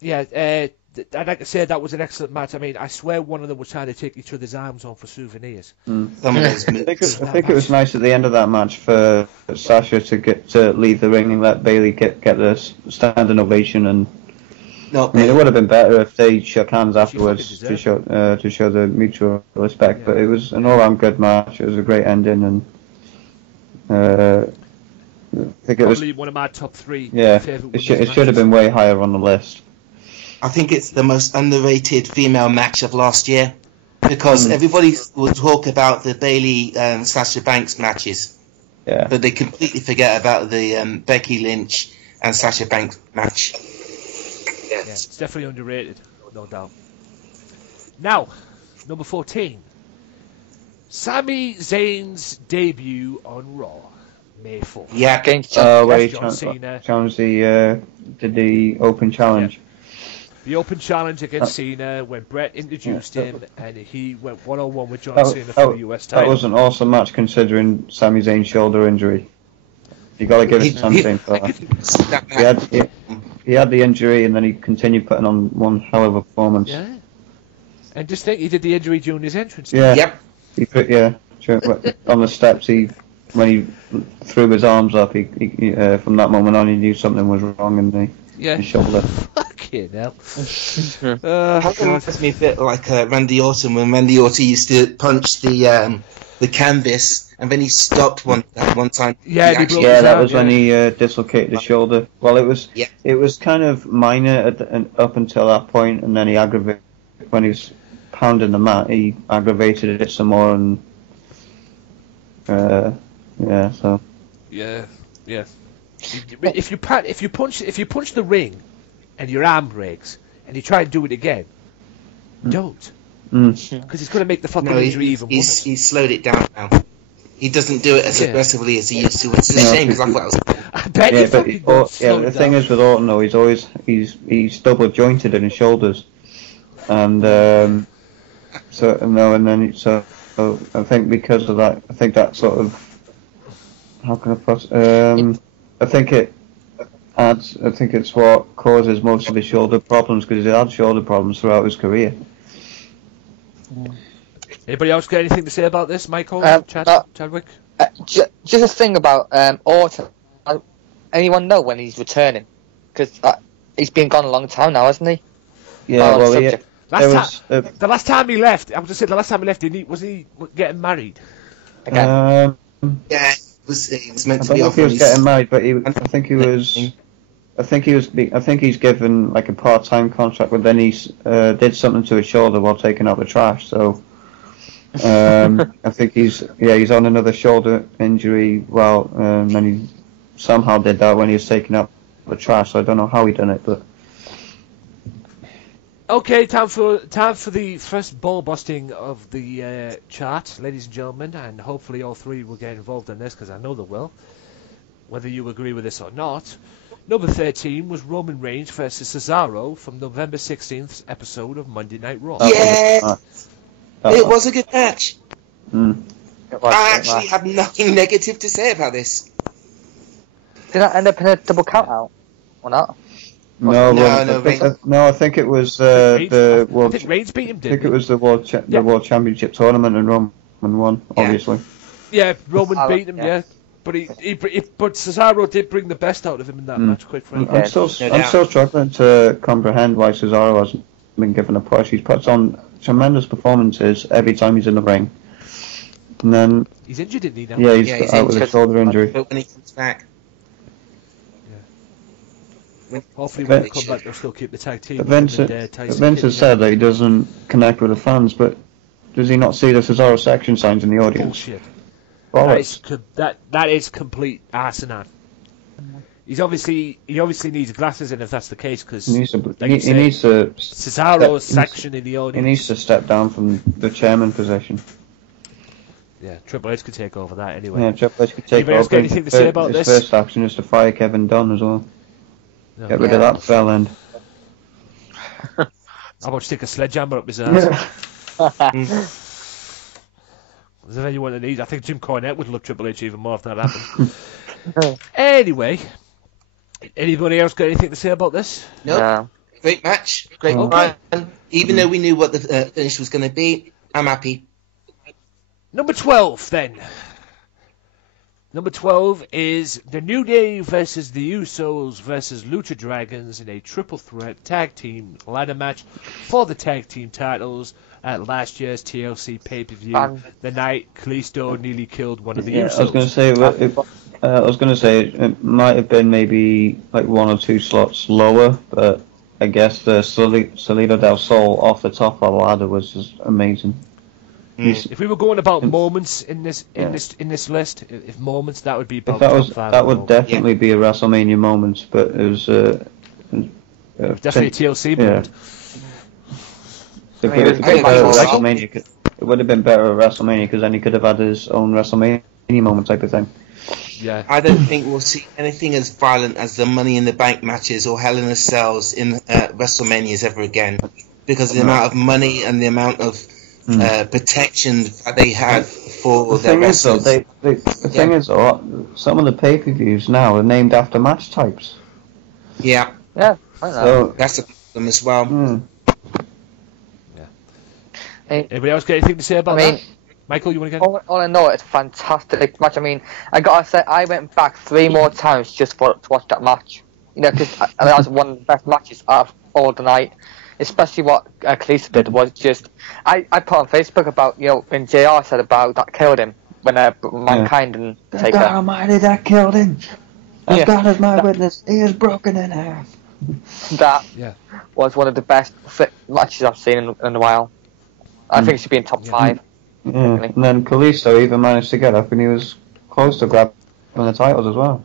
Yeah, like I said, that was an excellent match. I mean, I swear one of them was trying to take each other's arms on for souvenirs. I think it was nice at the end of that match for Sasha to leave the ring and let Bayley get the standing ovation. And no, I mean, it would have been better if they shook hands afterwards to show the mutual respect. Yeah. But it was an all-round good match. It was a great ending, and I think it was probably one of my top 3. Yeah, it should have been way higher on the list. I think it's the most underrated female match of last year. because everybody will talk about the Bayley Sasha Banks matches, but they completely forget about the Becky Lynch and Sasha Banks match. Yeah, it's definitely underrated, no doubt. Now, number 14, Sami Zayn's debut on Raw, May 4th. Yeah, against where he challenged did the open challenge. Yeah. The open challenge against Cena when Brett introduced him and he went one-on-one with John Cena for the US title. That was an awesome match considering Sami Zayn's shoulder injury. You got to give it to Sami Zayn for that. He had the injury and then he continued putting on one hell of a performance. Yeah. And just think, he did the injury during his entrance. Yeah. Yep. He put on the steps. When he threw his arms up, he from that moment on he knew something was wrong in his shoulder. Fucking hell. How can it makes me feel like Randy Orton when Randy Orton used to punch the canvas and then he stopped one time. Yeah, that was when he dislocated his shoulder. Well, it was kind of minor up until that point, and then he aggravated when he was pounding the mat. He aggravated it some more, and so. Yeah. If you punch the ring, and your arm breaks, and you try and do it again, don't, because it's going to make the fucking injury even worse. He's slowed it down now. He doesn't do it as aggressively as he used to. It's a shame because I thought it was. I bet the thing is with Orton though, he's double jointed in his shoulders, and so I think because of that, I think that sort of, how can I put? I think it's what causes most of his shoulder problems, because he had shoulder problems throughout his career. Anybody else got anything to say about this, Michael? Chadwick? Just a thing about Orton. Anyone know when he's returning? Because he's been gone a long time now, hasn't he? Yeah, the last time he left, I was just saying, the last time he left, was he getting married? Again? Yeah, it was meant to be. I don't know if he was getting married, but I think he's given like a part-time contract, but then he did something to his shoulder while taking out the trash. So I think he's on another shoulder injury. And he somehow did that when he was taking out the trash. So I don't know how he done it, but. Okay, time for the first ball busting of the chart, ladies and gentlemen, and hopefully all three will get involved in this, because I know they will, whether you agree with this or not. Number 13 was Roman Reigns versus Cesaro from November 16th episode of Monday Night Raw. Yeah, it was a good match. I actually have nothing negative to say about this. Did that end up in a double count out or not? No, I think it was the world. I think Reigns beat him. I think it was the world championship tournament, and Roman won, obviously. Yeah, Roman beat him. Yeah, but but Cesaro did bring the best out of him in that match. Quite frankly, I'm still struggling to comprehend why Cesaro hasn't been given a push. He's put on tremendous performances every time he's in the ring, and then he's injured, isn't he? Now? Yeah, he's out with a shoulder injury. But when he comes back. Hopefully when they come back they'll still keep the tag team. Vince has said that he doesn't connect with the fans, but does he not see the Cesaro section signs in the audience? Bullshit. That is complete asinine. He obviously needs glasses, and if that's the case, because he needs to Cesaro's section in the audience. He needs to step down from the chairman position. Yeah, Triple H could take over that anyway. Yeah, Triple H could take over. Got anything to say about his this? first action is to fire Kevin Dunn as well. Get rid of that fell end. How about stick a sledgehammer up his ass? Is there anyone that needs? I think Jim Cornette would love Triple H even more if that happened. Anyway, anybody else got anything to say about this? No. Great match, great run. Even though we knew what the finish was going to be, I'm happy. Number 12 then. Number 12 is The New Day versus the Usos versus Lucha Dragons in a triple threat tag team ladder match for the tag team titles at last year's TLC pay-per-view. The night Kalisto nearly killed one of the Usos. I was going to say it might have been maybe like 1 or 2 slots lower, but I guess the Salida del Sol off the top of the ladder was just amazing. If we were going about moments in this list, if moments, that would be about that would definitely be a WrestleMania moment, but it was definitely a TLC moment. It would have been better at WrestleMania because then he could have had his own WrestleMania moment type of thing. Yeah. I don't think we'll see anything as violent as the Money in the Bank matches or Hell in a Cells in WrestleManias ever again, because of the amount of money and the amount of protection that they have for their wrestlers. The thing is, though, some of the pay-per-views now are named after match types. Yeah. Yeah, I know. So that's a problem as well. Anybody else got anything to say about that? Michael, you want to get it? All I know, it's a fantastic match. I mean, I gotta say, I went back 3 more times just to watch that match. You know, because that was one of the best matches of all the night. Especially what Kalisto did was just... I put on Facebook about, you know, when JR said about that killed him, when Mankind didn't take God her. Almighty, that killed him. As God is my witness, he is broken in half. That was one of the best matches I've seen in a while. I think it should be in top 5. Yeah. And then Kalisto even managed to get up, and he was close to grabbing the titles as well.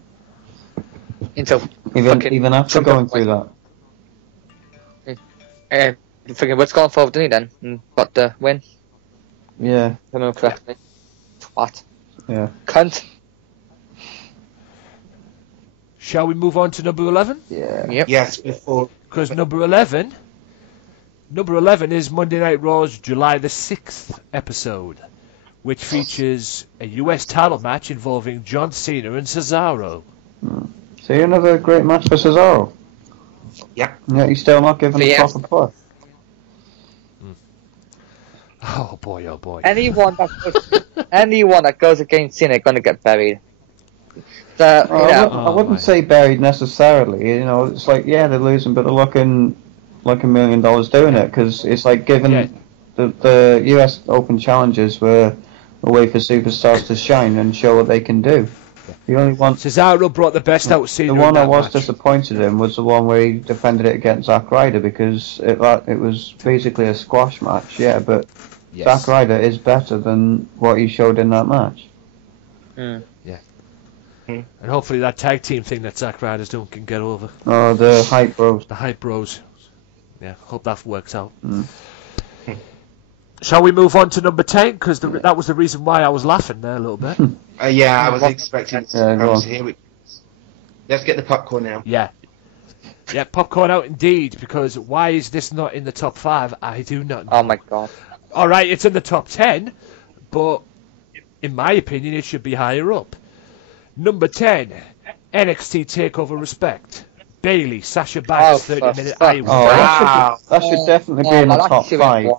Even after going through that. Thinking what's going forward, didn't he then? And got the win. Yeah. If I remember correctly. Twat. Yeah. Cunt. Shall we move on to number 11? Yeah. Yep. Yes, before. Because number 11 is Monday Night Raw's July the 6th episode, which features a US title match involving John Cena and Cesaro. See, another great match for Cesaro. Yeah. Yeah, he's still not given the proper push. Oh boy, oh boy. Anyone that goes against Cena is going to get buried. I wouldn't say buried necessarily. You know, it's like, yeah, they're losing, but they're looking like $1 million doing it, because it's like given the US Open challenges were a way for superstars to shine and show what they can do. The only one Cesaro brought the best out of Cena. The one I was match. disappointed in was the one where he defended it against Zack Ryder, because it was basically a squash match, but Zack Ryder is better than what he showed in that match. Yeah. And hopefully that tag team thing that Zack Ryder's doing can get over. Oh, the Hype Bros. The Hype Bros. Yeah, hope that works out. Shall we move on to number 10? Because that was the reason why I was laughing there a little bit. I was expecting to. Let's get the popcorn now. Yeah, popcorn out indeed, because why is this not in the top 5? I do not know. Oh my god. Alright, it's in the top 10, but in my opinion it should be higher up. Number 10, NXT TakeOver Respect. Bayley, Sasha Banks, 30-minute Iowa. That should definitely be in the top 5.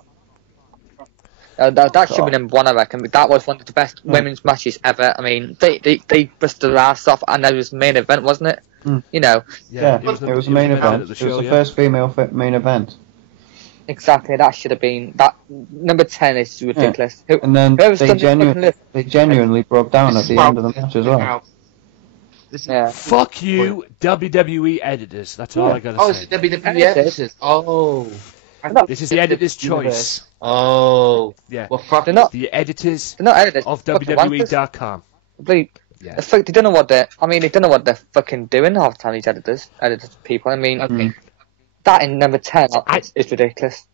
That should be number 1, I reckon. That was one of the best women's matches ever. I mean, they busted their ass off, and that was the main event, wasn't it? You know. Yeah, it was the main event. It was the first female main event. Exactly, that should have been that. Number 10 is ridiculous. And then they genuinely broke down at the end of the match as well. Fuck you, WWE editors. That's all I gotta say. It's WWE editors. This is the editor's choice. Oh. Yeah. Well, fuck. The editors of WWE.com. They don't know what they don't know what they're fucking doing half the time, these editors people. I mean, that in number 10 is ridiculous.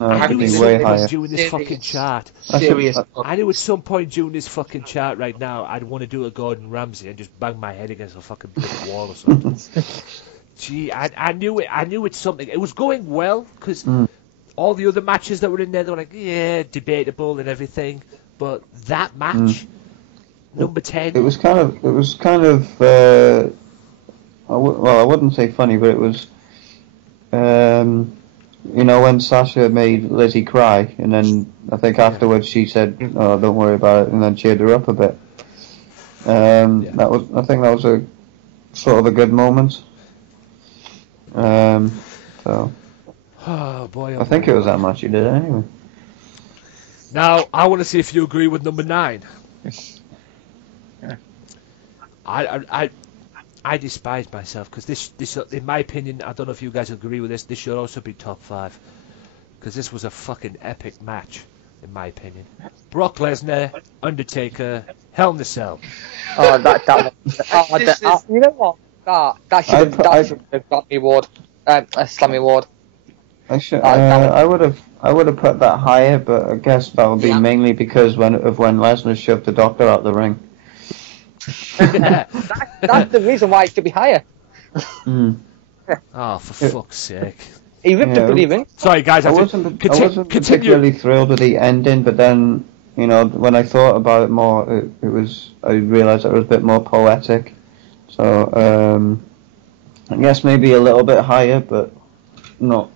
I knew during this fucking chart. I knew at some point during this fucking chart right now, I'd want to do a Gordon Ramsay and just bang my head against a fucking brick wall or something. Gee, I knew it. I knew it's something. It was going well because all the other matches that were in there, they were like, debatable and everything. But that match, number 10, it was kind of. I wouldn't say funny, but it was. When Sasha made Lizzie cry, and then I think afterwards she said, "Oh, don't worry about it," and then cheered her up a bit. I think that was a sort of a good moment. Oh boy! I think it was that much you did anyway. Now I want to see if you agree with number 9. I despise myself because this, in my opinion, I don't know if you guys agree with this. This should also be top 5 because this was a fucking epic match. in my opinion. Brock Lesnar, Undertaker, Hell in a Cell. Oh, you know what? That should have got me award, a Slammy award. I would have put that higher, but I guess that would be mainly because when Lesnar shoved the Doctor out the ring. That's the reason why it should be higher. Oh, for fuck's sake! He ripped the bloody ring. Sorry, guys. I wasn't particularly thrilled with the ending, but then when I thought about it more, I realised it was a bit more poetic. So I guess maybe a little bit higher, but not.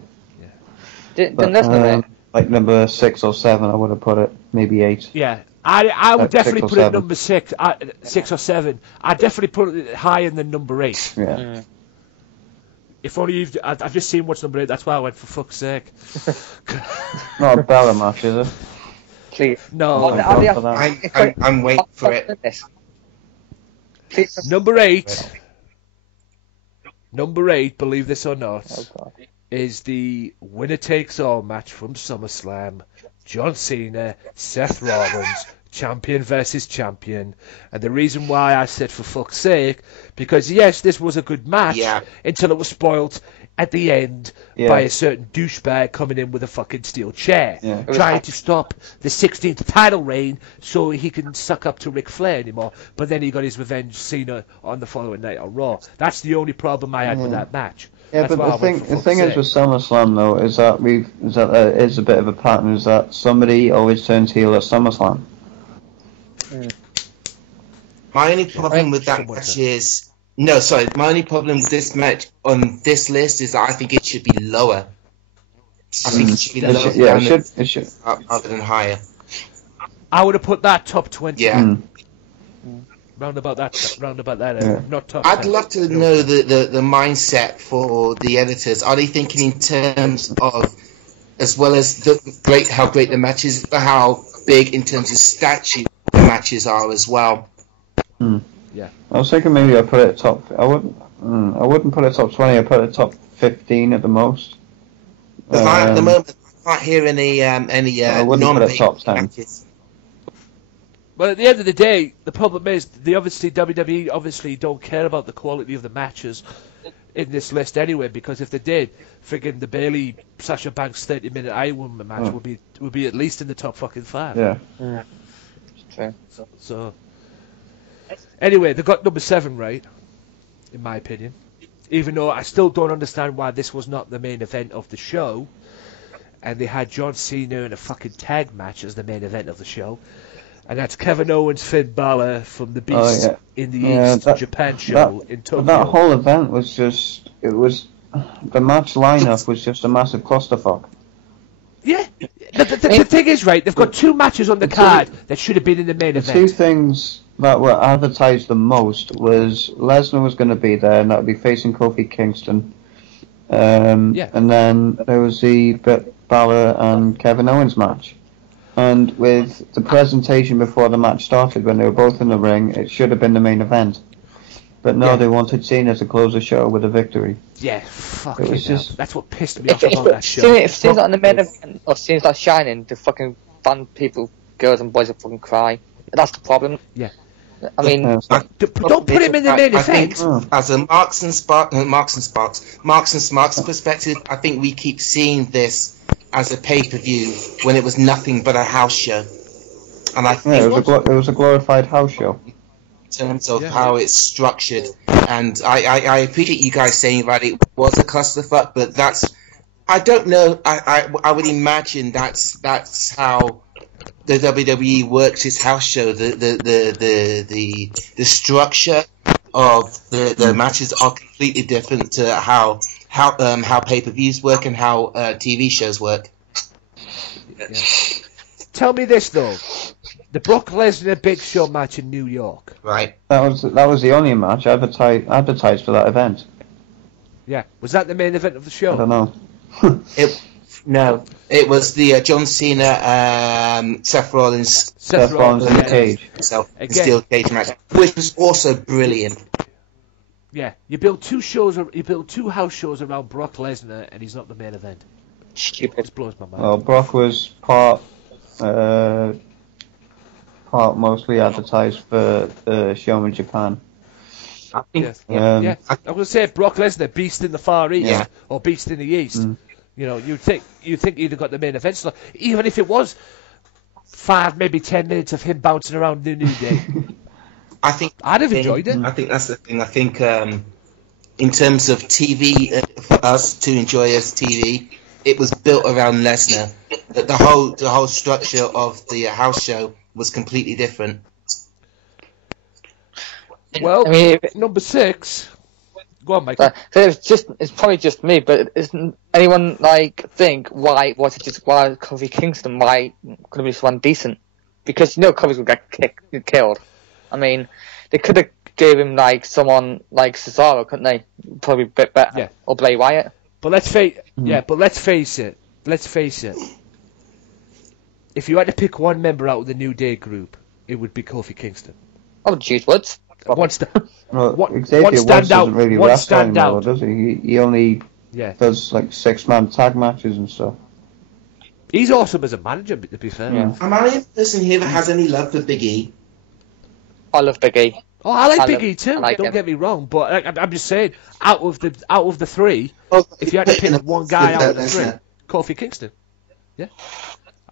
Like number 6 or 7, I would have put it. Maybe 8. Yeah, I would definitely put it number 6, 6 or 7. I'd definitely put it higher than number 8. Yeah. If only I've just seen what's number 8. That's why I went, for fuck's sake. Not a Bella match, is it? Please. No. I'm waiting for it. Number 8. Number 8, believe this or not, is the winner takes all match from SummerSlam. John Cena, Seth Rollins, champion versus champion. And the reason why I said for fuck's sake, because yes, this was a good match until it was spoilt at the end by a certain douchebag coming in with a fucking steel chair, trying to stop the 16th title reign so he can suck up to Ric Flair anymore. But then he got his revenge Cena on the following night on Raw. That's the only problem I had with that match. Yeah, That's but the thing is with SummerSlam though is that there is a bit of a pattern, is that somebody always turns heel at SummerSlam. My only problem with that match is my only problem with this match on this list is that I think it should be lower. I think it should be lower. It should. Other than higher. I would have put that top 20. Yeah. Round about that, not top 10. I'd love to know the mindset for the editors. Are they thinking in terms of, as well as how great the matches, but how big in terms of statue the matches are as well? Yeah. I was thinking maybe I'd put it top. I wouldn't put it top 20. I'd put it top 15 at the most. At the moment, I can't hear any I wouldn't put it top 10. matches. But at the end of the day, the problem is WWE obviously don't care about the quality of the matches in this list anyway. Because if they did, friggin' the Bayley Sasha Banks 30-minute Iron Woman match would be at least in the top fucking 5. Yeah. It's true. So anyway, they got number 7 right, in my opinion. Even though I still don't understand why this was not the main event of the show, and they had John Cena in a fucking tag match as the main event of the show. And that's Kevin Owens, Finn Balor from the Beast in the East Japan show in Tokyo. That whole event was just, the match lineup was just a massive clusterfuck. Yeah, the thing is, right, they've got 2 matches on the card that should have been in the main event. 2 things that were advertised the most was Lesnar was going to be there, and that would be facing Kofi Kingston. And then there was the Balor and Kevin Owens match. And with the presentation before the match started, when they were both in the ring, it should have been the main event. But no, they wanted Cena to close the show with a victory. Yeah, fuck it. That's what pissed me off about that show. If Cena's not in the main event, or Cena's not shining, the fucking fan people, girls and boys will fucking cry. That's the problem. Yeah. I mean, don't put him in the main event. As a Marks and Sparks perspective, I think we keep seeing this as a pay-per-view when it was nothing but a house show. And I think it was a glorified house show. In terms of how it's structured, and I appreciate you guys saying that it was a clusterfuck, but I don't know. I would imagine that's how the WWE works its house show. The structure of the matches are completely different to how pay-per-views work and how TV shows work. Yeah. Tell me this though. The Brock Lesnar Big Show match in New York. Right. That was the only match advertised for that event. Yeah. Was that the main event of the show? I don't know. No. It was the John Cena, Seth Rollins in the cage. Steel cage match, which was also brilliant. Yeah. You build 2 house shows around Brock Lesnar, and he's not the main event. Stupid. It just blows my mind. Well, Brock was part part mostly advertised for the show in Japan. I think, I was going to say Brock Lesnar, Beast in the Far East, or Beast in the East. You know, you'd think you'd have got the main event slot, even if it was 5, maybe 10 minutes of him bouncing around the New Day. I'd have enjoyed it. I think that's the thing. I think in terms of TV, for us to enjoy as TV, it was built around Lesnar. The whole structure of the house show was completely different. Well, number 6. Go on, Michael. It's probably just me, but isn't anyone think why Kofi Kingston could be someone decent? Because Kofi's gonna get killed. I mean, they could have gave him someone like Cesaro, couldn't they? Probably a bit better. Yeah. Or Bray Wyatt. But let's face it. If you had to pick one member out of the New Day group, it would be Kofi Kingston. Oh, Juice Woods. One Xavier Woods doesn't really wrestle anymore, does he? He only does 6-man tag matches and stuff. He's awesome as a manager, to be fair. Yeah. Am I the only person here that has any love for Big E? I love Big E. Oh, I like Big E too. Don't get me wrong, but I'm just saying, out of the 3, if you had to pick one guy out of the 3, Kofi Kingston. Yeah.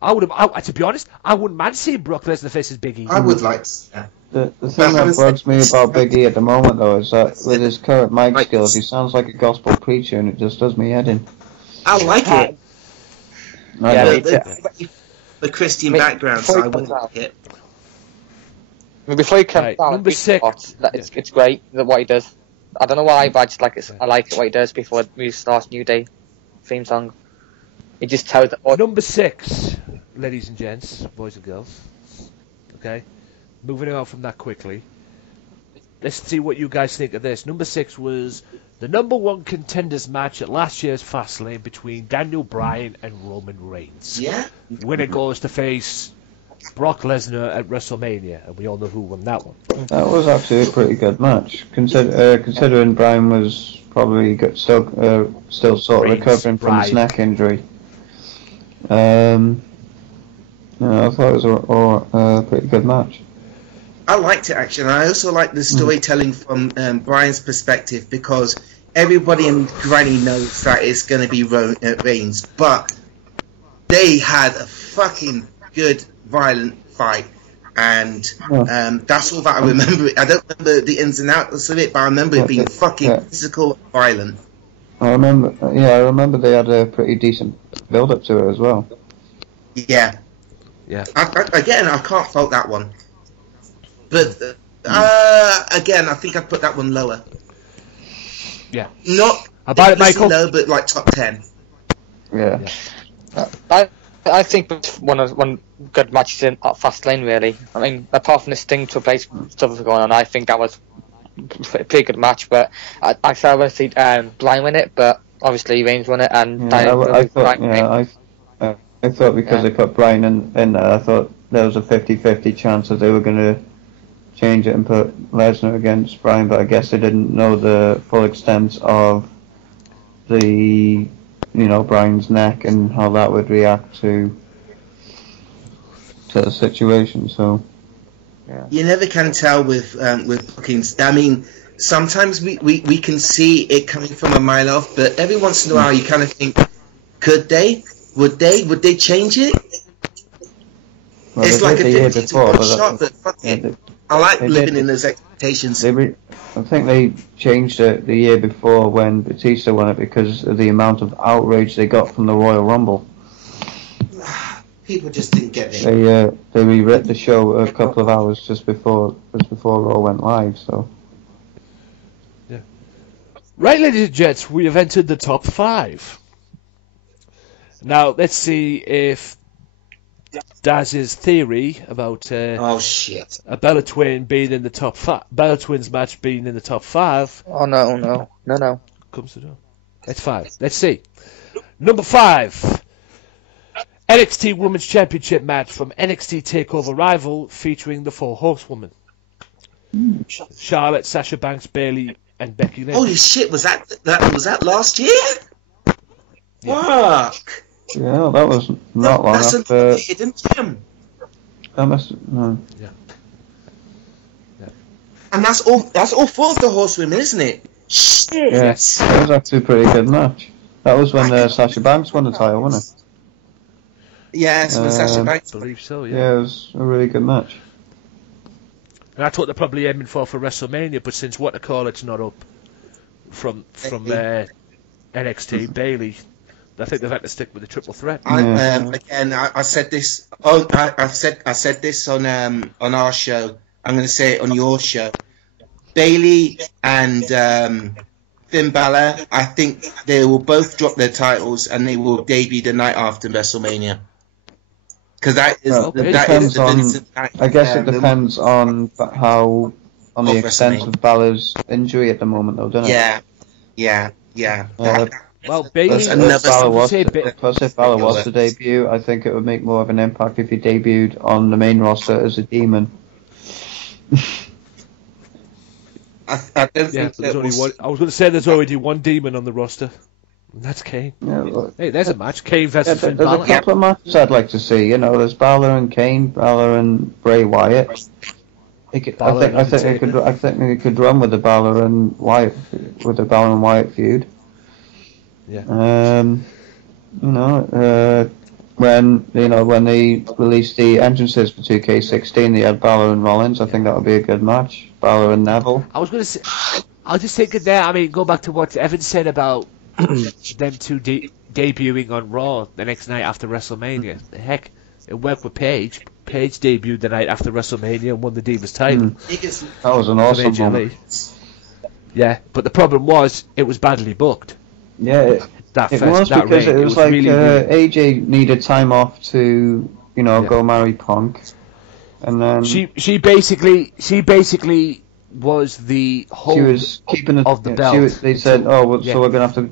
To be honest, I wouldn't mind seeing Brock Lesnar versus Big E. I would like to. The thing that bugs me about Big E at the moment, though, is that with his current mic skills, he sounds like a gospel preacher, and it just does me head in. I like it. The Christian background, so I wouldn't like it. Before he comes down, number 6. It's great what he does. I don't know why, but I just like it. I like it what he does before he starts New Day theme song. It just tells that. Number 6, ladies and gents, boys and girls. Okay, moving on from that quickly. Let's see what you guys think of this. Number 6 was the number 1 contenders match at last year's Fastlane between Daniel Bryan and Roman Reigns. Yeah. Winner goes to face Brock Lesnar at WrestleMania, and we all know who won that one. That was actually a pretty good match, considering Bryan was probably still sort of recovering from his neck injury. I thought it was a pretty good match. I liked it actually, and I also liked the storytelling from Bryan's perspective, because everybody in Granny knows that it's going to be Reigns, but they had a fucking good, violent fight, and that's all that I remember. I don't remember the ins and outs of it, but I remember it being fucking physical and violent. I remember they had a pretty decent build-up to it as well. Yeah. Again, I can't fault that one. But, again, I think I'd put that one lower. Yeah. Not about it, Michael? Low, but like top 10. Yeah. I think one good match in Fastlane, really. I mean, apart from the Sting to place stuff going on, I think that was a pretty good match. But I thought I would see Bryan win it, but obviously Reigns won it, and I thought because they put Bryan in there, I thought there was a 50-50 chance that they were going to change it and put Lesnar against Bryan, but I guess they didn't know the full extent of the Bryan's neck and how that would react to the situation. So you never can tell with bookings. I mean, sometimes we can see it coming from a mile off, but every once in a while you kind of think, could they? Would they change it? Well, it's like a 50-1 shot, but fuck it. I like living in those expectations. I think they changed it the year before when Batista won it because of the amount of outrage they got from the Royal Rumble. People just didn't get it. They rewrote the show a couple of hours just before Raw went live. So. Yeah. Right, ladies and gents, we have entered the top 5. Now let's see if Daz's theory about a Bella Twin being in the top 5, Bella Twins match being in the top 5. Oh no! Comes to do. That's 5. Let's see. Number 5, NXT Women's Championship match from NXT Takeover Rival featuring the 4 Horsewomen: Charlotte, Sasha Banks, Bayley, and Becky Lynch. Holy shit! Was that last year? Yeah. Fuck! Yeah, that was not long that's after. a hidden gem. That must no. Yeah. And that's all. That's all four of the horsewomen, isn't it? Shit. Yes, that was actually a pretty good match. That was when Sasha Banks won the title, wasn't it? Yes, when Sasha Banks. I believe so. Yeah, it was a really good match. And I thought they're probably aiming for WrestleMania, but since What to Call It's not up from NXT, Bailey, I think they've had to stick with the triple threat. I said this. Oh, I said this on our show. I'm going to say it on your show. Bailey and Finn Balor, I think they will both drop their titles and they will debut the night after WrestleMania. Because that is I guess it depends on how the extent of Balor's injury at the moment, though, doesn't it? Yeah. Well, Bailey, plus if Balor was to debut, I think it would make more of an impact if he debuted on the main roster as a demon. I don't think there's only one. I was going to say there's already one demon on the roster, and that's Kane. Yeah, hey, there's a match: Kane versus Finn There's Balor. a couple of matches I'd like to see. You know, there's Balor and Kane, Balor and Bray Wyatt. I think they could run with the Balor and Wyatt feud. Yeah. When they released the entrances for 2K16, they had Balor and Rollins. I think that would be a good match. Balor and Neville. I was going to say, I was just thinking there. I mean, go back to what Evan said about them two debuting on Raw the next night after WrestleMania. Heck, it worked with Paige. Paige debuted the night after WrestleMania and won the Divas title. That was an awesome moment. Yeah, but the problem was it was badly booked. Yeah, it was because it was like really AJ needed time off to go marry Punk, and then she basically was the host. She was keeping of the belt. They said, so we're gonna have to,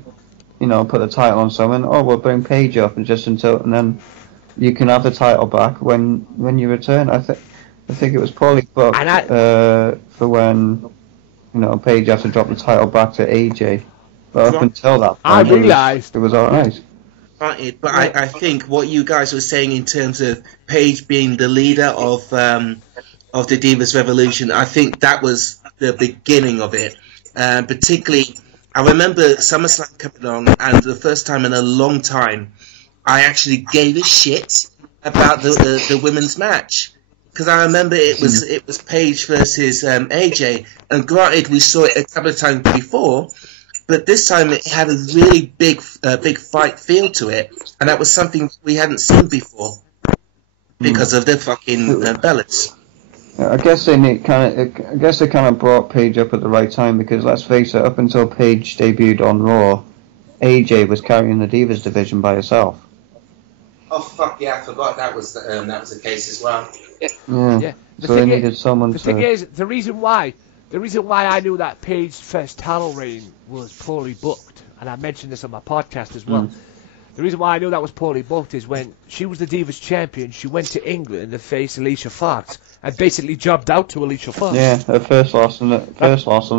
put the title on someone. Oh, we'll bring Paige up and then you can have the title back when you return. I think it was poorly booked for when Paige had to drop the title back to AJ. But up until that point, I realised it was alright. But I think what you guys were saying in terms of Paige being the leader of the Divas Revolution, I think that was the beginning of it. Particularly, I remember SummerSlam coming along, and the first time in a long time, I actually gave a shit about the women's match. Because I remember it was Paige versus AJ, and granted we saw it a couple of times before, but this time it had a really big fight feel to it, and that was something we hadn't seen before because of the fucking Bellas. I guess they kind of brought Paige up at the right time because let's face it, up until Paige debuted on Raw, AJ was carrying the Divas division by herself. Oh fuck yeah! I forgot that was the case as well. Yeah. So they needed someone to. The thing is, the reason why I knew that Paige's first title reign was poorly booked, and I mentioned this on my podcast as well. The reason why I knew that was poorly booked is when she was the Divas champion, she went to England to face Alicia Fox and basically jobbed out to Alicia Fox. Yeah, her first loss on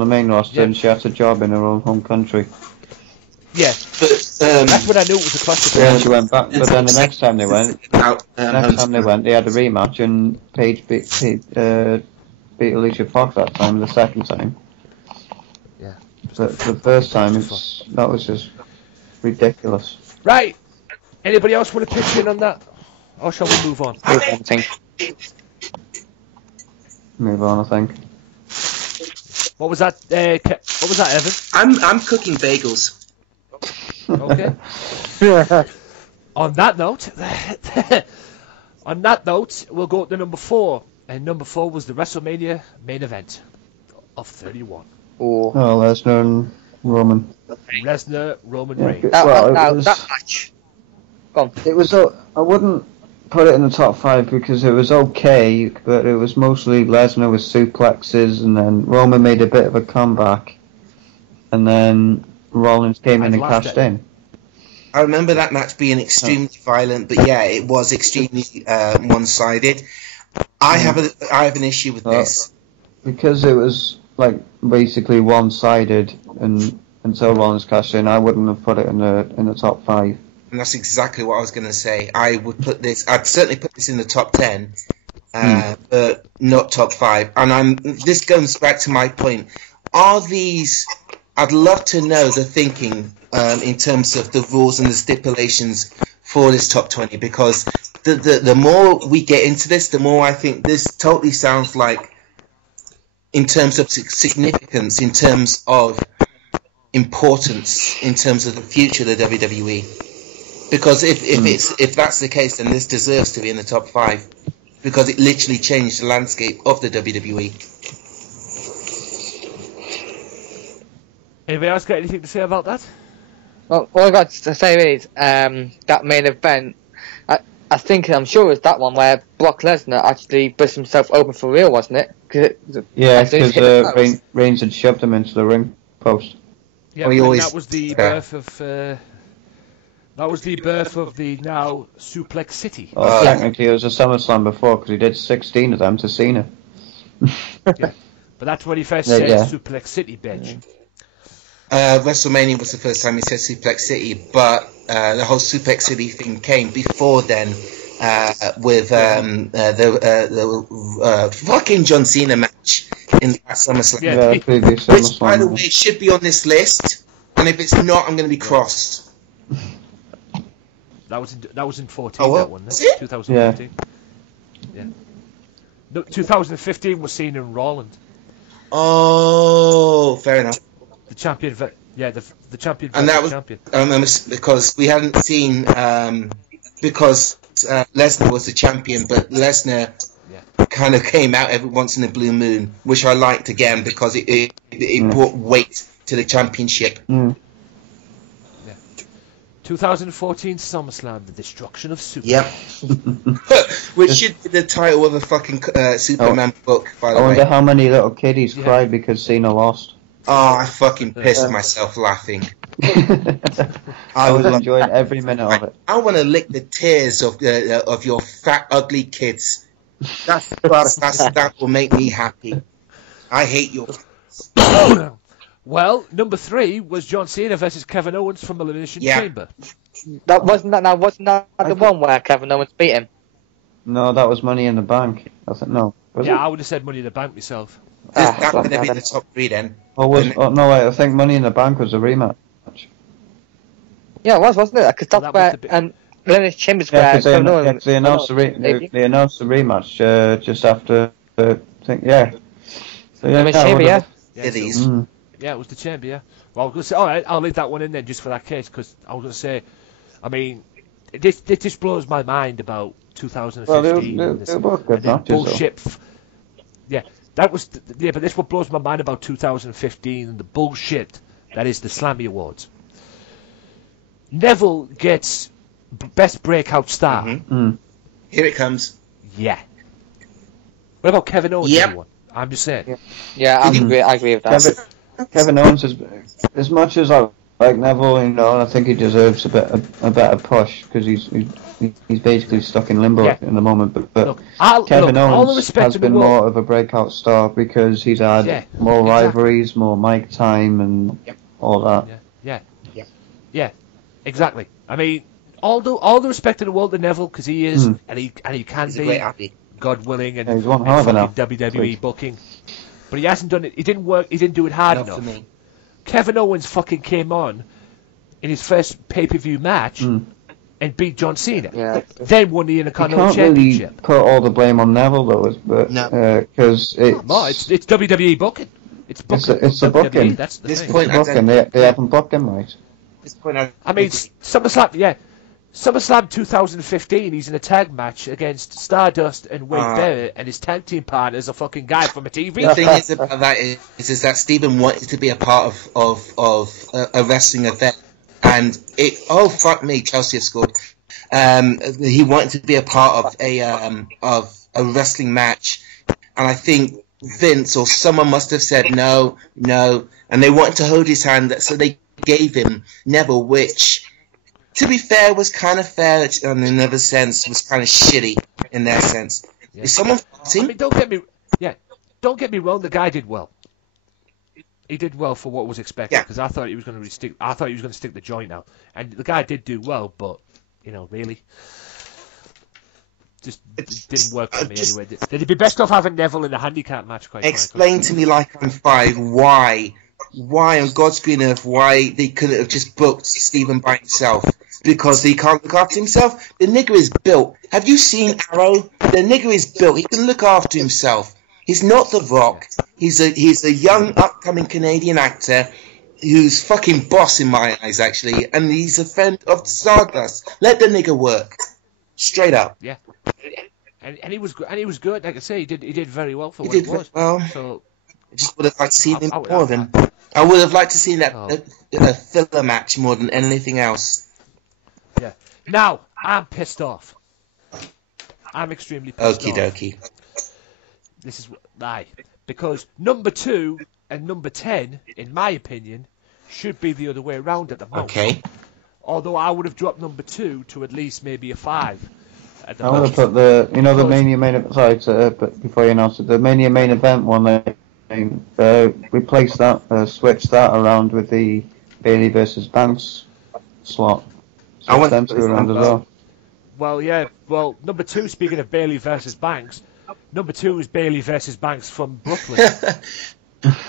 the main roster, and she had to job in her own home country. Yeah, that's when I knew it was a classic. Yeah, she went back, but then the next time they went, they had a rematch, and Paige beat Alicia Fox that time, the second time. Yeah. But the first time, that was just ridiculous. Right. Anybody else want to pitch in on that? Or shall we move on? Move on, I think. What was that? What was that, Evan? I'm cooking bagels. Okay. On that note, we'll go to number 4. And number 4 was the WrestleMania main event of 31. Oh, Lesnar and Roman. Lesnar, Roman Reigns. That match. Go on. It was. I wouldn't put it in the top 5 because it was okay, but it was mostly Lesnar with suplexes, and then Roman made a bit of a comeback, and then Rollins came in and cashed in. I remember that match being extremely violent, but yeah, it was extremely one-sided. I have an issue with this because it was like basically one-sided, and until Rollins cashed in, I wouldn't have put it in the top 5. And that's exactly what I was going to say. I'd certainly put this in the top 10, but not top 5. And this goes back to my point. I'd love to know the thinking in terms of the rules and the stipulations for this top 20, because the more we get into this, the more I think this totally sounds like, in terms of significance, in terms of importance, in terms of the future of the WWE. Because if that's the case, then this deserves to be in the top 5, because it literally changed the landscape of the WWE. Anybody else got anything to say about that? Well, all I got to say is that main event. I'm sure it was that one where Brock Lesnar actually burst himself open for real, wasn't it? Because Reigns had shoved him into the ring post. Yeah, that was the birth of. That was the birth of the now Suplex City. Technically, it was a SummerSlam before, because he did 16 of them to Cena. But that's when he first said Suplex City, bitch. WrestleMania was the first time he said Suplex City, but the whole Suplex City thing came before then with the fucking John Cena match in that SummerSlam. Which, by the way, should be on this list, and if it's not, I'm going to be cross. That was in 14. That one, 2015. Yeah. No, 2015 was seen in Roland. Oh, fair enough. The champion, the champion. And that was champion. I remember, because we hadn't seen because Lesnar was the champion, but Lesnar kind of came out every once in a blue moon, which I liked again because it brought weight to the championship. 2014 SummerSlam, the destruction of Superman. Yep. Which should be the title of a fucking Superman book, by the way. I wonder how many little kiddies cried because Cena lost. Oh, I fucking pissed myself laughing. I was enjoying every minute of it. I want to lick the tears of your fat, ugly kids. That will make me happy. I hate your. Well, number 3 was John Cena versus Kevin Owens from Elimination Chamber. Wasn't that the one where Kevin Owens beat him? No, that was Money in the Bank. I would have said Money in the Bank myself. That would have been the top 3 then. No, wait, I think Money in the Bank was a rematch. Yeah, it was, wasn't it? Because that's where Elimination Chamber's where Kevin Owens. They announced the rematch just after. Yeah, it was the chamber, yeah. Well, I was going to say, alright, I'll leave that one in then just for that case, because I was going to say, I mean, this just blows my mind about 2015. Well, they're both good matches, bullshit. But this what blows my mind about 2015 and the bullshit that is the Slammy Awards. Neville gets Best Breakout Star. Here it comes. Yeah. What about Kevin Owens? Yep. I'm just saying. Yeah, I agree with that. Kevin Owens is, as much as I like Neville, I think he deserves a better push, because he's basically stuck in limbo in the moment. But look, Kevin Owens has been more of a breakout star because he's had more rivalries, more mic time, and all that. Yeah, exactly. I mean, all the respect in the world to Neville, because he is, and he can be, God willing, and he's one hell of enough WWE booking. But he hasn't done it. He didn't work. He didn't do it hard enough. For me. Kevin Owens fucking came on in his first pay-per-view match and beat John Cena. Then won the Intercontinental Championship. Really put all the blame on Neville though, because it's WWE booking. It's booking. It's the booking. That's the thing. Point, they haven't booked him right. I mean, SummerSlam 2015, he's in a tag match against Stardust and Wade Barrett, and his tag team partner is a fucking guy from a TV. The thing is about that is that Stephen wanted to be a part of a wrestling event, and fuck me, Chelsea have scored. He wanted to be a part of a wrestling match, and I think Vince or someone must have said no, and they wanted to hold his hand, so they gave him Neville, which, to be fair, was kind of fair, and in another sense was kind of shitty in their sense. Is someone fighting? I mean, don't get me wrong, the guy did well. He did well for what was expected, because I thought he was going to stick. I thought he was going to stick the joint out, and the guy did do well, but really, just didn't work for me anyway. Did it be best off having Neville in a handicap match? Quite explain to me, like I'm 5, why on God's green earth, why they couldn't have just booked Stephen by himself? Because he can't look after himself. The nigger is built. Have you seen Arrow? The nigger is built. He can look after himself. He's not The Rock. He's a young upcoming Canadian actor who's fucking boss in my eyes, actually, and he's a friend of Stardust. Let the nigger work, straight up. Yeah, and he was good. Like I say, he did very well for what it was. Well, so I just would have liked to see him more of him. I would have liked to see that a filler match more than anything else. Yeah. Now I'm pissed off. I'm extremely pissed off. Okie dokie. This is because number 2 and number 10, in my opinion, should be the other way around at the moment. Okay. Although I would have dropped number 2 to at least maybe a 5. At the I would have put the Mania main event. Sorry, but before you announce it, the Mania main event one, replace that, switch that around with the Bayley versus Banks slot. So I want them to go around as well. Well, yeah. Well, number 2, speaking of Bayley versus Banks, number 2 is Bayley versus Banks from Brooklyn.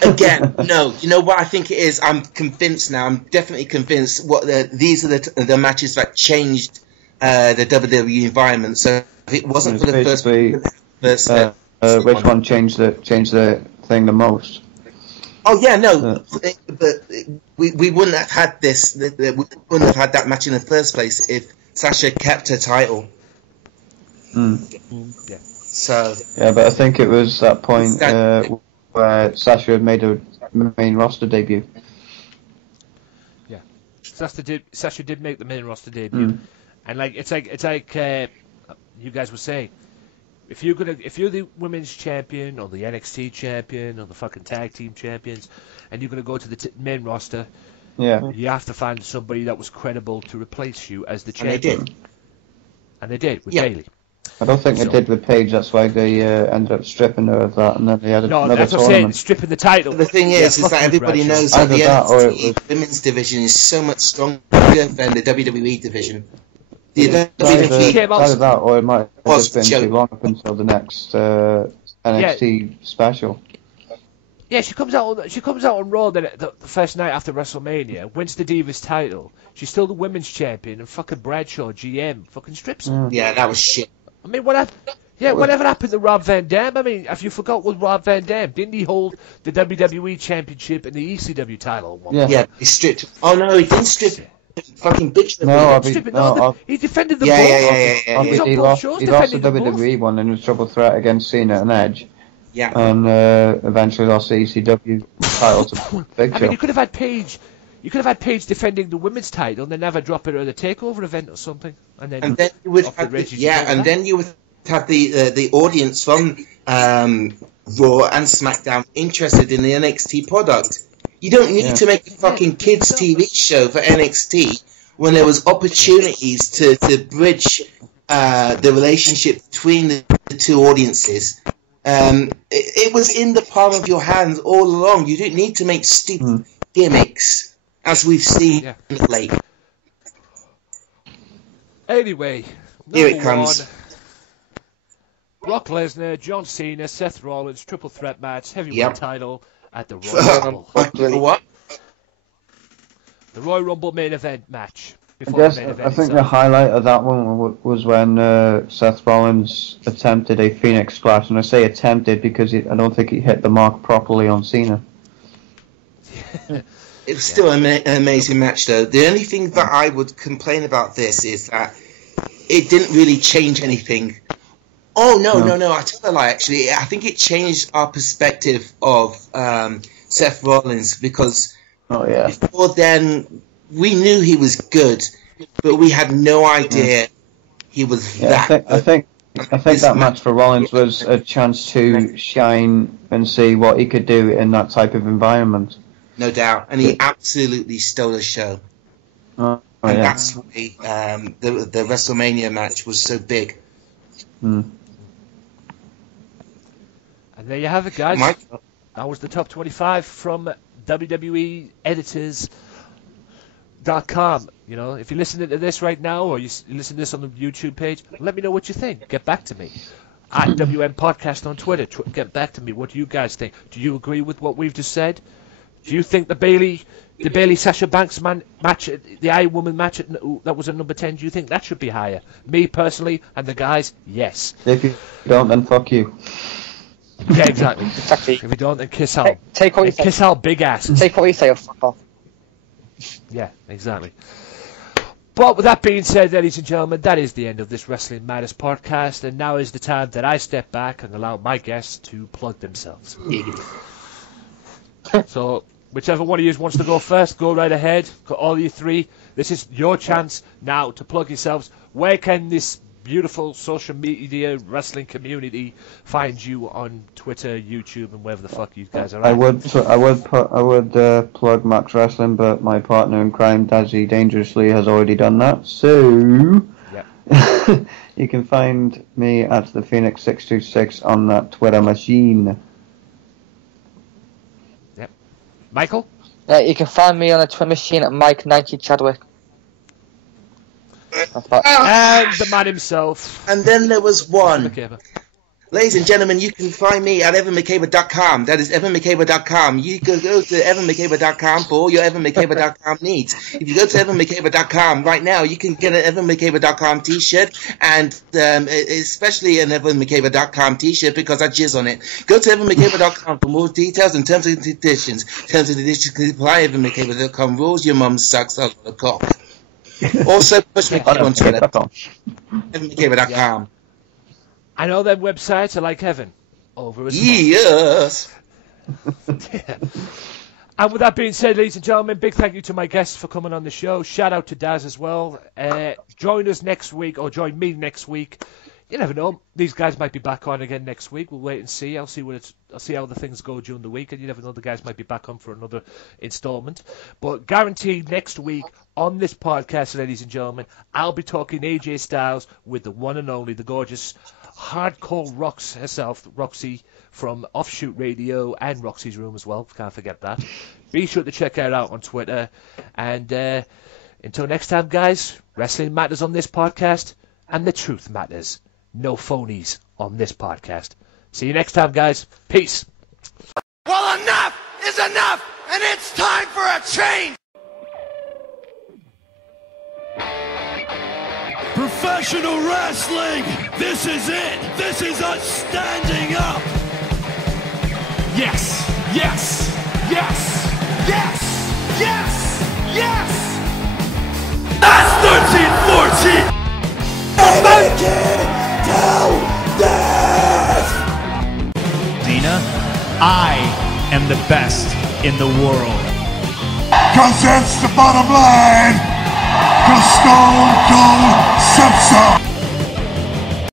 Again, no. You know what I think it is? I'm convinced now. I'm definitely convinced. These are the matches that changed the WWE environment. So if it wasn't for the first, which one changed the thing the most? Oh yeah, no. But we wouldn't have had this. We wouldn't have had that match in the first place if Sasha kept her title. Yeah. So. Yeah, but I think it was that point where Sasha had made a main roster debut. Yeah, Sasha did make the main roster debut, and it's like you guys were saying, if you're the women's champion or the NXT champion or the fucking tag team champions, and you're gonna go to the main roster, you have to find somebody that was credible to replace you as the champion. And they did with Bayley. I don't think they did with Paige. That's why they ended up stripping her of that, and then they had another that's what I'm saying, stripping the title. The thing is that everybody knows that the NXT women's division is so much stronger than the WWE division. The WWE either that, or it might have just been too long up until the next NXT special. Yeah, she comes out on Raw the first night after WrestleMania, wins the Divas title. She's still the women's champion, and fucking Bradshaw, GM, fucking strips her. Yeah, that was shit. I mean, whatever happened to Rob Van Dam? I mean, if you forgot what Rob Van Dam, didn't he hold the WWE Championship and the ECW title? Yeah, he stripped. Oh no, he didn't strip. Fucking bitch. He defended the ball. He lost the WWE one in a triple threat against Cena and Edge. Yeah. And eventually lost the ECW title to Big Show. I mean, you could have had Paige. You could have had Paige defending the women's title and then never drop it at a takeover event or something, and then you would have then you would have the audience from Raw and SmackDown interested in the NXT product. You don't need to make a fucking kids TV show for NXT when there was opportunities to bridge the relationship between the two audiences. It was in the palm of your hands all along. You didn't need to make stupid gimmicks, as we've seen late. Anyway, here it comes. 1, Brock Lesnar, John Cena, Seth Rollins, triple threat match, heavyweight title at the Royal Rumble. What? The Royal Rumble main event match. I think the highlight of that one was when Seth Rollins attempted a Pheniox splash, and I say attempted because I don't think he hit the mark properly on Cena. It was still an amazing match, though. The only thing that I would complain about this is that it didn't really change anything. Oh, no, I tell a lie, actually. I think it changed our perspective of Seth Rollins, because before then, we knew he was good, but we had no idea he was that I think that match for Rollins was a chance to shine and see what he could do in that type of environment. No doubt, and he absolutely stole the show. That's why the WrestleMania match was so big. And there you have it, guys. That was the top 25 from WWE Editors.com. You know, if you're listening to this right now, or you listen to this on the YouTube page, let me know what you think. Get back to me. At WM Podcast on Twitter. Get back to me. What do you guys think? Do you agree with what we've just said? Do you think the Bailey Sasha Banks match, the I Woman match that was at number 10, do you think that should be higher? Me personally, and the guys, yes. If you don't, then fuck you. Yeah, exactly. If you don't, then kiss Al. Take what you say. Kiss Al big ass. Take what you say or fuck off. Yeah, exactly. But with that being said, ladies and gentlemen, that is the end of this Wrestling Matters podcast, and now is the time that I step back and allow my guests to plug themselves. So, whichever one of you wants to go first, go right ahead. Got all you three. This is your chance now to plug yourselves. Where can this beautiful social media wrestling community find you on Twitter, YouTube, and wherever the fuck you guys are at? I would plug Max Wrestling, but my partner in crime, Dazzy Dangerously, has already done that. So yep. You can find me at the Pheniox 626 on that Twitter machine. Yep. Michael? You can find me on the Twitter machine at Mike90 Chadwick. And the man himself. And then there was one. Ladies and gentlemen, you can find me at evanmccabe.com. That is evanmccabe.com. You can go to evanmccabe.com for all your evanmccabe.com needs. If you go to evanmccabe.com right now, you can get an evanmccabe.com t-shirt, and especially an evanmccabe.com t-shirt because I jizz on it. Go to evanmccabe.com for more details and terms and conditions. Terms and conditions can apply. evanmccabe.com rules. Your mum sucks out the cock. Also, push me on Twitter. evanmccabe.com. I know them websites are like heaven over as well. Yes. Yeah. And with that being said, ladies and gentlemen, big thank you to my guests for coming on the show. Shout out to Daz as well. Join us next week, or join me next week. You never know. These guys might be back on again next week. We'll wait and see. I'll see how the things go during the week, and you never know. The guys might be back on for another installment. But guaranteed next week on this podcast, ladies and gentlemen, I'll be talking AJ Styles with the one and only, the gorgeous hardcore Rox herself, Roxy from Offshoot Radio and Roxy's Room as well. Can't forget that. Be sure to check her out on Twitter. And until next time, guys, wrestling matters on this podcast, and the truth matters. No phonies on this podcast. See you next time, guys. Peace. Well, enough is enough, and it's time for a change. Professional wrestling, this is it. This is us standing up. Yes, yes, yes, yes, yes, yes. That's 13-14. Make it till death. Dina, I am the best in the world. 'Cause that's the bottom line. 'Cause Stone Cold Simpson.